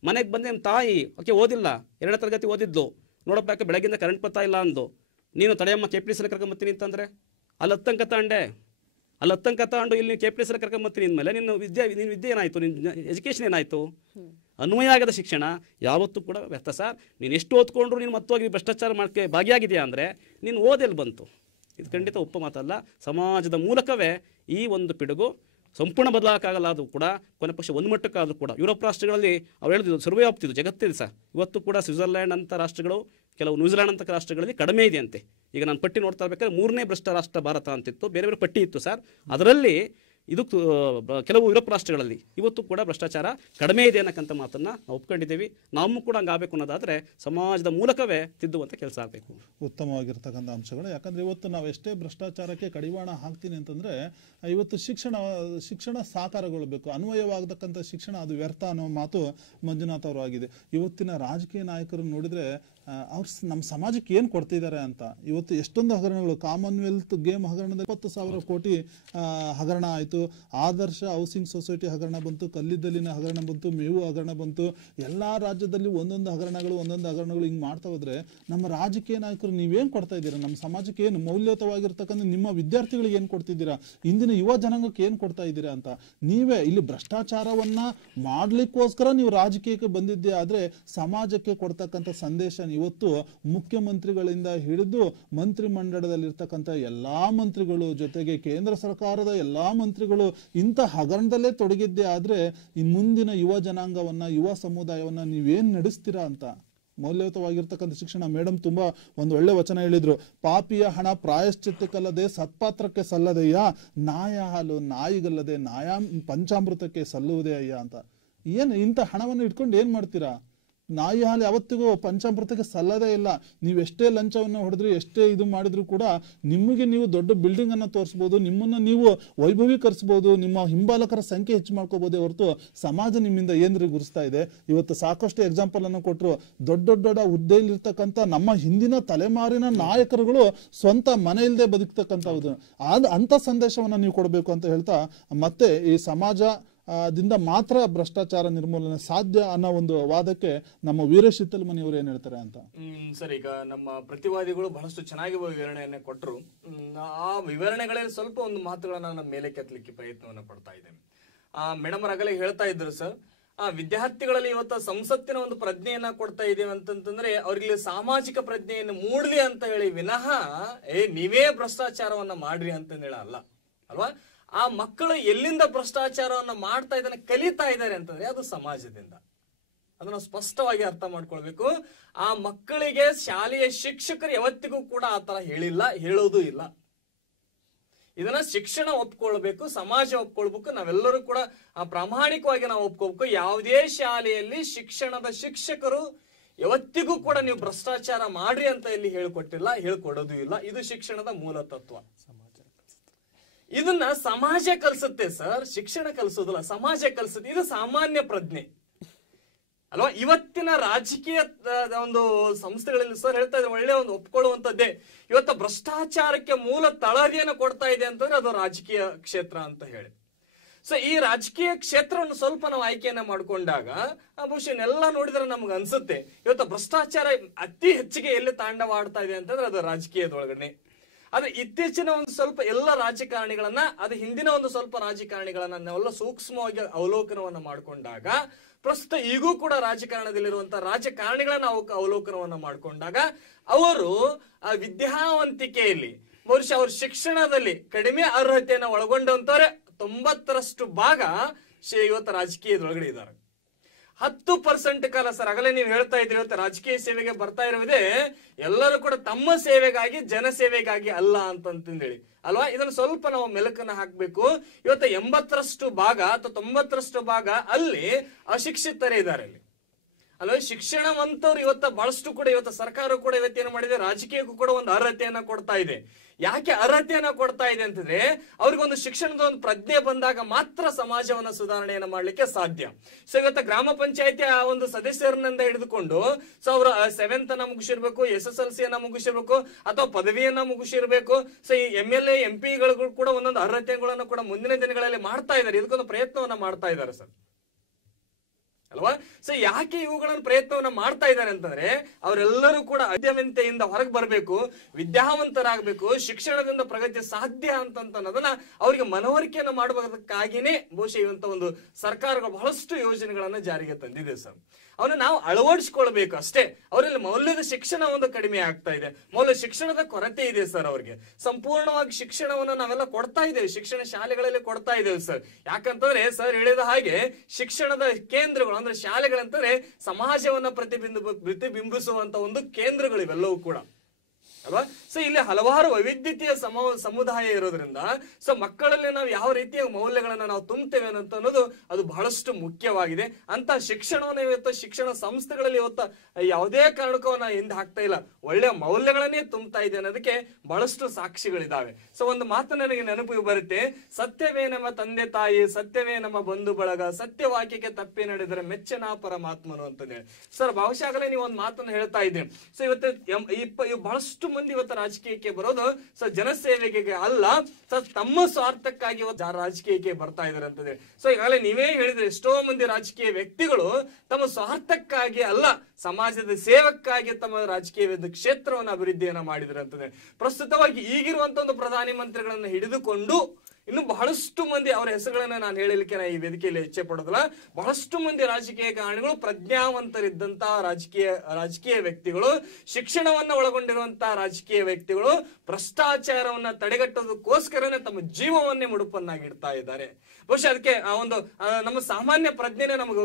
ಮನೆಗೆ ಬಂದು ನಿಮ್ಮ ತಾಯಿ ಓಕೆ ಓದಿಲ್ಲ, 2ನೇ ತರಗತಿ ಓದಿದ್ದು, ನೋಡಪ್ಪ ಯಾಕೆ ಬೆಳಗ್ಗಿಂದ ಕರೆಂಟ್ ಬರ್ತಾ ಇಲ್ಲ ಅಂದು ನೀನು ತಡೆಯಮ್ಮ KPTC ಕರ್ಕೊಂಬತ್ತೀನಿ ಅಂತಂದರೆ ಅಲ್ಲಿ 10 ತನಕ ತಾಂಡೆ. ಅಲ್ಲಿ 10 ತನಕ ತಾಂಡು ಇಲ್ಲಿ KPTC ಕರ್ಕೊಂಬತ್ತೀನಿ ಅಂದಮೇಲೆ ನಿನ್ನ ವಿದ್ಯೆ ಏನಾಯಿತು? ನಿನ್ನ ಎಜುಕೇಷನ್ ಏನಾಯಿತು? ಅನ್ವಯ ಆಗದ ಶಿಕ್ಷಣ ಯಾವತ್ತೂ ಕೂಡ ವ್ಯರ್ಥ ಸರ್. ನೀನು ಎಷ್ಟು ಓದ್ಕೊಂಡ್ರು ನೀನು ಮತ್ತೋಗಿ ಭ್ರಷ್ಟಾಚಾರ ಮಾಡಕ್ಕೆ ಭಾಗಿಯಾಗಿದೆಯಾ ಅಂದರೆ ನೀನು ಓದೆಲ್ಲಿ ಬಂತು? ಇದು ಖಂಡಿತ ಒಪ್ಪ ಮಾತಲ್ಲ. ಸಮಾಜದ ಮೂಲಕವೇ ಈ ಒಂದು ಪಿಡುಗು ಸಂಪೂರ್ಣ ಬದಲಾಗಕ್ಕಾಗಲ್ಲ. ಅದು ಕೂಡ ಕೊನೆ ಪಕ್ಷ ಒಂದು ಮಟ್ಟಕ್ಕಾದರೂ ಕೂಡ ಯುರೋಪ್ ರಾಷ್ಟ್ರಗಳಲ್ಲಿ ಅವ್ರು ಹೇಳಿದ್ರು ಸರ್ವೇ ಆಗ್ತಿದ್ದು ಜಗತ್ತಿದೆ ಸರ್. ಇವತ್ತು ಕೂಡ ಸ್ವಿಟ್ಜರ್ಲ್ಯಾಂಡ್ ಅಂತ ರಾಷ್ಟ್ರಗಳು, ಕೆಲವು ನ್ಯೂಜಿಲೆಂಡ್ ಅಂತ ರಾಷ್ಟ್ರಗಳಲ್ಲಿ ಕಡಿಮೆ ಇದೆ ಅಂತೆ. ಈಗ ನಾನು ಪಟ್ಟಿ ನೋಡ್ತಾ ಇರ್ಬೇಕಾದ್ರೆ 3ನೇ ಭ್ರಷ್ಟ ರಾಷ್ಟ್ರ ಭಾರತ ಅಂತಿತ್ತು, ಬೇರೆ ಬೇರೆ ಪಟ್ಟಿ ಇತ್ತು ಸರ್. ಅದರಲ್ಲಿ ಇದು ಕೆಲವು ಯುರೋಪ್ ರಾಷ್ಟ್ರಗಳಲ್ಲಿ ಇವತ್ತು ಕೂಡ ಭ್ರಷ್ಟಾಚಾರ ಕಡಿಮೆ ಇದೆ ಅನ್ನಕ್ಕಂಥ ಮಾತನ್ನು ನಾವು ಒಪ್ಕೊಂಡಿದ್ದೀವಿ. ನಾವು ಕೂಡ ಹಂಗಾಗಬೇಕು ಅನ್ನೋದಾದರೆ ಸಮಾಜದ ಮೂಲಕವೇ ತಿದ್ದುವಂಥ ಕೆಲಸ ಆಗಬೇಕು. ಉತ್ತಮವಾಗಿರ್ತಕ್ಕಂಥ ಅಂಶಗಳು. ಯಾಕಂದರೆ ಇವತ್ತು ನಾವು ಎಷ್ಟೇ ಭ್ರಷ್ಟಾಚಾರಕ್ಕೆ ಕಡಿವಾಣ ಹಾಕ್ತೀನಿ ಅಂತಂದರೆ, ಇವತ್ತು ಶಿಕ್ಷಣ ಸಾಕಾರಗೊಳ್ಳಬೇಕು. ಅನ್ವಯವಾಗತಕ್ಕಂಥ ಶಿಕ್ಷಣ ಅದು ವ್ಯರ್ಥ ಅನ್ನೋ ಮಾತು ಮಂಜುನಾಥ್ ಅವರು ಆಗಿದೆ. ಇವತ್ತಿನ ರಾಜಕೀಯ ನಾಯಕರು ನೋಡಿದರೆ ಅವ್ರು ನಮ್ಮ ಸಮಾಜಕ್ಕೆ ಏನು ಕೊಡ್ತಿದ್ದಾರೆ ಅಂತ. ಇವತ್ತು ಎಷ್ಟೊಂದು ಹಗರಣಗಳು, ಕಾಮನ್ವೆಲ್ತ್ ಗೇಮ್ ಹಗರಣದಲ್ಲಿ 20,000 ಕೋಟಿ ಹಗರಣ ಆಯಿತು. ಆದರ್ಶ ಹೌಸಿಂಗ್ ಸೊಸೈಟಿ ಹಗರಣ ಬಂತು, ಕಲ್ಲಿದ್ದಲಿನ ಹಗರಣ ಬಂತು, ಮೇವು ಹಗರಣ ಬಂತು. ಎಲ್ಲ ರಾಜ್ಯದಲ್ಲಿ ಒಂದೊಂದು ಹಗರಣಗಳು ಹಿಂಗೆ ಮಾಡ್ತಾ ಹೋದ್ರೆ ನಮ್ಮ ರಾಜಕೀಯ ನಾಯಕರು ನೀವೇನು ಕೊಡ್ತಾ ಇದ್ದೀರಾ? ನಮ್ಮ ಸಮಾಜಕ್ಕೆ ಏನು ಮೌಲ್ಯಯುತವಾಗಿರ್ತಕ್ಕಂಥ ನಿಮ್ಮ ವಿದ್ಯಾರ್ಥಿಗಳಿಗೆ ಏನು ಕೊಡ್ತಿದ್ದೀರಾ? ಇಂದಿನ ಯುವ ಜನಾಂಗಕ್ಕೆ ಏನು ಕೊಡ್ತಾ ಇದ್ದೀರಾ ಅಂತ. ನೀವೇ ಇಲ್ಲಿ ಭ್ರಷ್ಟಾಚಾರವನ್ನ ಮಾಡ್ಲಿಕ್ಕೋಸ್ಕರ ನೀವು ರಾಜಕೀಯಕ್ಕೆ ಬಂದಿದ್ದೇ ಆದ್ರೆ ಸಮಾಜಕ್ಕೆ ಕೊಡ್ತಕ್ಕಂಥ ಸಂದೇಶ ಇವತ್ತು ಮುಖ್ಯಮಂತ್ರಿಗಳಿಂದ ಹಿಡಿದು ಮಂತ್ರಿ ಮಂಡಲದಲ್ಲಿರ್ತಕ್ಕಂಥ ಎಲ್ಲಾ ಮಂತ್ರಿಗಳು ಜೊತೆಗೆ ಕೇಂದ್ರ ಸರ್ಕಾರದ ಎಲ್ಲಾ ಮಂತ್ರಿಗಳು ಇಂಥ ಹಗರಣದಲ್ಲೇ ತೊಡಗಿದ್ದೇ ಆದ್ರೆ ಈ ಮುಂದಿನ ಯುವ ಜನಾಂಗವನ್ನ, ಯುವ ಸಮುದಾಯವನ್ನ ನೀವೇನ್ ನಡೆಸ್ತೀರಾ ಅಂತ. ಮೌಲ್ಯಯುತವಾಗಿರ್ತಕ್ಕಂಥ ಶಿಕ್ಷಣ. ಮೇಡಮ್ ತುಂಬಾ ಒಂದು ಒಳ್ಳೆ ವಚನ ಹೇಳಿದ್ರು, ಪಾಪಿಯ ಹಣ ಪ್ರಾಯಶ್ಚಿತ್ತಕ್ಕಲ್ಲದೆ ಸತ್ಪಾತ್ರಕ್ಕೆ ಸಲ್ಲದೆಯ್ಯ, ನಾಯ ಹಾಲು ನಾಯಿಗಲ್ಲದೆ ಪಂಚಾಮೃತಕ್ಕೆ ಸಲ್ಲುವುದೇ ಅಯ್ಯ ಅಂತ. ಏನು ಇಂಥ ಹಣವನ್ನು ಇಟ್ಕೊಂಡು ಏನ್ ಮಾಡ್ತೀರಾ? ನಾಯಿ ಹಾಲು ಯಾವತ್ತಿಗೂ ಪಂಚಾಮೃತಕ್ಕೆ ಸಲ್ಲದೇ ಇಲ್ಲ. ನೀವೆಷ್ಟೇ ಲಂಚವನ್ನು ಹೊಡೆದ್ರಿ, ಎಷ್ಟೇ ಇದು ಮಾಡಿದ್ರು ಕೂಡ ನಿಮಗೆ ನೀವು ದೊಡ್ಡ ಬಿಲ್ಡಿಂಗ್ ಅನ್ನ ತೋರಿಸ್ಬೋದು, ನಿಮ್ಮನ್ನ ನೀವು ವೈಭವೀಕರಿಸಬಹುದು, ನಿಮ್ಮ ಹಿಂಬಾಲಕರ ಸಂಖ್ಯೆ ಹೆಚ್ಚು ಮಾಡ್ಕೋಬಹುದೇ ಹೊರತು ಸಮಾಜ ನಿಮ್ಮಿಂದ ಏನ್ರಿ ಗುರುಸ್ತಾ ಇದೆ? ಇವತ್ತು ಸಾಕಷ್ಟು ಎಕ್ಸಾಂಪಲ್ ಅನ್ನು ಕೊಟ್ಟರು. ದೊಡ್ಡ ಹುದ್ದೆಯಲ್ಲಿರ್ತಕ್ಕಂಥ ನಮ್ಮ ಹಿಂದಿನ ತಲೆಮಾರಿನ ನಾಯಕರುಗಳು ಸ್ವಂತ ಮನೆ ಇಲ್ಲದೆ ಬದುಕ್ತಕ್ಕಂಥದ್ದು. ಅಂತ ಸಂದೇಶವನ್ನ ನೀವು ಕೊಡಬೇಕು ಅಂತ ಹೇಳ್ತಾ, ಮತ್ತೆ ಈ ಸಮಾಜ ದಿಂದ ಮಾತ್ರ ಭ್ರಷ್ಟಾಚಾರ ನಿರ್ಮೂಲನೆ ಸಾಧ್ಯ ಅನ್ನೋ ಒಂದು ವಾದಕ್ಕೆ ನಮ್ಮ ವೀರೇಶ್ ಹಿತ್ತಲಮನಿಯವರು ಏನ್ ಹೇಳ್ತಾರೆ ಅಂತ. ಸರ್, ಈಗ ನಮ್ಮ ಪ್ರತಿವಾದಿಗಳು ಬಹಳಷ್ಟು ಚೆನ್ನಾಗಿ ವಿವರಣೆಯನ್ನ ಕೊಟ್ಟರು. ಆ ವಿವರಣೆಗಳಲ್ಲಿ ಸ್ವಲ್ಪ ಒಂದು ಮಾತುಗಳನ್ನ ನಮ್ಮ ಮೇಲೆ ಕೆತ್ತಲಿಕ್ಕೆ ಪ್ರಯತ್ನವನ್ನ ಪಡ್ತಾ ಇದ್ದೇನೆ. ಮೇಡಮ್ ಆಗಲೇ ಹೇಳ್ತಾ ಇದ್ರು ಸರ್, ವಿದ್ಯಾರ್ಥಿಗಳಲ್ಲಿ ಇವತ್ತು ಸಂಸತ್ತಿನ ಒಂದು ಪ್ರಜ್ಞೆಯನ್ನ ಕೊಡ್ತಾ ಇದ್ದೇವೆ ಅಂತಂದ್ರೆ ಅವ್ರಿಗೆ ಸಾಮಾಜಿಕ ಪ್ರಜ್ಞೆಯನ್ನು ಮೂಡ್ಲಿ ಅಂತ ಹೇಳಿ ವಿನಃ ನೀವೇ ಭ್ರಷ್ಟಾಚಾರವನ್ನ ಮಾಡ್ರಿ ಅಂತ ಹೇಳಲ್ಲ ಅಲ್ವಾ. ಆ ಮಕ್ಕಳು ಎಲ್ಲಿಂದ ಭ್ರಷ್ಟಾಚಾರವನ್ನ ಮಾಡ್ತಾ ಇದ್ದಾನೆ, ಕಲಿತಾ ಇದ್ದಾರೆ ಅಂತಂದ್ರೆ ಅದು ಸಮಾಜದಿಂದ. ಅದನ್ನ ಸ್ಪಷ್ಟವಾಗಿ ಅರ್ಥ ಮಾಡ್ಕೊಳ್ಬೇಕು. ಆ ಮಕ್ಕಳಿಗೆ ಶಾಲೆಯ ಶಿಕ್ಷಕರು ಯಾವತ್ತಿಗೂ ಕೂಡ ಆ ತರ ಹೇಳಿಲ್ಲ, ಹೇಳೋದು ಇಲ್ಲ. ಇದನ್ನ ಶಿಕ್ಷಣ ಒಪ್ಕೊಳ್ಬೇಕು, ಸಮಾಜ ಒಪ್ಕೊಳ್ಬೇಕು, ನಾವೆಲ್ಲರೂ ಕೂಡ ಪ್ರಾಮಾಣಿಕವಾಗಿ ನಾವು ಒಪ್ಕೋಬೇಕು. ಯಾವುದೇ ಶಾಲೆಯಲ್ಲಿ ಶಿಕ್ಷಣದ ಶಿಕ್ಷಕರು ಯಾವತ್ತಿಗೂ ಕೂಡ ನೀವು ಭ್ರಷ್ಟಾಚಾರ ಮಾಡ್ರಿ ಅಂತ ಇಲ್ಲಿ ಹೇಳ್ಕೊಟ್ಟಿಲ್ಲ, ಹೇಳ್ಕೊಡೋದು ಇಲ್ಲ. ಇದು ಶಿಕ್ಷಣದ ಮೂಲ ತತ್ವ. ಇದನ್ನ ಸಮಾಜ ಕಲಿಸುತ್ತೆ ಸರ್, ಶಿಕ್ಷಣ ಕಲಿಸೋದಿಲ್ಲ, ಸಮಾಜ ಕಲಿಸುತ್ತೆ. ಇದು ಸಾಮಾನ್ಯ ಪ್ರಜ್ಞೆ. ಅಲ್ವಾ? ಇವತ್ತಿನ ರಾಜಕೀಯ ಒಂದು ಸಂಸ್ಥೆಗಳಲ್ಲಿ ಸರ್ ಹೇಳ್ತಾ ಇದ್ರೆ ಒಳ್ಳೆ ಒಂದು ಒಪ್ಕೊಳ್ಳುವಂತದ್ದೇ, ಇವತ್ತು ಭ್ರಷ್ಟಾಚಾರಕ್ಕೆ ಮೂಲ ತಳಹದಿಯನ್ನು ಕೊಡ್ತಾ ಇದೆ ಅಂತಂದ್ರೆ ಅದು ರಾಜಕೀಯ ಕ್ಷೇತ್ರ ಅಂತ ಹೇಳಿ. ಸೊ ಈ ರಾಜಕೀಯ ಕ್ಷೇತ್ರವನ್ನು ಸ್ವಲ್ಪ ನಾವು ಆಯ್ಕೆಯನ್ನ ಮಾಡ್ಕೊಂಡಾಗ ಬಹುಶಃ ಎಲ್ಲ ನೋಡಿದ್ರೆ ನಮ್ಗೆ ಅನ್ಸುತ್ತೆ ಇವತ್ತು ಭ್ರಷ್ಟಾಚಾರ ಅತಿ ಹೆಚ್ಚಿಗೆ ಎಲ್ಲಿ ತಾಂಡವಾಡ್ತಾ ಇದೆ ಅಂತಂದ್ರೆ ಅದು ರಾಜಕೀಯದೊಳಗಡೆ. ಆದ್ರೆ ಇತ್ತೀಚಿನ ಒಂದು ಸ್ವಲ್ಪ ಎಲ್ಲ ರಾಜಕಾರಣಿಗಳನ್ನ, ಅದು ಹಿಂದಿನ ಒಂದು ಸ್ವಲ್ಪ ರಾಜಕಾರಣಿಗಳನ್ನ ನಾವೆಲ್ಲ ಸೂಕ್ಷ್ಮವಾಗಿ ಅವಲೋಕನವನ್ನ ಮಾಡ್ಕೊಂಡಾಗ, ಪ್ರಸ್ತುತ ಈಗೂ ಕೂಡ ರಾಜಕಾರಣದಲ್ಲಿರುವಂತಹ ರಾಜಕಾರಣಿಗಳನ್ನ ಅವಲೋಕನವನ್ನ ಮಾಡ್ಕೊಂಡಾಗ ಅವರು ಆ ವಿದ್ಯಾವಂತಿಕೆಯಲ್ಲಿ ಬಹುಶಃ ಅವ್ರ ಶಿಕ್ಷಣದಲ್ಲಿ ಕಡಿಮೆ ಅರ್ಹತೆಯನ್ನು ಒಳಗೊಂಡಂತವ್ರೆ 90% ಭಾಗ ಇವತ್ತು ರಾಜಕೀಯದೊಳಗಡೆ ಇದ್ದಾರೆ. 10% ಕಾಲ ಸರ್ ಆಗಲೇ ನೀವು ಹೇಳ್ತಾ ಇದ್ರಿ, ಇವತ್ತು ರಾಜಕೀಯ ಸೇವೆಗೆ ಬರ್ತಾ ಇರುವುದೇ ಎಲ್ಲರೂ ಕೂಡ ತಮ್ಮ ಸೇವೆಗಾಗಿ, ಜನಸೇವೆಗಾಗಿ ಅಲ್ಲ ಅಂತಂದೇಳಿ ಅಲ್ವಾ? ಇದನ್ನು ಸ್ವಲ್ಪ ನಾವು ಮೆಲುಕನ್ನ ಹಾಕ್ಬೇಕು. ಇವತ್ತು 80% ಭಾಗ ಅಥವಾ 90% ಭಾಗ ಅಲ್ಲಿ ಅಶಿಕ್ಷಿತರೇ ಇದ್ದಾರೆ ಅಲ್ಲಿ ಅಲ್ವಾ? ಶಿಕ್ಷಣವಂತವ್ರು ಇವತ್ತು ಬಹಳಷ್ಟು ಕೂಡ ಇವತ್ತು ಸರ್ಕಾರ ಕೂಡ ಇವತ್ತೇನು ಮಾಡಿದೆ, ರಾಜಕೀಯಕ್ಕೂ ಕೂಡ ಒಂದು ಅರ್ಹತೆಯನ್ನ ಕೊಡ್ತಾ ಇದೆ. ಯಾಕೆ ಅರ್ಹತೆಯನ್ನ ಕೊಡ್ತಾ ಇದೆ ಅಂತಂದ್ರೆ ಅವ್ರಿಗೊಂದು ಶಿಕ್ಷಣದ ಒಂದು ಪ್ರಜ್ಞೆ ಬಂದಾಗ ಮಾತ್ರ ಸಮಾಜವನ್ನ ಸುಧಾರಣೆಯನ್ನ ಮಾಡ್ಲಿಕ್ಕೆ ಸಾಧ್ಯ. ಸೊ ಇವತ್ತು ಗ್ರಾಮ ಪಂಚಾಯತಿ ಆ ಒಂದು ಸದಸ್ಯರನ್ನಿಂದ ಹಿಡಿದುಕೊಂಡು ಸೊ ಅವ್ರ 7th ಅನ್ನ ಮುಗಿಸಿರ್ಬೇಕು, SSLC ಅನ್ನ ಮುಗಿಸಿರ್ಬೇಕು, ಅಥವಾ ಪದವಿಯನ್ನ ಮುಗಿಸಿರ್ಬೇಕು. ಸೊ ಈ MLA MP ಗಳು ಕೂಡ ಒಂದೊಂದು ಅರ್ಹತೆಗಳನ್ನು ಕೂಡ ಮುಂದಿನ ದಿನಗಳಲ್ಲಿ ಮಾಡ್ತಾ ಇದ್ದಾರೆ. ಇದಕ್ಕೊಂದು ಪ್ರಯತ್ನವನ್ನ ಮಾಡ್ತಾ ಇದ್ದಾರೆ ಸರ್ ಅಲ್ವಾ? ಸೊ ಯಾಕೆ ಇವುಗಳನ್ನು ಪ್ರಯತ್ನವನ್ನ ಮಾಡ್ತಾ ಇದ್ದಾರೆ ಅಂತಂದ್ರೆ ಅವರೆಲ್ಲರೂ ಕೂಡ ಅಧ್ಯಯನತೆಯಿಂದ ಹೊರಗೆ ಬರಬೇಕು, ವಿದ್ಯಾವಂತರಾಗಬೇಕು, ಶಿಕ್ಷಣದಿಂದ ಪ್ರಗತಿ ಸಾಧ್ಯ ಅನ್ನೋದನ್ನ ಅವರಿಗೆ ಮನವರಿಕೆಯನ್ನು ಮಾಡುವುದಕ್ಕಾಗಿನೇ ಬಹುಶಃ ಇವಂತ ಒಂದು ಸರ್ಕಾರಗಳು ಬಹಳಷ್ಟು ಯೋಜನೆಗಳನ್ನ ಜಾರಿಗೆ ತಂದಿದೆ ಸರ್. ಅವನ್ನ ನಾವು ಅಳವಡಿಸಿಕೊಳ್ಬೇಕು ಅಷ್ಟೇ. ಅವರಲ್ಲಿ ಮೌಲ್ಯದ ಶಿಕ್ಷಣ ಒಂದು ಕಡಿಮೆ ಆಗ್ತಾ ಇದೆ, ಮೌಲ್ಯ ಶಿಕ್ಷಣದ ಕೊರತೆ ಇದೆ ಸರ್. ಅವ್ರಿಗೆ ಸಂಪೂರ್ಣವಾಗಿ ಶಿಕ್ಷಣವನ್ನು ನಾವೆಲ್ಲ ಕೊಡ್ತಾ ಇದ್ದೇವೆ, ಶಿಕ್ಷಣ ಶಾಲೆಗಳಲ್ಲಿ ಕೊಡ್ತಾ ಇದ್ದೇವೆ ಸರ್. ಯಾಕಂತಂದ್ರೆ ಸರ್ ಹೇಳಿದ ಹಾಗೆ ಶಿಕ್ಷಣದ ಕೇಂದ್ರಗಳು ಅಂದ್ರೆ ಶಾಲೆಗಳಂತಂದ್ರೆ ಸಮಾಜವನ್ನ ಪ್ರತಿಬಿಂಬಿಸುವಂತ ಒಂದು ಕೇಂದ್ರಗಳು ಇವೆಲ್ಲವೂ ಕೂಡ ಅಲ್ವಾ? ಸೊ ಇಲ್ಲಿ ಹಲವಾರು ವೈವಿಧ್ಯತೆಯ ಸಮುದಾಯ ಇರೋದ್ರಿಂದ ಸೊ ಮಕ್ಕಳಲ್ಲಿ ನಾವು ಯಾವ ರೀತಿಯ ಮೌಲ್ಯಗಳನ್ನ ನಾವು ತುಂಬುತ್ತೇವೆ ಅಂತ ಅನ್ನೋದು ಅದು ಬಹಳಷ್ಟು ಮುಖ್ಯವಾಗಿದೆ. ಅಂತ ಶಿಕ್ಷಣವನ್ನು ಇವತ್ತು ಶಿಕ್ಷಣ ಸಂಸ್ಥೆಗಳಲ್ಲಿ ಇವತ್ತು ಯಾವುದೇ ಕಾರಣಕ್ಕೂ ನಾವು ಹಿಂದೆ ಹಾಕ್ತಾ ಇಲ್ಲ, ಒಳ್ಳೆಯ ಮೌಲ್ಯಗಳನ್ನೇ ತುಂಬುತ್ತಾ ಇದೆ ಅನ್ನೋದಕ್ಕೆ ಬಹಳಷ್ಟು ಸಾಕ್ಷಿಗಳಿದಾವೆ. ಸೊ ಒಂದು ಮಾತು ನನಗೆ ನೆನಪಿಗೆ ಬರುತ್ತೆ, ಸತ್ಯವೇ ನಮ್ಮ ತಂದೆ ತಾಯಿ, ಸತ್ಯವೇ ನಮ್ಮ ಬಂಧು ಬಳಗ, ಸತ್ಯವಾಕ್ಯಕ್ಕೆ ತಪ್ಪಿ ನಡೆದರೆ ಮೆಚ್ಚನ ಪರಮಾತ್ಮನು ಅಂತಂದೇಳಿ ಸರ್ ಬಹುಶಃ ಆಗಲೇ ನೀವು ಒಂದು ಮಾತನ್ನು ಹೇಳ್ತಾ ಇದ್ದೀರಿ. ಸೊ ಇವತ್ತು ಬಹಳಷ್ಟು ಮಂದಿ ಇವತ್ತು ರಾಜಕೀಯಕ್ಕೆ ಬರೋದು ಸೊ ಜನಸೇವೆಗೆ ಅಲ್ಲ, ತಮ್ಮ ಸ್ವಾರ್ಥಕ್ಕಾಗಿ ರಾಜಕೀಯಕ್ಕೆ ಬರ್ತಾ ಇದಾರೆ ಅಂತಂದ್ರೆ. ಸೊ ಈಗಾಗಲೇ ನೀವೇ ಹೇಳಿದ್ರೆ ಎಷ್ಟೋ ಮಂದಿ ರಾಜಕೀಯ ವ್ಯಕ್ತಿಗಳು ತಮ್ಮ ಸ್ವಾರ್ಥಕ್ಕಾಗಿ ಅಲ್ಲ, ಸಮಾಜದ ಸೇವಕ್ಕಾಗಿ ತಮ್ಮ ರಾಜಕೀಯ ಕ್ಷೇತ್ರವನ್ನು ಅಭಿವೃದ್ಧಿಯನ್ನ ಮಾಡಿದ್ರೆ ಅಂತಂದ್ರೆ. ಪ್ರಸ್ತುತವಾಗಿ ಈಗಿರುವಂತ ಒಂದು ಪ್ರಧಾನಿ ಮಂತ್ರಿಗಳನ್ನ ಹಿಡಿದುಕೊಂಡು ಇನ್ನು ಬಹಳಷ್ಟು ಮಂದಿ ಅವರ ಹೆಸರುಗಳನ್ನ ನಾನು ಹೇಳಲಿಕ್ಕೆ ಈ ವೇದಿಕೆಯಲ್ಲಿ ಇಚ್ಛೆ ಪಡೋದಿಲ್ಲ. ಬಹಳಷ್ಟು ಮಂದಿ ರಾಜಕೀಯ ಕಾರಣಿಗಳು, ಪ್ರಜ್ಞಾವಂತರಿದ್ದಂತಹ ರಾಜಕೀಯ ವ್ಯಕ್ತಿಗಳು, ಶಿಕ್ಷಣವನ್ನ ಒಳಗೊಂಡಿರುವಂತಹ ರಾಜಕೀಯ ವ್ಯಕ್ತಿಗಳು ಭ್ರಷ್ಟಾಚಾರವನ್ನ ತಡೆಗಟ್ಟೋದಕ್ಕೋಸ್ಕರನೇ ತಮ್ಮ ಜೀವವನ್ನೇ ಮುಡುಪನ್ನಾಗಿಡ್ತಾ ಇದ್ದಾರೆ. ಬಹುಶಃ ಅದಕ್ಕೆ ಒಂದು ನಮ್ಮ ಸಾಮಾನ್ಯ ಪ್ರಜ್ಞೆನೇ ನಮಗೆ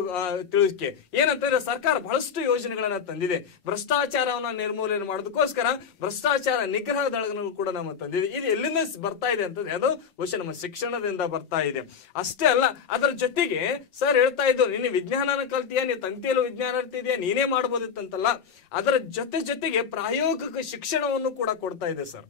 ತಿಳಿಕೆ ಏನಂತಂದ್ರೆ ಸರ್ಕಾರ ಬಹಳಷ್ಟು ಯೋಜನೆಗಳನ್ನ ತಂದಿದೆ. ಭ್ರಷ್ಟಾಚಾರವನ್ನ ನಿರ್ಮೂಲನೆ ಮಾಡೋದಕ್ಕೋಸ್ಕರ ಭ್ರಷ್ಟಾಚಾರ ನಿಗ್ರಹ ದಳಗಳನ್ನು ಕೂಡ ನಾವು ತಂದಿದೆ. ಇದು ಎಲ್ಲಿಂದ ಬರ್ತಾ ಇದೆ ಅಂತಂದ್ರೆ ಅದು ಬಹುಶಃ ನಮ್ಮ ಶಿಕ್ಷಣದಿಂದ ಬರ್ತಾ ಇದೆ. ಅಷ್ಟೇ ಅಲ್ಲ, ಅದರ ಜೊತೆಗೆ ಸರ್ ಹೇಳ್ತಾ ಇದ್ರು, ನೀನು ವಿಜ್ಞಾನನ ಕಲ್ತೀಯಾ, ನೀನು ತಂತಿಯಲ್ಲೂ ವಿಜ್ಞಾನ ಇರ್ತಿದ್ಯಾ, ನೀನೇ ಮಾಡಬಹುದಿತ್ತಂತಲ್ಲ. ಅದರ ಜೊತೆಗೆ ಪ್ರಾಯೋಗಿಕ ಶಿಕ್ಷಣವನ್ನು ಕೂಡ ಕೊಡ್ತಾ ಇದೆ ಸರ್.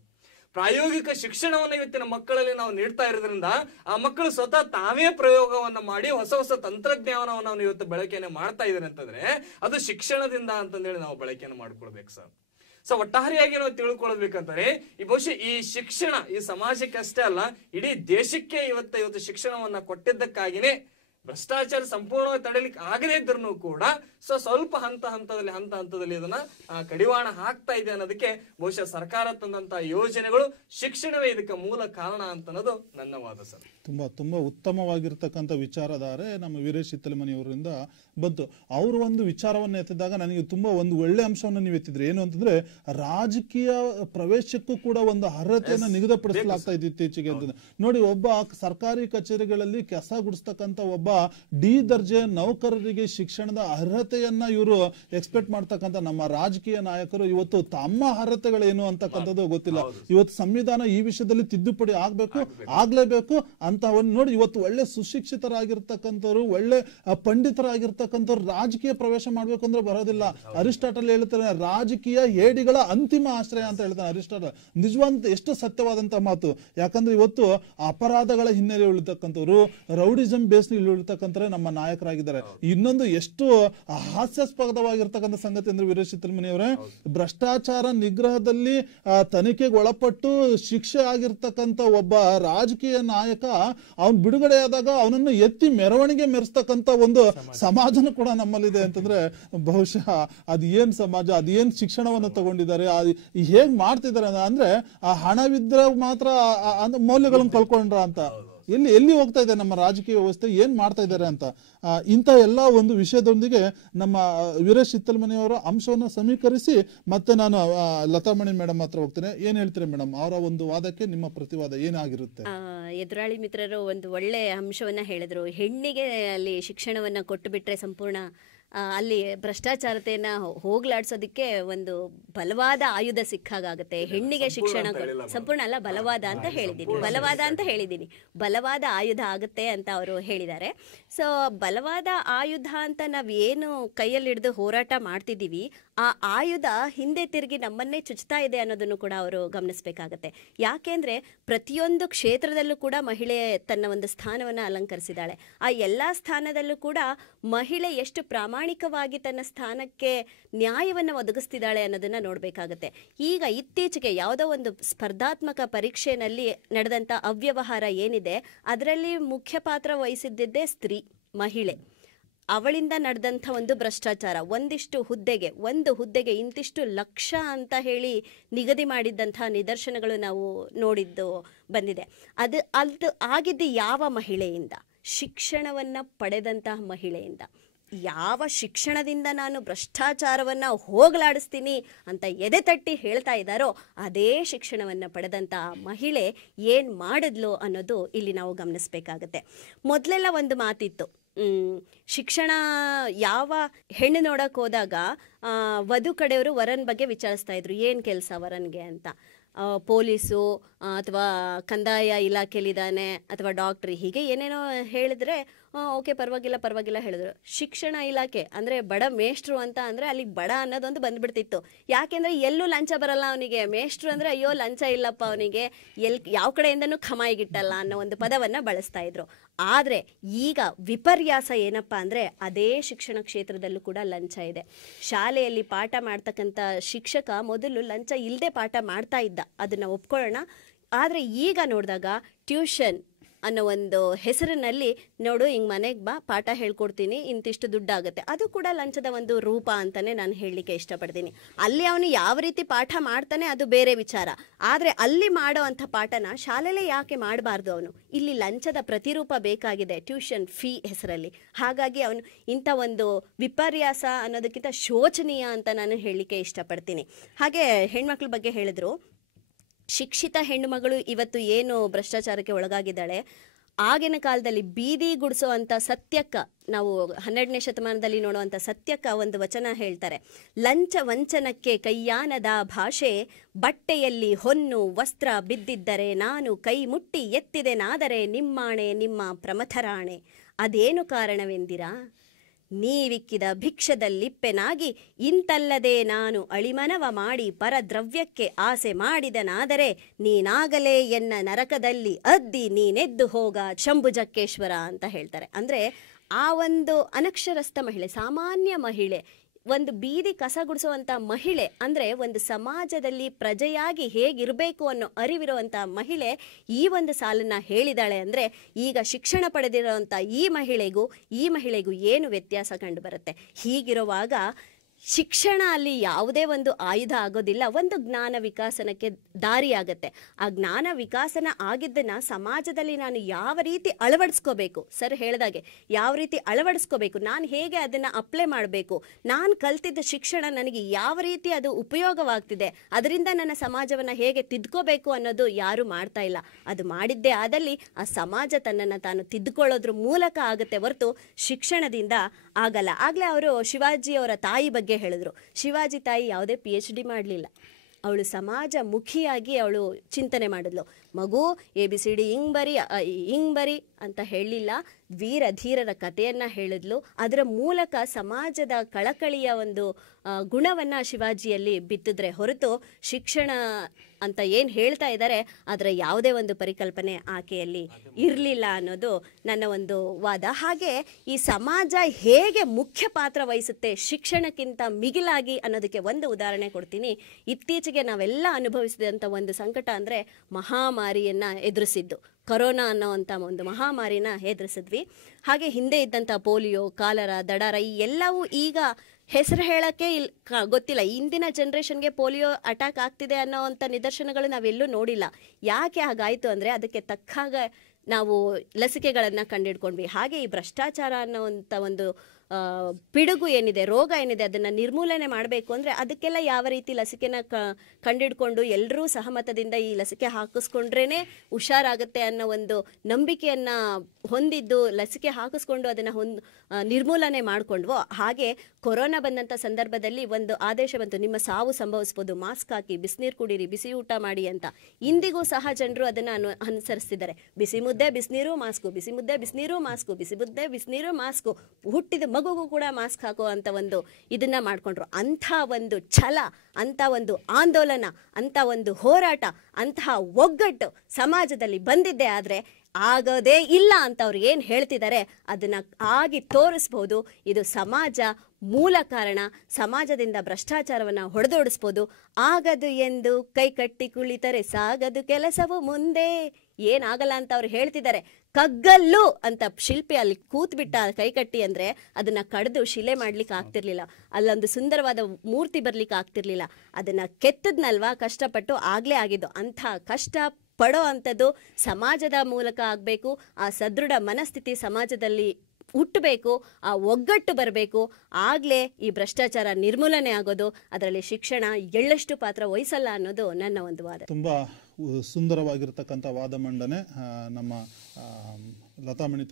ಪ್ರಾಯೋಗಿಕ ಶಿಕ್ಷಣವನ್ನು ಇವತ್ತಿನ ಮಕ್ಕಳಲ್ಲಿ ನಾವು ನೀಡ್ತಾ ಇರೋದ್ರಿಂದ ಆ ಮಕ್ಕಳು ಸ್ವತಃ ತಾವೇ ಪ್ರಯೋಗವನ್ನ ಮಾಡಿ ಹೊಸ ಹೊಸ ತಂತ್ರಜ್ಞಾನವನ್ನು ಇವತ್ತು ಬಳಕೆಯನ್ನು ಮಾಡ್ತಾ ಇದ್ದಾರೆ ಅಂತಂದ್ರೆ ಅದು ಶಿಕ್ಷಣದಿಂದ ಅಂತಂದೇಳಿ ನಾವು ಬಳಕೆಯನ್ನು ಮಾಡ್ಕೊಳ್ಬೇಕು ಸರ್. ಸೊ ಒಟ್ಟಾರೆಯಾಗಿ ನಾವು ತಿಳ್ಕೊಳ್ಬೇಕಂತಾರೆ ಬಹುಶಃ ಈ ಶಿಕ್ಷಣ ಈ ಸಮಾಜಕ್ಕೆ ಅಷ್ಟೇ ಅಲ್ಲ, ಇಡೀ ದೇಶಕ್ಕೆ ಇವತ್ತು ಶಿಕ್ಷಣವನ್ನ ಕೊಟ್ಟಿದ್ದಕ್ಕಾಗಿನೇ ಭ್ರಷ್ಟಾಚಾರ ಸಂಪೂರ್ಣವಾಗಿ ತಡೆಯಲಿಕ್ಕೆ ಆಗದೇ ಇದ್ರೂ ಕೂಡ ಸ್ವಲ್ಪ ಹಂತದಲ್ಲಿ ಇದನ್ನ ಕಡಿವಾಣ ಹಾಕ್ತಾ ಇದೆ ಅನ್ನೋದಕ್ಕೆ ಬಹುಶಃ ಸರ್ಕಾರ ತಂದಂತಹ ಯೋಜನೆಗಳು, ಶಿಕ್ಷಣವೇ ಇದಕ್ಕೆ ಮೂಲ ಕಾರಣ ಅಂತ ಅನ್ನೋದು ನನ್ನ ವಾದ ಸರ್. ತುಂಬಾ ಉತ್ತಮವಾಗಿರ್ತಕ್ಕಂಥ ವಿಚಾರಧಾರೆ ನಮ್ಮ ವೀರೇಶ್ ಹಿತ್ತಲಮನಿಯವರಿಂದ ಬಂತು. ಅವರು ಒಂದು ವಿಚಾರವನ್ನು ಎತ್ತಿದಾಗ ನನಗೆ ತುಂಬಾ ಒಂದು ಒಳ್ಳೆ ಅಂಶವನ್ನು ನೀವು ಎತ್ತಿದ್ರೆ, ಏನು ಅಂತಂದ್ರೆ ರಾಜಕೀಯ ಪ್ರವೇಶಕ್ಕೂ ಕೂಡ ಒಂದು ಅರ್ಹತೆಯನ್ನು ನಿಗದಿಪಡಿಸಲಾಗ್ತಾ ಇದೆ ಇತ್ತೀಚೆಗೆ ಅಂತ ನೋಡಿ. ಒಬ್ಬ ಸರ್ಕಾರಿ ಕಚೇರಿಗಳಲ್ಲಿ ಕೆಲಸ ಗುಡಿಸ್ತಕ್ಕಂಥ ಒಬ್ಬ ಡಿ ದರ್ಜೆ ನೌಕರರಿಗೆ ಶಿಕ್ಷಣದ ಅರ್ಹತೆಯನ್ನ ಇವರು ಎಕ್ಸ್ಪೆಕ್ಟ್ ಮಾಡ್ತಕ್ಕಂಥ ನಮ್ಮ ರಾಜಕೀಯ ನಾಯಕರು ಇವತ್ತು ತಮ್ಮ ಅರ್ಹತೆಗಳೇನು ಅಂತಕ್ಕಂಥದ್ದು ಗೊತ್ತಿಲ್ಲ. ಇವತ್ತು ಸಂವಿಧಾನ ಈ ವಿಷಯದಲ್ಲಿ ತಿದ್ದುಪಡಿ ಆಗ್ಲೇಬೇಕು ಅಂತ ಒಂದು ನೋಡಿ. ಇವತ್ತು ಒಳ್ಳೆ ಸುಶಿಕ್ಷಿತರಾಗಿರ್ತಕ್ಕಂಥವ್ರು, ಒಳ್ಳೆ ಪಂಡಿತರಾಗಿರ್ತಕ್ಕಂಥವ್ರು ರಾಜಕೀಯ ಪ್ರವೇಶ ಮಾಡ್ಬೇಕು ಅಂದ್ರೆ ಬರೋದಿಲ್ಲ. ಅರಿಸ್ಟಾಟಲ್ ಹೇಳ್ತಾರೆ, ರಾಜಕೀಯ ಹೇಡಿಗಳ ಅಂತಿಮ ಆಶ್ರಯ ಅಂತ ಹೇಳ್ತಾನೆ ಅರಿಸ್ಟಾಟಲ್. ನಿಜವಾದ ಎಷ್ಟು ಸತ್ಯವಾದಂತ ಮಾತು. ಯಾಕಂದ್ರೆ ಇವತ್ತು ಅಪರಾಧಗಳ ಹಿನ್ನೆಲೆ ಉಳಿತಕ್ಕಂಥವ್ರು, ರೌಡಿಸಂ ಬೇಸ್ ಇರ್ತಕ್ಕಂಥ ನಮ್ಮ ನಾಯಕರಾಗಿದ್ದಾರೆ. ಇನ್ನೊಂದು ಎಷ್ಟು ಹಾಸ್ಯಾಸ್ಪದವಾಗಿರ್ತಕ್ಕಂಥ ಸಂಗತಿ ಅಂದ್ರೆ ವೀರೇಶ್ ಚಿತ್ತಲಮಣಿಯವರೇ, ಭ್ರಷ್ಟಾಚಾರ ನಿಗ್ರಹದಲ್ಲಿ ತನಿಖೆಗೆ ಒಳಪಟ್ಟು ಶಿಕ್ಷೆ ಆಗಿರ್ತಕ್ಕಂಥ ಒಬ್ಬ ರಾಜಕೀಯ ನಾಯಕ ಅವನ್ ಬಿಡುಗಡೆಯಾದಾಗ ಅವನನ್ನು ಎತ್ತಿ ಮೆರವಣಿಗೆ ಮೆರೆಸ್ತಕ್ಕಂಥ ಒಂದು ಸಮಾಜನೂ ಕೂಡ ನಮ್ಮಲ್ಲಿದೆ ಅಂತಂದ್ರೆ ಬಹುಶಃ ಅದ್ ಏನ್ ಸಮಾಜ, ಅದ್ ಏನ್ ಶಿಕ್ಷಣವನ್ನು ತಗೊಂಡಿದ್ದಾರೆ, ಹೇಗ್ ಮಾಡ್ತಿದ್ದಾರೆ ಅಂದ್ರೆ ಆ ಹಣವಿದ್ರೆ ಮಾತ್ರ ಮೌಲ್ಯಗಳನ್ನು ಕಳ್ಕೊಂಡ್ರ ಅಂತ. ಎಲ್ಲಿ ಹೋಗ್ತಾ ಇದೆ ನಮ್ಮ ರಾಜಕೀಯ ವ್ಯವಸ್ಥೆ, ಏನ್ ಮಾಡ್ತಾ ಇದ್ದಾರೆ ಅಂತ ಇಂಥ ಎಲ್ಲ ಒಂದು ವಿಷಯದೊಂದಿಗೆ ನಮ್ಮ ವೀರೇಶ್ ಚಿತ್ತಲಮಣಿಯವರ ಅಂಶವನ್ನು ಸಮೀಕರಿಸಿ ಮತ್ತೆ ನಾನು ಲತಾಮಣಿ ಮೇಡಮ್ ಹತ್ರ ಹೋಗ್ತೇನೆ. ಏನ್ ಹೇಳ್ತೀರಾ ಮೇಡಮ್, ಅವರ ಒಂದು ವಾದಕ್ಕೆ ನಿಮ್ಮ ಪ್ರತಿವಾದ ಏನಾಗಿರುತ್ತೆ? ಎದುರಾಳಿ ಮಿತ್ರರು ಒಂದು ಒಳ್ಳೆ ಅಂಶವನ್ನ ಹೇಳಿದ್ರು. ಹೆಣ್ಣಿಗೆ ಅಲ್ಲಿ ಶಿಕ್ಷಣವನ್ನ ಕೊಟ್ಟು ಬಿಟ್ರೆ ಸಂಪೂರ್ಣ ಅಲ್ಲಿ ಭ್ರಷ್ಟಾಚಾರತೆಯನ್ನ ಹೋಗ್ಲಾಡ್ಸೋದಕ್ಕೆ ಒಂದು ಬಲವಾದ ಆಯುಧ ಸಿಕ್ಕಾಗುತ್ತೆ. ಹೆಣ್ಣಿಗೆ ಶಿಕ್ಷಣ ಸಂಪೂರ್ಣ ಅಲ್ಲ, ಬಲವಾದ ಅಂತ ಹೇಳಿದ್ದೀನಿ, ಬಲವಾದ ಆಯುಧ ಆಗುತ್ತೆ ಅಂತ ಅವರು ಹೇಳಿದ್ದಾರೆ. ಸೊ ಬಲವಾದ ಆಯುಧ ಅಂತ ನಾವೇನು ಕೈಯಲ್ಲಿ ಹಿಡಿದು ಹೋರಾಟ ಮಾಡ್ತಿದ್ದೀವಿ, ಆ ಆಯುಧ ಹಿಂದೆ ತಿರುಗಿ ನಮ್ಮನ್ನೇ ಚುಚ್ತಾ ಇದೆ ಅನ್ನೋದನ್ನು ಕೂಡ ಅವರು ಗಮನಿಸಬೇಕಾಗತ್ತೆ. ಯಾಕೆಂದ್ರೆ ಪ್ರತಿಯೊಂದು ಕ್ಷೇತ್ರದಲ್ಲೂ ಕೂಡ ಮಹಿಳೆ ತನ್ನ ಒಂದು ಸ್ಥಾನವನ್ನು ಅಲಂಕರಿಸಿದ್ದಾಳೆ. ಆ ಎಲ್ಲ ಸ್ಥಾನದಲ್ಲೂ ಕೂಡ ಮಹಿಳೆ ಎಷ್ಟು ಪ್ರಾಮಾಣಿಕವಾಗಿ ತನ್ನ ಸ್ಥಾನಕ್ಕೆ ನ್ಯಾಯವನ್ನು ಒದಗಿಸ್ತಿದ್ದಾಳೆ ಅನ್ನೋದನ್ನ ನೋಡಬೇಕಾಗತ್ತೆ. ಈಗ ಇತ್ತೀಚೆಗೆ ಯಾವುದೋ ಒಂದು ಸ್ಪರ್ಧಾತ್ಮಕ ಪರೀಕ್ಷೆಯಲ್ಲಿ ನಡೆದಂಥ ಅವ್ಯವಹಾರ ಏನಿದೆ, ಅದರಲ್ಲಿ ಮುಖ್ಯ ಪಾತ್ರ ವಹಿಸಿದ್ದೇ ಸ್ತ್ರೀ, ಮಹಿಳೆ. ಅವಳಿಂದ ನಡೆದಂಥ ಒಂದು ಭ್ರಷ್ಟಾಚಾರ, ಒಂದು ಹುದ್ದೆಗೆ ಇಂತಿಷ್ಟು ಲಕ್ಷ ಅಂತ ಹೇಳಿ ನಿಗದಿ ಮಾಡಿದ್ದಂಥ ನಿದರ್ಶನಗಳು ನಾವು ನೋಡಿದ್ದು ಬಂದಿದೆ. ಅದು ಆಗಿದ್ದು ಯಾವ ಮಹಿಳೆಯಿಂದ? ಶಿಕ್ಷಣವನ್ನು ಪಡೆದಂತಹ ಮಹಿಳೆಯಿಂದ. ಯಾವ ಶಿಕ್ಷಣದಿಂದ ನಾನು ಭ್ರಷ್ಟಾಚಾರವನ್ನು ಹೋಗಲಾಡಿಸ್ತೀನಿ ಅಂತ ಎದೆ ತಟ್ಟಿ ಹೇಳ್ತಾ ಇದ್ದಾರೋ ಅದೇ ಶಿಕ್ಷಣವನ್ನು ಪಡೆದಂಥ ಮಹಿಳೆ ಏನು ಮಾಡಿದ್ಲು ಅನ್ನೋದು ಇಲ್ಲಿ ನಾವು ಗಮನಿಸಬೇಕಾಗತ್ತೆ. ಮೊದಲೆಲ್ಲ ಒಂದು ಮಾತಿತ್ತು, ಶಿಕ್ಷಣ ಯಾವ ಹೆಣ್ಣು ನೋಡಕ್ಕೆ ಹೋದಾಗ ವಧು ಕಡೆಯವರು ವರನ ಬಗ್ಗೆ ವಿಚಾರಿಸ್ತಾ ಇದ್ರು, ಏನು ಕೆಲಸ ವರನ್ಗೆ ಅಂತ. ಪೊಲೀಸು ಅಥವಾ ಕಂದಾಯ ಇಲಾಖೆಯಲ್ಲಿದ್ದಾನೆ ಅಥವಾ ಡಾಕ್ಟ್ರಿ, ಹೀಗೆ ಏನೇನೋ ಹೇಳಿದ್ರೆ ಓಕೆ ಪರವಾಗಿಲ್ಲ ಹೇಳಿದ್ರು. ಶಿಕ್ಷಣ ಇಲಾಖೆ ಅಂದರೆ ಬಡ ಮೇಷ್ಟ್ರು ಅಂತ ಅಂದರೆ ಅಲ್ಲಿಗೆ ಬಡ ಅನ್ನೋದೊಂದು ಬಂದ್ಬಿಡ್ತಿತ್ತು. ಯಾಕೆಂದರೆ ಎಲ್ಲೂ ಲಂಚ ಬರಲ್ಲ ಅವನಿಗೆ. ಮೇಷ್ಟ್ರು ಅಂದರೆ ಅಯ್ಯೋ ಲಂಚ ಇಲ್ಲಪ್ಪ ಅವನಿಗೆ, ಯಾವ ಕಡೆಯಿಂದನೂ ಖಮಾಯಿಗಿಟ್ಟಲ್ಲ ಅನ್ನೋ ಒಂದು ಪದವನ್ನು ಬಳಸ್ತಾ ಇದ್ರು. ಆದರೆ ಈಗ ವಿಪರ್ಯಾಸ ಏನಪ್ಪ ಅಂದರೆ ಅದೇ ಶಿಕ್ಷಣ ಕ್ಷೇತ್ರದಲ್ಲೂ ಕೂಡ ಲಂಚ ಇದೆ. ಶಾಲೆಯಲ್ಲಿ ಪಾಠ ಮಾಡ್ತಕ್ಕಂಥ ಶಿಕ್ಷಕ ಮೊದಲು ಲಂಚ ಇಲ್ಲದೆ ಪಾಠ ಮಾಡ್ತಾ ಇದ್ದ, ಅದನ್ನು ಒಪ್ಕೊಳ್ಳೋಣ. ಆದರೆ ಈಗ ನೋಡಿದಾಗ ಟ್ಯೂಷನ್ ಅನ್ನೋ ಒಂದು ಹೆಸರಿನಲ್ಲಿ ನೋಡು ಹಿಂಗೆ ಮನೆಗೆ ಬಾ ಪಾಠ ಹೇಳ್ಕೊಡ್ತೀನಿ, ಇಂತಿಷ್ಟು ದುಡ್ಡಾಗುತ್ತೆ, ಅದು ಕೂಡ ಲಂಚದ ಒಂದು ರೂಪ ಅಂತಲೇ ನಾನು ಹೇಳಲಿಕ್ಕೆ ಇಷ್ಟಪಡ್ತೀನಿ. ಅಲ್ಲಿ ಅವನು ಯಾವ ರೀತಿ ಪಾಠ ಮಾಡ್ತಾನೆ ಅದು ಬೇರೆ ವಿಚಾರ, ಆದರೆ ಅಲ್ಲಿ ಮಾಡೋ ಅಂಥ ಪಾಠನ ಶಾಲೆಯಲ್ಲೇ ಯಾಕೆ ಮಾಡಬಾರ್ದು? ಅವನು ಇಲ್ಲಿ ಲಂಚದ ಪ್ರತಿರೂಪ ಬೇಕಾಗಿದೆ ಟ್ಯೂಷನ್ ಫೀ ಹೆಸರಲ್ಲಿ. ಹಾಗಾಗಿ ಅವನು ಇಂಥ ಒಂದು ವಿಪರ್ಯಾಸ ಅನ್ನೋದಕ್ಕಿಂತ ಶೋಚನೀಯ ಅಂತ ನಾನು ಹೇಳಲಿಕ್ಕೆ ಇಷ್ಟಪಡ್ತೀನಿ. ಹಾಗೆ ಹೆಣ್ಮಕ್ಳ ಬಗ್ಗೆ ಹೇಳಿದ್ರು, ಶಿಕ್ಷಿತ ಹೆಣ್ಣು ಮಗಳು ಇವತ್ತು ಏನು ಭ್ರಷ್ಟಾಚಾರಕ್ಕೆ ಒಳಗಾಗಿದ್ದಾಳೆ, ಆಗಿನ ಕಾಲದಲ್ಲಿ ಬೀದಿ ಗುಡಿಸೋ ಅಂಥ ಸತ್ಯಕ್ಕ, ನಾವು 12ನೇ ಶತಮಾನದಲ್ಲಿ ನೋಡುವಂಥ ಸತ್ಯಕ್ಕ ಒಂದು ವಚನ ಹೇಳ್ತಾರೆ, ಲಂಚ ವಂಚನಕ್ಕೆ ಕೈಯಾನದ ಭಾಷೆ, ಬಟ್ಟೆಯಲ್ಲಿ ಹೊನ್ನು ವಸ್ತ್ರ ಬಿದ್ದಿದ್ದರೆ ನಾನು ಕೈ ಮುಟ್ಟಿ ಎತ್ತಿದೆನಾದರೆ ನಿಮ್ಮಾಣೆ ನಿಮ್ಮ ಪ್ರಮಥರಾಣೆ. ಅದೇನು ಕಾರಣವೆಂದಿರಾ? ನೀವಿಕ್ಕಿದ ಭಿಕ್ಷದಲ್ಲಿಪ್ಪೆನಾಗಿ ಇಂತಲ್ಲದೆ ನಾನು ಅಳಿಮನವ ಮಾಡಿ ಪರದ್ರವ್ಯಕ್ಕೆ ಆಸೆ ಮಾಡಿದನಾದರೆ ನೀನಾಗಲೇ ಎನ್ನ ನರಕದಲ್ಲಿ ಅದ್ದಿ ನೀನೆದ್ದು ಹೋಗ ಶಂಭುಜಕ್ಕೇಶ್ವರ ಅಂತ ಹೇಳ್ತಾರೆ. ಅಂದರೆ ಆ ಒಂದು ಅನಕ್ಷರಸ್ಥ ಮಹಿಳೆ, ಸಾಮಾನ್ಯ ಮಹಿಳೆ, ಒಂದು ಬೀದಿ ಕಸ ಗುಡಿಸುವಂಥ ಮಹಿಳೆ, ಅಂದರೆ ಒಂದು ಸಮಾಜದಲ್ಲಿ ಪ್ರಜೆಯಾಗಿ ಹೇಗಿರಬೇಕು ಅನ್ನೋ ಅರಿವಿರುವಂಥ ಮಹಿಳೆ ಈ ಒಂದು ಸಾಲನ್ನು ಹೇಳಿದಾಳೆ. ಅಂದರೆ ಈಗ ಶಿಕ್ಷಣ ಪಡೆದಿರೋವಂಥ ಈ ಮಹಿಳೆಗೂ ಏನು ವ್ಯತ್ಯಾಸ ಕಂಡು ಬರುತ್ತೆ? ಹೀಗಿರುವಾಗ ಶಿಕ್ಷಣ ಅಲ್ಲಿ ಯಾವುದೇ ಒಂದು ಆಯುಧ ಆಗೋದಿಲ್ಲ, ಒಂದು ಜ್ಞಾನ ವಿಕಾಸನಕ್ಕೆ ದಾರಿಯಾಗತ್ತೆ. ಆ ಜ್ಞಾನ ವಿಕಾಸನ ಆಗಿದ್ದನ್ನು ಸಮಾಜದಲ್ಲಿ ನಾನು ಯಾವ ರೀತಿ ಅಳವಡಿಸ್ಕೋಬೇಕು, ಸರ್ ಹೇಳಿದಾಗೆ ಯಾವ ರೀತಿ ಅಳವಡಿಸ್ಕೋಬೇಕು, ನಾನು ಹೇಗೆ ಅದನ್ನು ಅಪ್ಲೈ ಮಾಡಬೇಕು, ನಾನು ಕಲ್ತಿದ್ದ ಶಿಕ್ಷಣ ನನಗೆ ಯಾವ ರೀತಿ ಅದು ಉಪಯೋಗವಾಗ್ತಿದೆ, ಅದರಿಂದ ನನ್ನ ಸಮಾಜವನ್ನು ಹೇಗೆ ತಿದ್ಕೋಬೇಕು ಅನ್ನೋದು ಯಾರೂ ಮಾಡ್ತಾ ಇಲ್ಲ. ಅದು ಮಾಡಿದ್ದೇ ಆದಲ್ಲಿ ಆ ಸಮಾಜ ತನ್ನನ್ನು ತಾನು ತಿದ್ದುಕೊಳ್ಳೋದ್ರ ಮೂಲಕ ಆಗುತ್ತೆ ಹೊರತು ಶಿಕ್ಷಣದಿಂದ ಆಗಲ್ಲ. ಆಗಲೇ ಅವರು ಶಿವಾಜಿಯವರ ತಾಯಿ ಬಗ್ಗೆ ಹೇಳಿದ್ರು. ಶಿವಾಜಿ ತಾಯಿ ಯಾವುದೇ PhD ಮಾಡಲಿಲ್ಲ, ಅವಳು ಸಮಾಜ ಮುಖಿಯಾಗಿ ಅವಳು ಚಿಂತನೆ ಮಾಡಿದ್ಲು. ಮಗು ABCD ಹಿಂಗ್ ಬರಿ ಹಿಂಗ್ ಬರಿ ಅಂತ ಹೇಳಲಿಲ್ಲ. ವೀರ ಧೀರರ ಕಥೆಯನ್ನ ಹೇಳಿದ್ಲು. ಅದರ ಮೂಲಕ ಸಮಾಜದ ಕಳಕಳಿಯ ಒಂದು ಗುಣವನ್ನ ಶಿವಾಜಿಯಲ್ಲಿ ಬಿತ್ತಿದ್ರೆ ಹೊರತು ಶಿಕ್ಷಣ ಅಂತ ಏನು ಹೇಳ್ತಾ ಇದ್ದಾರೆ ಅದರ ಯಾವುದೇ ಒಂದು ಪರಿಕಲ್ಪನೆ ಆಕೆಯಲ್ಲಿ ಇರಲಿಲ್ಲ ಅನ್ನೋದು ನನ್ನ ಒಂದು ವಾದ. ಹಾಗೆ ಈ ಸಮಾಜ ಹೇಗೆ ಮುಖ್ಯ ಪಾತ್ರ ವಹಿಸುತ್ತೆ ಶಿಕ್ಷಣಕ್ಕಿಂತ ಮಿಗಿಲಾಗಿ ಅನ್ನೋದಕ್ಕೆ ಒಂದು ಉದಾಹರಣೆ ಕೊಡ್ತೀನಿ. ಇತ್ತೀಚೆಗೆ ನಾವೆಲ್ಲ ಅನುಭವಿಸಿದಂಥ ಒಂದು ಸಂಕಟ ಅಂದರೆ ಮಹಾಮಾರಿಯನ್ನ ಎದುರಿಸಿದ್ದು. ಕೊರೋನಾ ಅನ್ನೋವಂಥ ಒಂದು ಮಹಾಮಾರಿನ ಎದುರಿಸಿದ್ವಿ. ಹಾಗೆ ಹಿಂದೆ ಇದ್ದಂಥ ಪೋಲಿಯೋ, ಕಾಲರ, ದಡಾರ ಈ ಎಲ್ಲವೂ ಈಗ ಹೆಸರು ಹೇಳೋಕ್ಕೆ ಗೊತ್ತಿಲ್ಲ. ಇಂದಿನ ಜನ್ರೇಷನ್ಗೆ ಪೋಲಿಯೋ ಅಟ್ಯಾಕ್ ಆಗ್ತಿದೆ ಅನ್ನೋವಂಥ ನಿದರ್ಶನಗಳು ನಾವೆಲ್ಲೂ ನೋಡಿಲ್ಲ. ಯಾಕೆ ಹಾಗಾಯಿತು ಅಂದರೆ ಅದಕ್ಕೆ ತಕ್ಕಾಗ ನಾವು ಲಸಿಕೆಗಳನ್ನು ಕಂಡುಹಿಡ್ಕೊಂಡ್ವಿ. ಹಾಗೆ ಈ ಭ್ರಷ್ಟಾಚಾರ ಅನ್ನೋವಂಥ ಒಂದು ಪಿಡುಗು ಏನಿದೆ, ರೋಗ ಏನಿದೆ, ಅದನ್ನು ನಿರ್ಮೂಲನೆ ಮಾಡಬೇಕು ಅಂದರೆ ಅದಕ್ಕೆಲ್ಲ ಯಾವ ರೀತಿ ಲಸಿಕೆನ ಕಂಡಿಡ್ಕೊಂಡು ಎಲ್ಲರೂ ಸಹಮತದಿಂದ ಈ ಲಸಿಕೆ ಹಾಕಿಸ್ಕೊಂಡ್ರೇ ಹುಷಾರಾಗುತ್ತೆ ಅನ್ನೋ ಒಂದು ನಂಬಿಕೆಯನ್ನು ಹೊಂದಿದ್ದು ಲಸಿಕೆ ಹಾಕಿಸ್ಕೊಂಡು ಅದನ್ನು ನಿರ್ಮೂಲನೆ ಮಾಡಿಕೊಂಡ್ವೋ ಹಾಗೆ ಕೊರೋನಾ ಬಂದಂಥ ಸಂದರ್ಭದಲ್ಲಿ ಒಂದು ಆದೇಶ ಬಂತು, ನಿಮ್ಮ ಸಾವು ಸಂಭವಿಸ್ಬೋದು, ಮಾಸ್ಕ್ ಹಾಕಿ, ಬಿಸಿನೀರು ಕುಡೀರಿ, ಬಿಸಿ ಊಟ ಮಾಡಿ ಅಂತ. ಇಂದಿಗೂ ಸಹ ಜನರು ಅದನ್ನು ಅನುಸರಿಸ್ತಿದ್ದಾರೆ. ಬಿಸಿ ಮುದ್ದೆ ಬಿಸಿನೀರು ಮಾಸ್ಕು, ಬಿಸಿ ಮುದ್ದೆ ಬಿಸಿನೀರು ಮಾಸ್ಕು, ಬಿಸಿ ಮುದ್ದೆ ಬಿಸಿನೀರು ಮಾಸ್ಕು, ಹುಟ್ಟಿದ ಮಗುಗೂ ಕೂಡ ಮಾಸ್ಕ್ ಹಾಕೋ ಅಂತ ಒಂದು ಇದನ್ನ ಮಾಡ್ಕೊಂಡ್ರು. ಅಂಥ ಒಂದು ಛಲ, ಅಂಥ ಒಂದು ಆಂದೋಲನ, ಅಂಥ ಒಂದು ಹೋರಾಟ, ಅಂತಹ ಒಗ್ಗಟ್ಟು ಸಮಾಜದಲ್ಲಿ ಬಂದಿದ್ದೆ ಆದರೆ ಆಗೋದೇ ಇಲ್ಲ ಅಂತ ಅವ್ರು ಏನು ಹೇಳ್ತಿದ್ದಾರೆ ಅದನ್ನ ಆಗಿ ತೋರಿಸ್ಬೋದು. ಇದು ಸಮಾಜ ಮೂಲ ಕಾರಣ. ಸಮಾಜದಿಂದ ಭ್ರಷ್ಟಾಚಾರವನ್ನು ಹೊಡೆದೋಡಿಸ್ಬೋದು. ಆಗದು ಎಂದು ಕೈ ಕಟ್ಟಿ ಕುಳಿತರೆ ಸಾಗದು ಕೆಲಸವು ಮುಂದೆ, ಏನಾಗಲ್ಲ ಅಂತ ಅವ್ರು ಹೇಳ್ತಿದ್ದಾರೆ. ಕಗ್ಗಲ್ಲು ಅಂತ ಶಿಲ್ಪಿ ಅಲ್ಲಿ ಕೂತ್ಬಿಟ್ಟ ಕೈ ಕಟ್ಟಿ ಅಂದರೆ ಅದನ್ನು ಕಡ್ದು ಶಿಲೆ ಮಾಡ್ಲಿಕ್ಕೆ ಆಗ್ತಿರ್ಲಿಲ್ಲ, ಅಲ್ಲೊಂದು ಸುಂದರವಾದ ಮೂರ್ತಿ ಬರ್ಲಿಕ್ಕೆ ಆಗ್ತಿರ್ಲಿಲ್ಲ. ಅದನ್ನು ಕೆತ್ತದ್ನಲ್ವಾ ಕಷ್ಟಪಟ್ಟು ಆಗಲೇ ಆಗಿದ್ದು. ಅಂಥ ಕಷ್ಟ ಪಡೋ ಅಂಥದ್ದು ಸಮಾಜದ ಮೂಲಕ ಆಗಬೇಕು. ಆ ಸದೃಢ ಮನಸ್ಥಿತಿ ಸಮಾಜದಲ್ಲಿ ಹುಟ್ಟಬೇಕು, ಆ ಒಗ್ಗಟ್ಟು ಬರಬೇಕು. ಆಗಲೇ ಈ ಭ್ರಷ್ಟಾಚಾರ ನಿರ್ಮೂಲನೆ ಆಗೋದು. ಅದರಲ್ಲಿ ಶಿಕ್ಷಣ ಎಳ್ಳಷ್ಟು ಪಾತ್ರ ವಹಿಸಲ್ಲ ಅನ್ನೋದು ನನ್ನ ಒಂದು ವಾದ. ತುಂಬ ಸುಂದರವಾಗಿರ್ತಕ್ಕಂಥ ವಾದ ಮಂಡನೆ ನಮ್ಮ ಲತಾಮಣಿ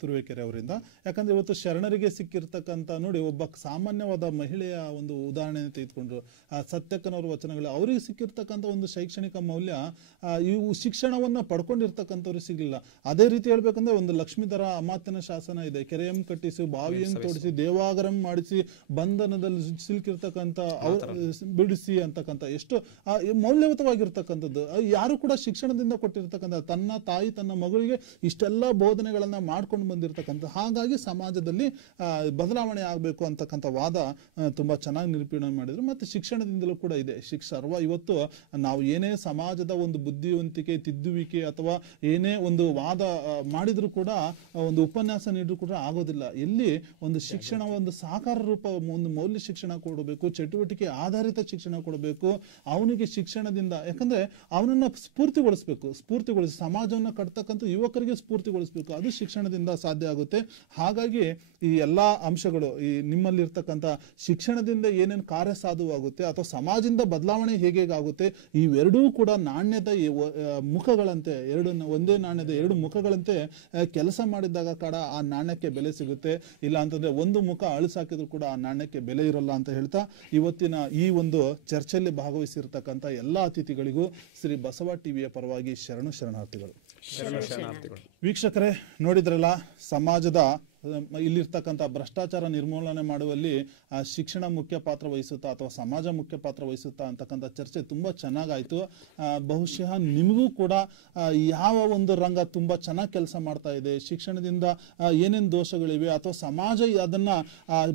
ತುರುವೇಕೆರೆ ಅವರಿಂದ. ಯಾಕಂದರೆ ಇವತ್ತು ಶರಣರಿಗೆ ಸಿಕ್ಕಿರ್ತಕ್ಕಂಥ ನೋಡಿ, ಒಬ್ಬ ಸಾಮಾನ್ಯವಾದ ಮಹಿಳೆಯ ಒಂದು ಉದಾಹರಣೆ ತೆಗೆದುಕೊಂಡ್ರು. ಸತ್ಯಕ್ಕನವ್ರ ವಚನಗಳು ಅವರಿಗೆ ಸಿಕ್ಕಿರ್ತಕ್ಕಂಥ ಒಂದು ಶೈಕ್ಷಣಿಕ ಮೌಲ್ಯ ಇವು ಶಿಕ್ಷಣವನ್ನು ಪಡ್ಕೊಂಡಿರ್ತಕ್ಕಂಥವ್ರಿಗೆ ಸಿಗಲಿಲ್ಲ. ಅದೇ ರೀತಿ ಹೇಳ್ಬೇಕಂದ್ರೆ ಒಂದು ಲಕ್ಷ್ಮೀಧರ ಅಮಾತ್ಯನ ಶಾಸನ ಇದೆ, ಕೆರೆಯಂ ಕಟ್ಟಿಸಿ ಬಾವಿಯನ್ನು ತೋಡಿಸಿ ದೇವಾಗರಂ ಮಾಡಿಸಿ ಬಂಧನದಲ್ಲಿ ಸಿಲುಕಿರ್ತಕ್ಕಂಥ ಬಿಡಿಸಿ ಅಂತಕ್ಕಂಥ ಎಷ್ಟು ಮೌಲ್ಯಯುತವಾಗಿರ್ತಕ್ಕಂಥದ್ದು. ಯಾರು ಕೂಡ ಶಿಕ್ಷಣದಿಂದ ಕೊಟ್ಟಿರ್ತಕ್ಕಂಥ ತನ್ನ ತಾಯಿ ತನ್ನ ಮಗಳಿಗೆ ಇಷ್ಟೆಲ್ಲ ಬೋಧನೆಗಳನ್ನ ಮಾಡ್ಕೊಂಡು ಬಂದಿರತಕ್ಕಂಥ. ಹಾಗಾಗಿ ಸಮಾಜದಲ್ಲಿ ಬದಲಾವಣೆ ಆಗಬೇಕು ಅಂತಕ್ಕಂಥ ವಾದ ತುಂಬಾ ಚೆನ್ನಾಗಿ ನಿರೂಪಣೆ ಮಾಡಿದ್ರು. ಮತ್ತೆ ಶಿಕ್ಷಣದಿಂದಲೂ ಕೂಡ ಇದೆ ಸರ್ವ. ಇವತ್ತು ನಾವು ಏನೇ ಸಮಾಜದ ಒಂದು ಬುದ್ಧಿವಂತಿಕೆ ತಿದ್ದುವಿಕೆ ಅಥವಾ ಏನೇ ಒಂದು ವಾದ ಮಾಡಿದ್ರು ಕೂಡ, ಒಂದು ಉಪನ್ಯಾಸ ನೀಡಿದ್ರು ಕೂಡ ಆಗೋದಿಲ್ಲ. ಎಲ್ಲಿ ಒಂದು ಶಿಕ್ಷಣ ಒಂದು ಸಾಕಾರ ರೂಪ, ಒಂದು ಮೌಲ್ಯ ಶಿಕ್ಷಣ ಕೊಡಬೇಕು, ಚಟುವಟಿಕೆ ಆಧಾರಿತ ಶಿಕ್ಷಣ ಕೊಡಬೇಕು ಅವನಿಗೆ ಶಿಕ್ಷಣದಿಂದ. ಯಾಕಂದ್ರೆ ಅವನನ್ನ ಸ್ಫೂರ್ತಿಗೊಳಿಸಿ ಸಮಾಜವನ್ನ ಕಟ್ತಕ್ಕಂಥ ಯುವಕರಿಗೆ ಸ್ಫೂರ್ತಿಗೊಳಿಸಬೇಕು. ಅದು ಶಿಕ್ಷಣದಿಂದ ಸಾಧ್ಯ ಆಗುತ್ತೆ. ಹಾಗಾಗಿ ಈ ಎಲ್ಲಾ ಅಂಶಗಳು, ಈ ನಿಮ್ಮಲ್ಲಿರ್ತಕ್ಕಂಥ ಶಿಕ್ಷಣದಿಂದ ಏನೇನು ಕಾರ್ಯ ಸಾಧುವಾಗುತ್ತೆ ಅಥವಾ ಸಮಾಜದಿಂದ ಬದಲಾವಣೆ ಹೇಗೆ ಆಗುತ್ತೆ, ಇವೆರಡೂ ಕೂಡ ನಾಣ್ಯದ ಮುಖಗಳಂತೆ, ಒಂದೇ ನಾಣ್ಯದ ಎರಡು ಮುಖಗಳಂತೆ ಕೆಲಸ ಮಾಡಿದಾಗ ಕೂಡ ಆ ನಾಣ್ಯಕ್ಕೆ ಬೆಲೆ ಸಿಗುತ್ತೆ. ಇಲ್ಲ ಅಂತಂದ್ರೆ ಒಂದು ಮುಖ ಅಳಿಸಾಕಿದ್ರು ಕೂಡ ಆ ನಾಣ್ಯಕ್ಕೆ ಬೆಲೆ ಇರಲ್ಲ ಅಂತ ಹೇಳ್ತಾ, ಇವತ್ತಿನ ಈ ಒಂದು ಚರ್ಚೆಯಲ್ಲಿ ಭಾಗವಹಿಸಿರ್ತಕ್ಕಂಥ ಎಲ್ಲ ಅತಿಥಿಗಳಿಗೂ ಶ್ರೀ ಬಸವ ಟಿವಿಯ ಪರವಾಗಿ ಶರಣಾರ್ಥಿಗಳು. ವೀಕ್ಷಕರೇ, ನೋಡಿದ್ರಲ್ಲ, ಸಮಾಜದ ಇಲ್ಲಿರ್ತಕ್ಕಂಥ ಭ್ರಷ್ಟಾಚಾರ ನಿರ್ಮೂಲನೆ ಮಾಡುವಲ್ಲಿ ಶಿಕ್ಷಣ ಮುಖ್ಯ ಪಾತ್ರ ವಹಿಸುತ್ತಾ ಅಥವಾ ಸಮಾಜ ಮುಖ್ಯ ಪಾತ್ರ ವಹಿಸುತ್ತಾ ಅಂತಕ್ಕಂಥ ಚರ್ಚೆ ತುಂಬ ಚೆನ್ನಾಗಾಯಿತು. ಬಹುಶಃ ನಿಮಗೂ ಕೂಡ ಯಾವ ಒಂದು ರಂಗ ತುಂಬ ಚೆನ್ನಾಗಿ ಕೆಲಸ ಮಾಡ್ತಾ ಇದೆ, ಶಿಕ್ಷಣದಿಂದ ಏನೇನು ದೋಷಗಳಿವೆ ಅಥವಾ ಸಮಾಜ ಅದನ್ನು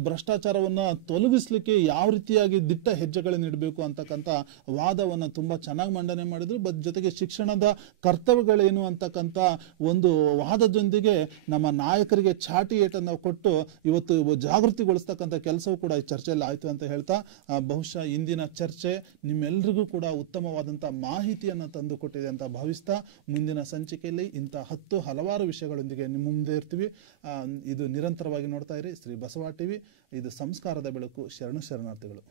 ಭ್ರಷ್ಟಾಚಾರವನ್ನು ತೊಲಗಿಸ್ಲಿಕ್ಕೆ ಯಾವ ರೀತಿಯಾಗಿ ದಿಟ್ಟ ಹೆಜ್ಜೆಗಳನ್ನು ಇಡಬೇಕು ಅಂತಕ್ಕಂಥ ವಾದವನ್ನು ತುಂಬ ಚೆನ್ನಾಗಿ ಮಂಡನೆ ಮಾಡಿದ್ರು. ಜೊತೆಗೆ ಶಿಕ್ಷಣದ ಕರ್ತವ್ಯಗಳೇನು ಅಂತಕ್ಕಂಥ ಒಂದು ವಾದದೊಂದಿಗೆ ನಮ್ಮ ನಾಯಕರಿಗೆ ಚಾಟಿ ಏಟನ್ನು ಕೊಟ್ಟು ಇವತ್ತು ಜಾಗೃತಿಗೊಳಿಸ್ತಕ್ಕಂಥ ಕೆಲಸವೂ ಕೂಡ ಈ ಚರ್ಚೆಯಲ್ಲಿ ಆಯಿತು ಅಂತ ಹೇಳ್ತಾ, ಬಹುಶಃ ಇಂದಿನ ಚರ್ಚೆ ನಿಮ್ಮೆಲ್ಲರಿಗೂ ಕೂಡ ಉತ್ತಮವಾದಂಥ ಮಾಹಿತಿಯನ್ನು ತಂದು ಕೊಟ್ಟಿದೆ ಅಂತ ಭಾವಿಸ್ತಾ, ಮುಂದಿನ ಸಂಚಿಕೆಯಲ್ಲಿ ಇಂಥ ಹಲವಾರು ವಿಷಯಗಳೊಂದಿಗೆ ನಿಮ್ಮ ಮುಂದೆ ಇರ್ತೀವಿ. ಇದು ನಿರಂತರವಾಗಿ ನೋಡ್ತಾ ಇರಿ ಶ್ರೀ ಬಸವ ಟಿವಿ. ಇದು ಸಂಸ್ಕಾರದ ಬೆಳಕು. ಶರಣಾರ್ಥಿಗಳು.